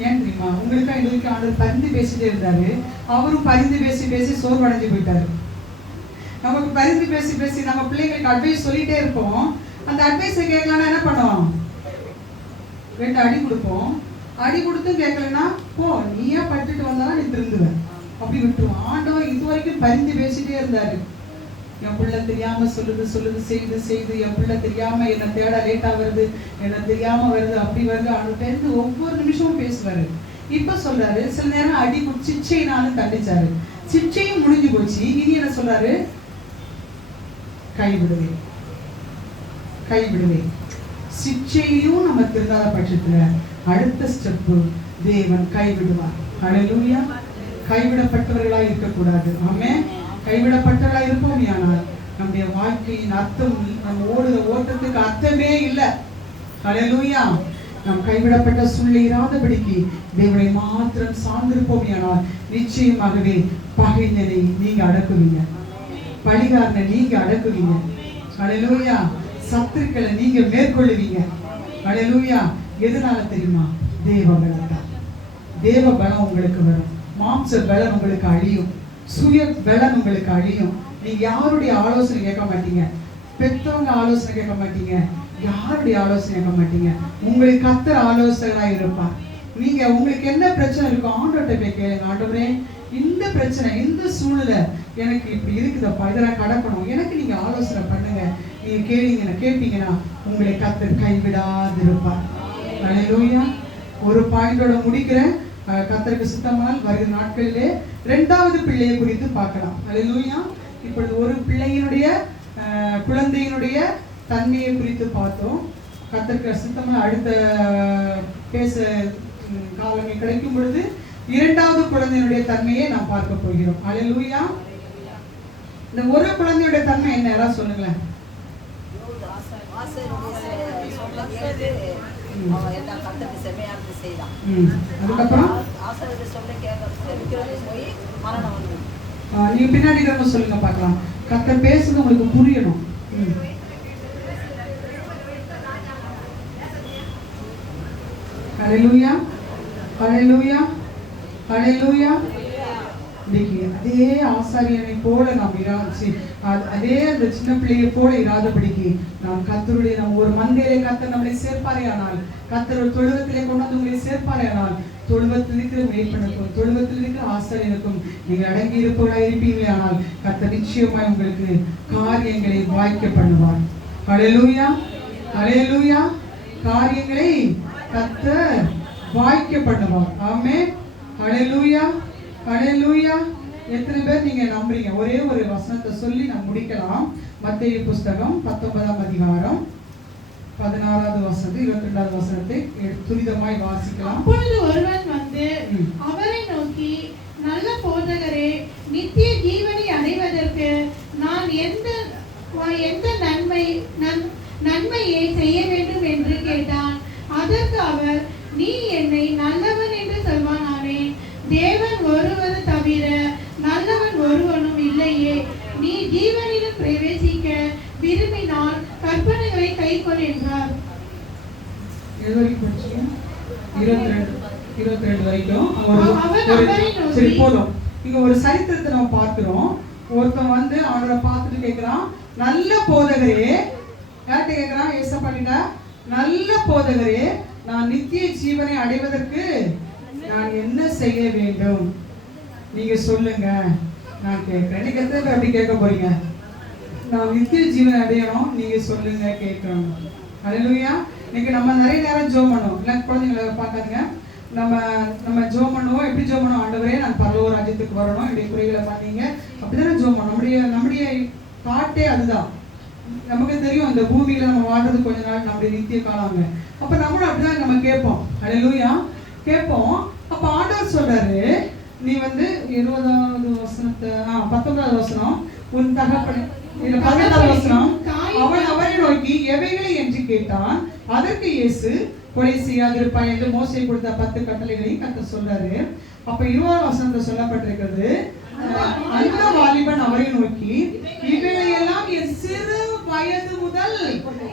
ஏன் தெரியுமா? உங்களுக்கா இதுக்கு ஆண்டவர் பரிந்து பேசிட்டே இருந்தாரு. அவரும் பரிந்து பேசி பேசி சோர்வடைஞ்சு போயிட்டாரு. நமக்கு பரிந்து பேசி பேசி நம்ம பிள்ளைங்களுக்கு அட்வைஸ் சொல்லிட்டே இருப்போம். அந்த அட்வைஸை கேட்கலன்னா என்ன பண்ணுவோம்? 2 அடி கொடுப்போம். அடி கொடுத்தும் கேட்கலன்னா போ நீயா பட்டுட்டு வந்தாலும் நீ திருந்துவேன் அப்படி விட்டுருவோம். ஆண்டவர் இது வரைக்கும் பரிந்து பேசிட்டே இருந்தாரு. என் பிள்ளை தெரியாம சொல்லுது செய்து என் பிள்ளை தெரியாம என்ன தேட லேட்டா வருது, என்ன தெரியாம வருது, அப்படி வருது. அவன்கிட்ட ஒவ்வொரு நிமிஷமும் பேசுவாரு. இப்ப சொல்றாரு, சில நேரம் அடி சிச்சைனாலும் தண்டிச்சாரு. சிச்சையும் முடிஞ்சு போச்சு. இனி என்ன சொல்றாரு? கைவிடுவேன். சிச்சையும் நம்ம திருந்தாத பட்சத்துல அடுத்த ஸ்டெப்பு தேவன் கைவிடுவார். ஹல்லேலூயா. கைவிடப்பட்டவர்களாய் இருக்கக்கூடாது. ஆமென். கைவிடப்பட்டவர்களாய் இருப்போம். ஆனால் நம்முடைய வாழ்க்கையின் அர்த்தம், நம்ம ஓடுற ஓட்டத்துக்கு அர்த்தமே இல்லை. ஹல்லேலூயா. நாம் கைவிடப்பட்ட சூழ்நிலை இராதபடிக்கு தேவனை மாத்திரம் சார்ந்திருப்போம். ஆனால் நிச்சயமாகவே பகைஞனை நீங்க அடக்குவீங்க, பழிகாரனை நீங்க அடக்குவீங்க. ஹல்லேலூயா. சத்துருக்களை நீங்க மேற்கொள்ளுவீங்க. ஹல்லேலூயா. எதனால தெரியுமா? தேவ பலம் தான். தேவ பலம் உங்களுக்கு வரும். மாம்ச பலம் உங்களுக்கு அழியும். சுய பலம் உங்களுக்கு அழியும். நீங்க யாருடைய ஆலோசனை கேட்க மாட்டீங்க. பெற்றவங்க ஆலோசனை கேட்க மாட்டீங்க. யாருடைய ஆலோசனை கேட்க மாட்டீங்க. உங்களுக்கு கர்த்தர் ஆலோசகராக இருப்பார். நீங்க உங்களுக்கு என்ன பிரச்சனை இருக்கோ ஆண்டவர்கிட்ட போய் கேளுங்க. ஆண்டவரே, இந்த பிரச்சனை, இந்த சூழ்நிலை எனக்கு இப்படி இருக்குதப்பா, இதெல்லாம் கடக்கணும், எனக்கு நீங்க ஆலோசனை பண்ணுங்க. நீங்க கேட்டீங்கன்னா உங்களை கர்த்தர் கைவிடாது இருப்பார். ஹல்லேலூயா. ஒரு பாயிண்டோட முடிக்கிறேன். கர்த்தருக்கு சித்தமானால் வருகிற நாட்களிலே 2வது பிள்ளையை குறித்து பார்க்கலாம். ஹல்லேலூயா. இப்பொழுது ஒரு பிள்ளையினுடைய குழந்தையினுடைய தன்மையை குறித்து பார்த்தோம். கர்த்தருக்கு சித்தமாக அடுத்த பேச காலங்கள் கிடைக்கும் பொழுது 2வது குழந்தையினுடைய தன்மையை நாம் பார்க்க போகிறோம். ஹல்லேலூயா. இந்த ஒரு குழந்தையுடைய தன்மை என்ன? யாராவது சொல்லுங்களேன். அதுக்கப்புறம் நீங்க பின்னாடி இருக்க சொல்லுங்க பார்க்கலாம். கர்த்தர் பேசுறது உங்களுக்கு புரியணும். ஹல்லேலூயா. ஹல்லேலூயா. ஹல்லேலூயா. அதே ஆசாரியனை போல நாம் அதே அந்த சின்ன பிள்ளையை போல இராதபடிக்கு நாம் கர்த்தருடைய, நம்ம ஒரு மந்தையிலே கர்த்தர் நம்மளை சேர்ப்பாரே ஆனால், கர்த்தர் ஒரு தொழுவத்திலே கொண்டு வந்து உங்களை சேர்ப்பாரே ஆனால், தொழுவத்தில் இருக்கிற மேய்ப்பனுக்கும் தொழுவத்தில் இருக்கிற ஆசாரியனுக்கும் நீங்கள் அடங்கி இருப்பவர்களாக இருப்பீங்களே ஆனால் கர்த்தர் நிச்சயமாய் உங்களுக்கு காரியங்களை வாய்க்க பண்ணுவார். ஹல்லேலூயா. ஹல்லேலூயா. காரியங்களை கர்த்தர் வாய்க்க பண்ணுவார். ஆமென். ஹல்லேலூயா. ஹல்லேலூயா. எத்தனை பேர் நீங்க நம்புறீங்க? ஒரே ஒரு வசனத்தை சொல்லி நாம் முடிக்கலாம். மத்தேயு புஸ்தகம் 19ஆம் அதிகாரம் 16வது வசனம் 22வது வசனத்தை துரிதமாய் வாசிக்கலாம். அப்பொழுது ஒருவன் வந்து அவரை நோக்கி, நல்ல போதகரே, நித்திய ஜீவனை அடைவதற்கு நான் எந்த நன்மையை செய்ய வேண்டும் என்று கேட்டான். அதற்கு அவர், நீ என்னை நல்லவன் என்று சொல்வானானே? தேவன் ஒருவர் தவிர நல்லவன் ஒருவனும் இல்லையே. நீ ஜீவனிலும் பிரவேசிக்க விரும்பினால் கற்பனைகளை கைக்கொள் என்றார். 22 வரைக்கும் சரி போதும். இங்க ஒரு சரித்திரத்தை நம்ம பார்க்கிறோம். ஒருத்தன் வந்து அவனோட பார்த்துட்டு கேட்கிறான், நல்ல போதகரே, யார்கிட்ட கேட்கிறான்? ஏசப்பாட்ட, நல்ல போதகரே, நான் நித்திய ஜீவனை அடைவதற்கு நான் என்ன செய்ய வேண்டும்? நீங்க சொல்லுங்க, நான் கேட்கிறேன். இன்னைக்கு எத்தனை பேர் அப்படி கேட்க போறீங்க? நான் நித்திய ஜீவன் அடையணும், நீங்க சொல்லுங்க, கேட்கணும். ஹல்லேலூயா. இன்னைக்கு நம்ம நிறைய நேரம் ஜெபம் பண்ணுவோம். இல்லை குழந்தைங்களை பார்க்காதுங்க. நம்ம ஜெபம் பண்ணுவோம். எப்படி ஜெபம் பண்ணுவோம்? ஆண்டவரே, நான் பரலோக ராஜ்யத்துக்கு வரணும், என்னுடைய குறைகளை பண்ணீங்க, அப்படிதானே ஜெபம் பண்ணுவோம். நம்முடைய தாட்டே அதுதான். நமக்கு தெரியும் இந்த பூமியில நம்ம வாழ்றது கொஞ்ச நாள் நம்முடைய நித்திய காலங்க. அப்ப நம்மளும் அப்படிதான் நம்ம கேட்போம். ஹல்லேலூயா, கேட்போம். அப்ப ஆண்டவர் சொல்றாரு, நீ 20வது வசனத்தை 19வது வசனம், உன் தகப்பன் 18வது வசனம், அவன் அவரை நோக்கி எவைகளை என்று கேட்டான். அதற்கு இயேசு, கொலை செய்யாதிருப்பாய் என்று மோசே கொடுத்த 10 கட்டளைகளையும் கர்த்தர் சொல்றாரு. அப்ப 20வது வசனத்தை சொல்லப்பட்டிருக்கிறது, அந்த வாலிபன் அவரை நோக்கி, இவையெல்லாம் என் சிறு வயது முதல்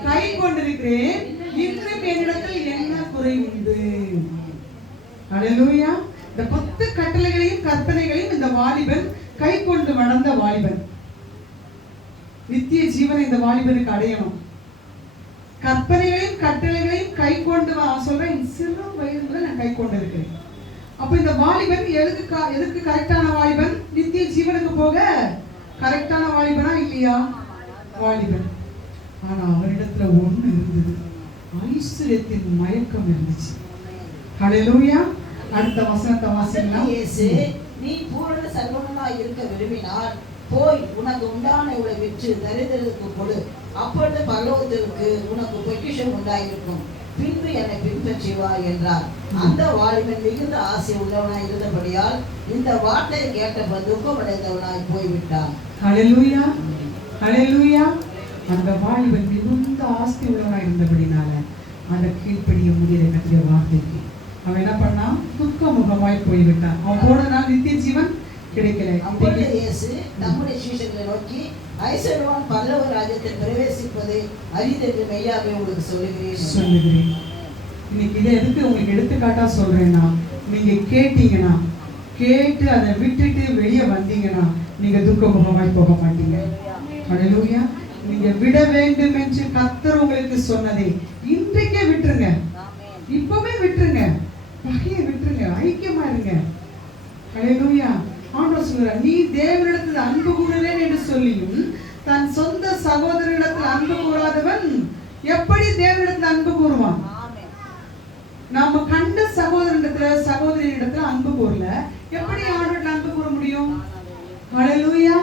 கை கொண்டிருக்கிறேன், இன்னும் என்னிடத்தில் என்ன குறை உண்டு? ஹல்லேலூயா. இந்த 10 கட்டளைகளையும் கற்பனைகளையும் இந்த வாலிபன் கை கொண்டு வளர்ந்த வாலிபன். நித்திய ஜீவனை இந்த வாலிபனுக்கு அடையணும். கற்பனைகளையும் கட்டளைகளையும் கை கொண்டு சொல்றேன், சிறு வயதுல நான் கை கொண்டு இருக்கிறேன். அப்ப இந்த வாலிபன் எதுக்கு கரெக்டான வாலிபன்? நித்திய ஜீவனுக்கு போக கரெக்டான வாலிபனா இல்லையா? வாலிபன். ஆனா அவரிடத்துல ஒண்ணு இருந்தது, ஐஸ்வர்யத்தின் மயக்கம் இருந்துச்சு. ஹல்லேலூயா. அடுத்த வசனத்தை வாசிக்கலாம். இயேசு, நீ பூரண சர்வனனாய் இருக்க விரும்பினால் போய் உனக்கு உண்டான இவளை விற்று தரித்திரருக்கு கொடு, அப்பொழுது பரலோகத்திற்கு உனக்கு பொக்கிஷம் உண்டாயிருக்கும், பின்பு என்னை பின்பற்றி வா என்றார். அந்த வாலிபன் மிகுந்த ஆசை உள்ளவனாய் இருந்தபடியால் இந்த வார்த்தையை கேட்ட துக்கமடைந்தவனாய் போய்விட்டான். ஹல்லேலூயா, ஹல்லேலூயா. அந்த வாலிபன் மிகுந்த ஆசை உள்ளவனாய் இருந்தபடினால அந்த கீழ்ப்படிய முடியல கத்திய வார்த்தைக்கு. அவன் என்ன பண்ணா? துக்க முகமாய் போய்விட்டான். அவன் போனதுனால நித்திய ஜீவன் கிடைக்கல. அப்பொழுது இயேசு நம்முடைய சீஷர்களை நோக்கி, ஐஸ்வர்யவான் பரலோக ராஜ்யத்தில் பிரவேசிப்பதை அரிதென்று மெய்யாகவே உங்களுக்கு சொல்லுகிறேன். இன்னைக்கு இதை எதுக்கு உங்களுக்கு எடுத்துக்காட்டா சொல்றேன்னா, நீங்க கேட்டீங்கன்னா, கேட்டு அதை விட்டுட்டு வெளியே வந்தீங்கன்னா நீங்க துக்க முகமாய் போக மாட்டீங்க. ஹல்லேலூயா. நீங்க விட வேண்டும் என்று கர்த்தர் உங்களுக்கு சொன்னதை இன்றைக்கே விட்டுருங்க. இப்பவே விட்டுருங்க. பகையை விட்டுருங்க. ஐக்கியமா இருங்க. ஹல்லேலூயா. ஆண்டவர் சொல்றார், நீ தேவனிடத்தில் அன்பு கூறுவேன் என்று சொல்லியும் தன் சொந்த சகோதரனிடத்தில் அன்பு கூறாதவன் எப்படி தேவனிடத்தில் அன்பு கூறுவான்? நாம கண்ட சகோதரியிடத்துல அன்பு கூறல, எப்படி ஆண்டவரிடத்தில் அன்பு கூற முடியும்? ஹல்லேலூயா.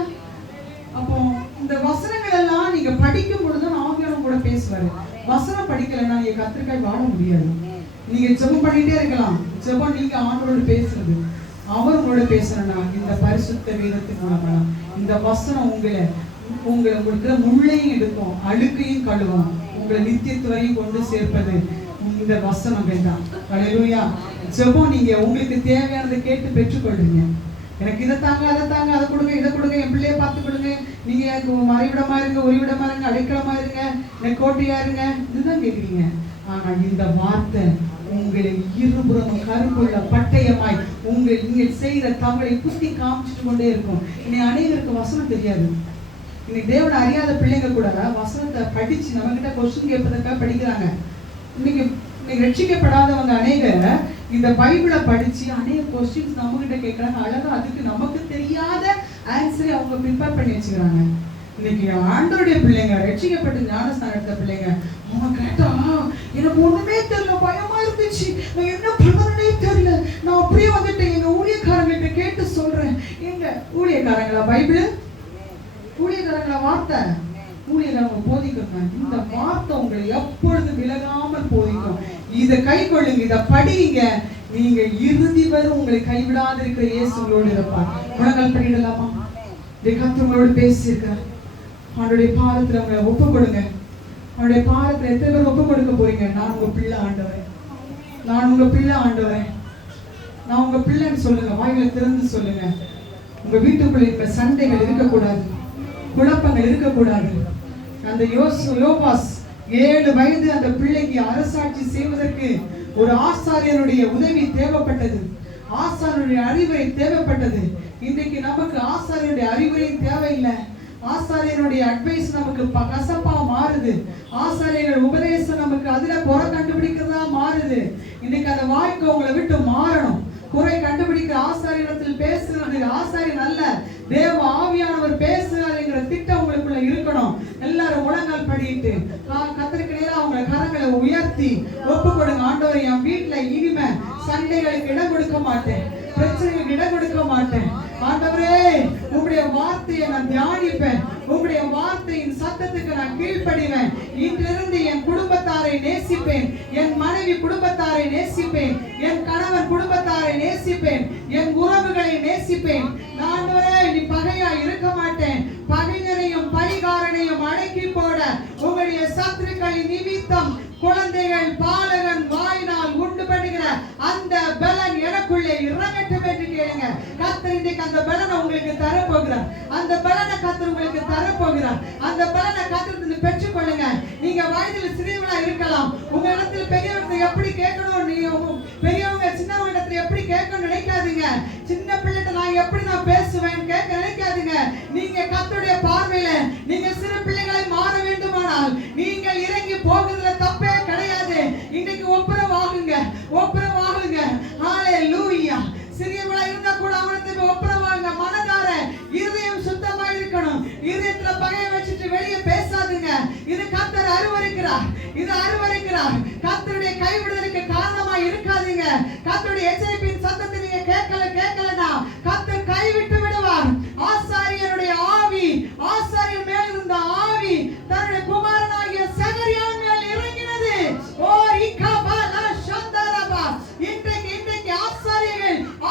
அப்போ இந்த வசனங்கள் எல்லாம் நீங்க படிக்கும் பொழுது ஆவியானவர் கூட பேசுவாரு. வசனம் படிக்கலைன்னா நீங்க கத்திரிக்காய் வாழ முடியாது. நீங்க ஜெபம் பண்ணிட்டே இருக்கலாம். ஜெபம் நீங்க ஆண்டவரோட பேசுறது, அவர் உங்களோட பேசணும்னா இந்த பரிசுத்த வேதத்தின் மூலமா இந்த வசனம் உங்களுக்கு முள்ளையும் எடுக்கும், அழுக்கையும் கழுவும், உங்களை நித்தியத்துவரையும் கொண்டு சேர்ப்பது இந்த வசனம் வேண்டாம். ஹல்லேலூயா. ஜெபம் நீங்க உங்களுக்கு தேவையானதை கேட்டு பெற்றுக்கொள்றீங்க. எனக்கு இதை தாங்க, அதை தாங்க, அதை கொடுங்க, இதை கொடுங்க, என் பிள்ளைய பார்த்து கொடுங்க, நீங்க எனக்கு மறைவிடமா இருங்க, ஒளிவிடமா இருங்க, அடைக்கலமா இருங்க, எனக்கு கோட்டையா இருங்க, இதுதான் கேட்குறீங்க. ஆனா இந்த வார்த்தை உங்களை இருபுறமும் கருப்புள்ள பட்டயமாய் நீங்கள் செய்கிற தவறை குத்தி காமிச்சிட்டு கொண்டே இருக்கும். இன்னைக்கு அநேகருக்கு வசனம் தெரியாது. இன்னைக்கு தேவனை அறியாத பிள்ளைங்க கூட வசனத்தை படிச்சு நம்ம கிட்ட கொஸ்டின் கேட்பதற்காக படிக்கிறாங்க. இன்னைக்கு ரட்சிக்கப்படாதவங்க அநேகர் இந்த பைபிளை படிச்சு அநேக கொஸ்டின்ஸ் நம்ம கிட்ட கேட்கறாங்க. அழகா அதுக்கு நமக்கு தெரியாத ஆன்சரை அவங்க ப்ரிப்பேர் பண்ணி வச்சுக்கிறாங்க. இன்னைக்கு ஆண்டவருடைய பிள்ளைங்க, ரட்சிக்கப்பட்டு ஞானஸ்தானம் எடுத்த பிள்ளைங்க, அவங்க கேட்டா எனக்கு ஒண்ணுமே தெரியல, பயமா இருந்துச்சு, நான் என்ன பண்ணணும்னே தெரியல, நான் அப்படியே வந்துட்டேன், எங்க ஊழியக்காரங்கிட்ட கேட்டு சொல்றேன். எங்க ஊழியக்காரங்களா பைபிள்? ஊழியக்காரங்களா வார்த்தை? ஊழியக்காரங்க போதிக்கணும். இந்த வார்த்தை உங்களை எப்பொழுது விலகாமல் போதிக்கும். இதை கை கொள்ளுங்க, இதை படிங்க, நீங்க இறுதி வரை உங்களை கைவிடாத இருக்கிற இயேசு உங்களோடு இருப்பார். முழங்கால் படிடலாமா? கர்த்தர் உங்களோடு பேசியிருக்கிறார். அவனுடைய பாதத்துல உங்களை ஒப்பு கொடுங்க. அவனுடைய பாதத்துல எத்தனை பேர் ஒப்பு கொடுக்க போறீங்க? நான் உங்க பிள்ளை ஆண்டவரே, நான் உங்க பிள்ளை ஆண்டவரே, நான் உங்க பிள்ளைன்னு சொல்லுங்க. வாயில திறந்து சொல்லுங்க. உங்க வீட்டுக்குள்ள இப்ப சண்டைகள் இருக்கக்கூடாது, குழப்பங்கள் இருக்கக்கூடாது. அந்த யோவாஸ் 7 வயது அந்த பிள்ளைக்கு அரசாட்சி செய்வதற்கு ஒரு ஆசாரியனுடைய உதவி தேவைப்பட்டது, ஆசாரியனுடைய அறிவுரை தேவைப்பட்டது. இன்றைக்கு நமக்கு ஆசாரியனுடைய அறிவுரை தேவையில்லை. ஆசாரியனுடைய அட்வைஸ் நமக்கு கசப்பா மாறுது. ஆசாரியர்கள் உபதேசம் நமக்கு அதுல குறை கண்டுபிடிக்கிறதா மாறுது. இன்னைக்கு அந்த வாழ்க்கை உங்களை விட்டு மாறணும். குறை கண்டுபிடிக்கிற ஆசாரியத்தில் பேசுறது ஆசாரியன் அல்ல, தேவ ஆவியானவர் பேசுறாருங்கிற திட்டம் உங்களுக்குள்ள இருக்கணும். எல்லாரும் முழங்கால் படிட்டு கர்த்தருக்கு நேரா உங்க கரங்களை உயர்த்தி ஒப்பு கொடுங்க. ஆண்டவரே, என் வீட்டுல இனிமே சண்டைகளுக்கு இடம் கொடுக்க மாட்டேன், பிரச்சனைகளுக்கு இடம் கொடுக்க மாட்டேன். ஆண்டவரே, உங்களுடைய வார்த்தையை நான் தியானிப்பேன், உங்களுடைய வார்த்தையின் சத்தத்துக்கு நான் கீழ்ப்படிவேன். இன்றிலிருந்து என் குடும்பத்தாரை நேசிப்பேன், என் மனைவி குடும்பத்தாரை நேசிப்பேன், என் கணவன் குடும்பத்தாரை நேசிப்பேன், என் உறவுகளை நேசிப்பேன். ஆண்டவரே, நீ பகையா இருக்க மாட்டேன். பகைஞரையும் பழிகாரனையும் அடக்கி போட உங்களுடைய சத்துருக்களின் நிமித்தம் குழந்தைகள் பாலகன் வாயினால் உண்டு பண்ணுகிற அந்த பலன் எனக்குள்ளே இறங்கட்டும் என்று கேளுங்க. கர்த்தர் இன்றைக்கு அந்த பலனை உங்களுக்கு தரப்போகிறார். அந்த பலனை கர்த்தர் உங்களுக்கு தரப்போகிறார். அந்த பலனை கர்த்தர் பெற்றுக் கொள்ளுங்க. நீங்க வயதில் சிறியவங்களா இருக்கலாம், உங்க இடத்துல பெரியவங்க எப்படி கேட்கணும், நீங்க பெரியவங்க சின்னவங்க இடத்துல எப்படி கேட்கணும் நினைக்காதீங்க. சின்ன பிள்ளைகிட்ட நான் பேசுவேன் கேட்க நினைக்காதீங்க. நீங்க கர்த்தருடைய பார்வையில நீங்க சிறு பிள்ளைகளை மாற வேண்டுமானால் நீங்கள் இறங்கி போகிறதுல தப்பே கிடையாது. இன்னைக்கு ஒப்புரவாகுங்க, ஒப்புரவாகுங்க. ஹalleluya. சிறியவளா இருந்தா கூட அவனுக்கு ஒப்புரவாகுங்க. மனதார இருதயம் சுத்தமா இருக்கணும். இருதயத்துல பகையை வச்சுட்டு வெளியே பேசாதீங்க. இது கர்த்தர் அருவருக்கிறார், இது அருவருக்கிறார். கர்த்தருடைய கைவிடுதலுக்கு காரணமா இருக்காதீங்க. கர்த்தருடைய எச்சரிப்பின் சத்தத்தை நீங்க கேட்கலனா கர்த்தர் கைவிட்டு விடுவார். ஆசாரியருடைய ஆவி, ஆசாரியர் மேல் இருந்த ஆவி தன்னுடைய குமாரனாகிய சகரியாவின் மேல் இறங்கினது. ஓ இகாபாலா சந்தரபா. இன்றைக்கு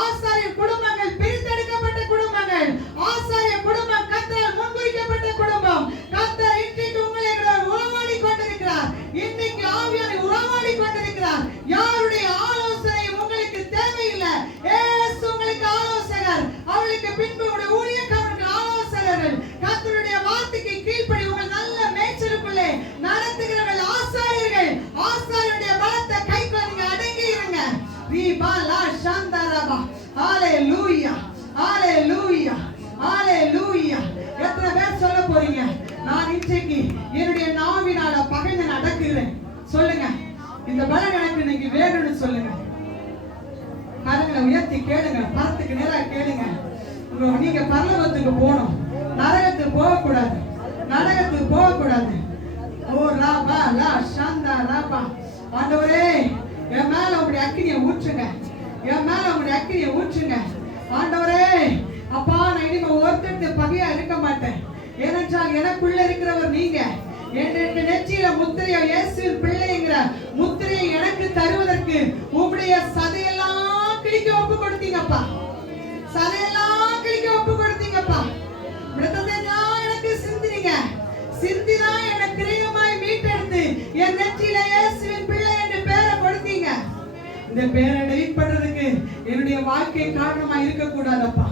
ஆசாரியர் குடும்பங்கள் பிரித்தெடுக்கப்பட்ட குடும்பங்கள், ஆசாரிய குடும்பம் கர்த்தரால் முன்குறிக்கப்பட்ட குடும்பம். கர்த்தர் இன்றைக்கு உங்களை உறவாடி கொண்டிருக்கிறார். இன்றைக்கு ஆவியானவர் உறவாடி கொண்டிருக்கிறார். யாருடைய ஆலோசனையும் உங்களுக்கு தேவையில்லை. இயேசு உங்களுக்கு ஆலோசகர். அவளுக்கு பின்பு உங்களுடைய ஊழியக்காரர்கள் ஆலோசகர்கள். கர்த்தருடைய வார்த்தைக்கு கீழ்ப்படி உங்கள் நல்ல மேய்ச்சலுக்குள்ளே நடத்துகிறவர்கள் ஆசாரியர்கள். ஆசாரியருடைய பலத்தை கைக்கொள்ளுங்க, அடங்கி இருங்க. ரீபாலா சந்தரபா. ஹalleluya, ஹalleluya, ஹalleluya. எத்தனை பேர் சொல்ல போறீங்க, நான் இன்றைக்கு என்னுடைய நாவினால பகைஞனை அடக்குகிறேன்? சொல்லுங்க. இந்த பலன் எனக்கு இன்னைக்கு வேணும்னு சொல்லுங்க. கரங்களை உயர்த்தி கேளுங்க, பரத்துக்கு நேரா கேளுங்க. நீங்க பரலோகத்துக்கு போகணும், நரகத்துக்கு போகக்கூடாது, நரகத்துக்கு போகக்கூடாது. ஓ ராபா லா சந்தா ராபா. ஆண்டவரே, என் மேல உங்களுடைய அக்கினியை ஊற்றுங்க, என் மேல உங்களுடைய அக்கினியை ஊற்றுங்க. ஆண்டவரே, அப்பா, நான் இனிமே ஒருத்தருக்கு பகையா இருக்க மாட்டேன். ஏனென்றால் எனக்குள்ள இருக்கிறவர் நீங்க. என் நெற்றியில முத்திரையை, இயேசுவின் பிள்ளைங்கிற முத்திரையை எனக்கு தருவதற்கு உங்களுடைய சதையெல்லாம் கிழிக்க ஒப்பு கொடுத்தீங்கப்பா. சதையெல்லாம் கிழிக்க ஒப்பு கொடுத்தீங்கப்பா. ரத்தத்தையெல்லாம் எனக்கு சிந்தினீங்க. சிந்திதான் என்னை கிரயமாய் மீட்டெடுத்து என் நெற்றியில இயேசுவின் பிள்ளை என்று பேரை கொடுத்தீங்க. இந்த பேரை டெலிட் பண்றதுக்கு என்னுடைய வாழ்க்கை காரணமா இருக்க கூடாதப்பா.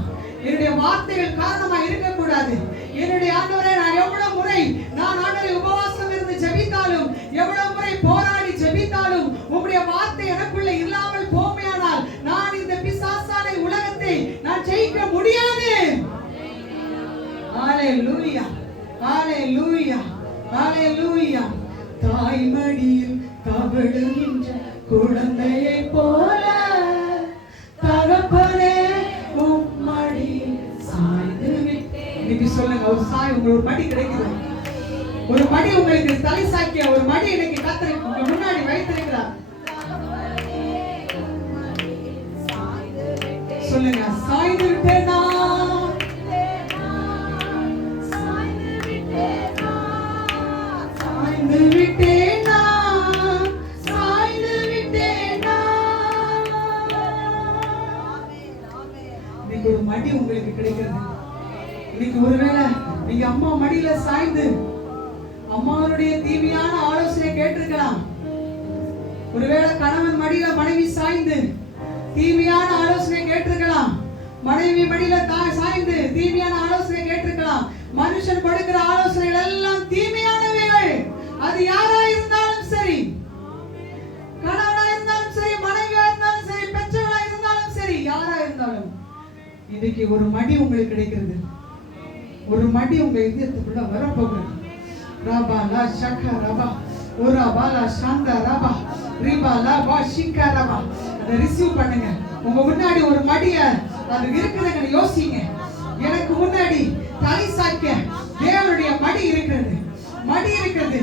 என்னுடைய வார்த்தைகள் காரணமா இருக்க கூடாது. என்னுடைய ஆண்டவரே, நான் எவ்வளவு முறை நான் ஆண்டவரை உபவாசம் இருந்து ஜெபித்தாலும், எவ்வளவு முறை போராடி ஜெபித்தாலும் உம்முடைய வார்த்தை எனக்குள்ள இல்லாமல் போமையானால் நான் இந்த பிசாசான உலகத்தை நான் ஜெயிக்க முடியாது. ஹalleluya, ஹalleluya, ஹalleluya. தாய் மடியில் தவழுகின்ற குழந்தையை போல தகப்பனே உம்மடி சாய்ந்து விட்டேன். இன்னைக்கு சொல்லுங்க, ஒரு சாய் உங்களுக்கு ஒரு மடி கிடைக்குது, ஒரு மடி உங்களுக்கு தலை சாக்கிய ஒரு மடி இன்னைக்கு கர்த்தர் உங்க முன்னாடி வைத்திருக்கிறார். சொல்லுங்க, சாய்ந்து விட்டேனா, சாய்ந்து விட்டேனா, சாய்ந்து விட்டேனா, சாய்ந்து விட்டேனா. இன்னைக்கு ஒரு மடி உங்களுக்கு கிடைக்கிறது. இன்னைக்கு ஒருவேளை நீங்க அம்மா மடியில சாய்ந்து அம்மாவுடைய தீமையான ஆலோசனை கேட்டிருக்கலாம். ஒருவேளை கணவன் மடியில மனைவி சாய்ந்து தீமையான ஆலோசனை கேட்டிருக்கலாம். மனைவி மடியில சாய்ந்து தீமையான ஆலோசனை கேட்டிருக்கலாம். மனுஷன் கொடுக்கிற ஆலோசனைகள் எல்லாம் தீமையானவைகள். அது யாரா இருந்தாலும் சரி, கணவனா இருந்தாலும் சரி, மனைவியா இருந்தாலும் சரி, பெற்றவளா இருந்தாலும் சரி, யாரா இருந்தாலும் இன்னைக்கு ஒரு மடி உங்களுக்கு கிடைக்கிறது. ஒரு மடி உங்க இதயத்துக்குள்ள வரப்போகுது. ரபா லா ஷக்கா ரபா ஓரா பாலா சாந்தா ரபா ரிபா லா வா ஷிக்கா ரபா. அதை ரிசீவ் பண்ணுங்க. உங்க முன்னாடி ஒரு மடிய அது இருக்குதுன்னு யோசிங்க. எனக்கு முன்னாடி தலை சாய்க்க தேவனுடைய மடி இருக்கிறது, மடி இருக்கிறது.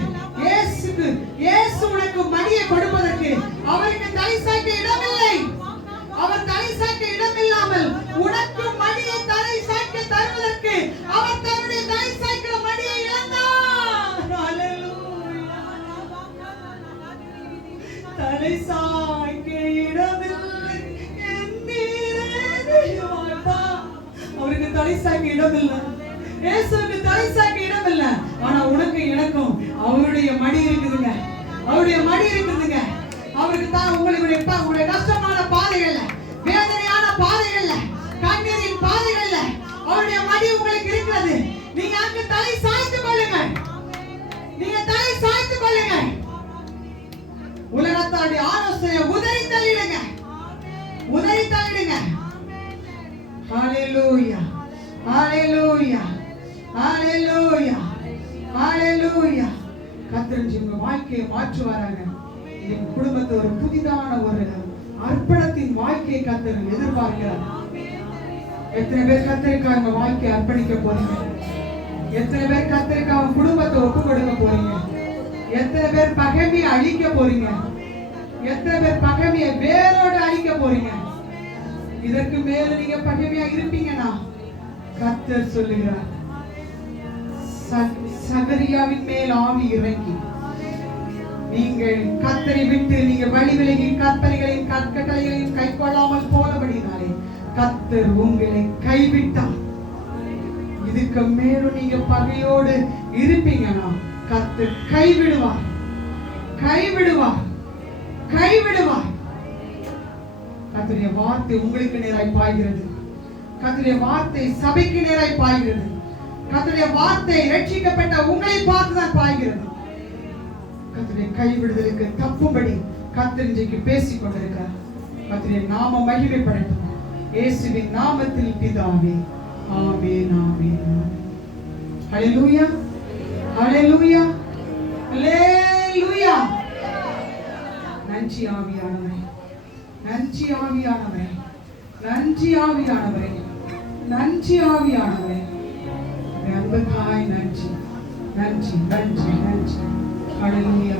இயேசு உனக்கு மடியை கொடுப்பதற்கு அவருக்கு தலை சாய்க்க இடமில்லை. அவர் தலை சாய்க்க இடமில்லாமல் உனக்கு மடியை தலை சாய்க்க தருவதற்கு அவர் தன்னுடைய தலை சாய்க்கிற மடியை இழந்தார். ஹல்லேலூயா. தலை சாய்க்க இடமில்லை அவருக்கு தலை சாய்க்க இடமில்லை. இயேசுவுக்கு தலை சாய்க்க இடமில்லை. ஆனா உனக்கு எனக்கும் அவருடைய மடி இருக்குதுங்க, அவருடைய மடி இருக்குதுங்க. அவருக்கு தான் உங்களுடைய கஷ்டமான பாதைகள்ல, வேதனையான பாதைகள்ல, கண்ணீரின் பாதைகள்ல அவருடைய மடி உங்களுக்கு இருக்கிறது. நீங்க அங்கு தலை சாய்த்து கொள்ளுங்க, நீங்க தலை சாய்த்து கொள்ளுங்க. உலகத்தாருடைய ஆலோசனையை உதறி தள்ளிடுங்க, உதறி தள்ளிடுங்க. ஹalleluya, ஹalleluya, ஹalleluya, ஹalleluya. கர்த்தர் உங்க வாழ்க்கையை மாற்றுவாராங்க. இந்த குடும்பத்தை ஒரு புதிதான ஒரு அர்ப்பணத்தின் வாழ்க்கையை கர்த்தர் எதிர்பார்க்கிறார். எத்தனை பேர் கர்த்தருக்காக உங்க வாழ்க்கையை அர்ப்பணிக்க போறீங்க? எத்தனை பேர் கர்த்தருக்காக குடும்பத்தை ஒப்பு கொடுக்க போறீங்க? எத்தனை பேர் பகைமையை அழிக்க போறீங்க? எத்தனை பேர் பகைமையை வேரோடு அழிக்க போறீங்க? இதற்கு மேல நீங்க பகைமையா இருப்பீங்கன்னா கர்த்தர் சொல்லுகிறார், சகரியாவின் மேல் ஆவி இறங்கி நீங்கள் கர்த்தரை விட்டு நீங்க வழி விலகி கற்பனைகளையும் கட்டளைகளையும் கை கொள்ளாமல் போனபடினாலே கர்த்தர் உங்களை கைவிட்டார். இதுக்கு மேலும் நீங்க பகையோடு இருப்பீங்கன்னா கர்த்தர் கைவிடுவார், கைவிடுவார், கைவிடுவார். கர்த்தருடைய வார்த்தை உங்களுக்கு நேராய் பாய்கிறது. கர்த்தருடைய வார்த்தை சபைக்கு நேராய் பாய்கிறது. கர்த்தருடைய வார்த்தை ரட்சிக்கப்பட்ட உங்களை பார்த்துதான் பாய்கிறது. கர்த்தருடைய கைவிடுதலுக்கு தப்பும்படி கர்த்தர் இன்றைக்கு பேசிக் கொண்டிருக்கிறார். கர்த்தருடைய நாம மகிமைப்படட்டும். இயேசுவின் நாமத்தில் பிதாவே, ஆமென், ஆமென். ஹல்லேலூயா, ஹல்லேலூயா, ஹல்லேலூயா. நன்றி ஆவியானவரே, நன்றி ஆவியானவரே, நன்றி ஆவியானவரே, நன்றி ஆவியானவரே. அன்புக்காய் நன்றி, நன்றி, நன்றி, நன்றி. ஹல்லேலூயா.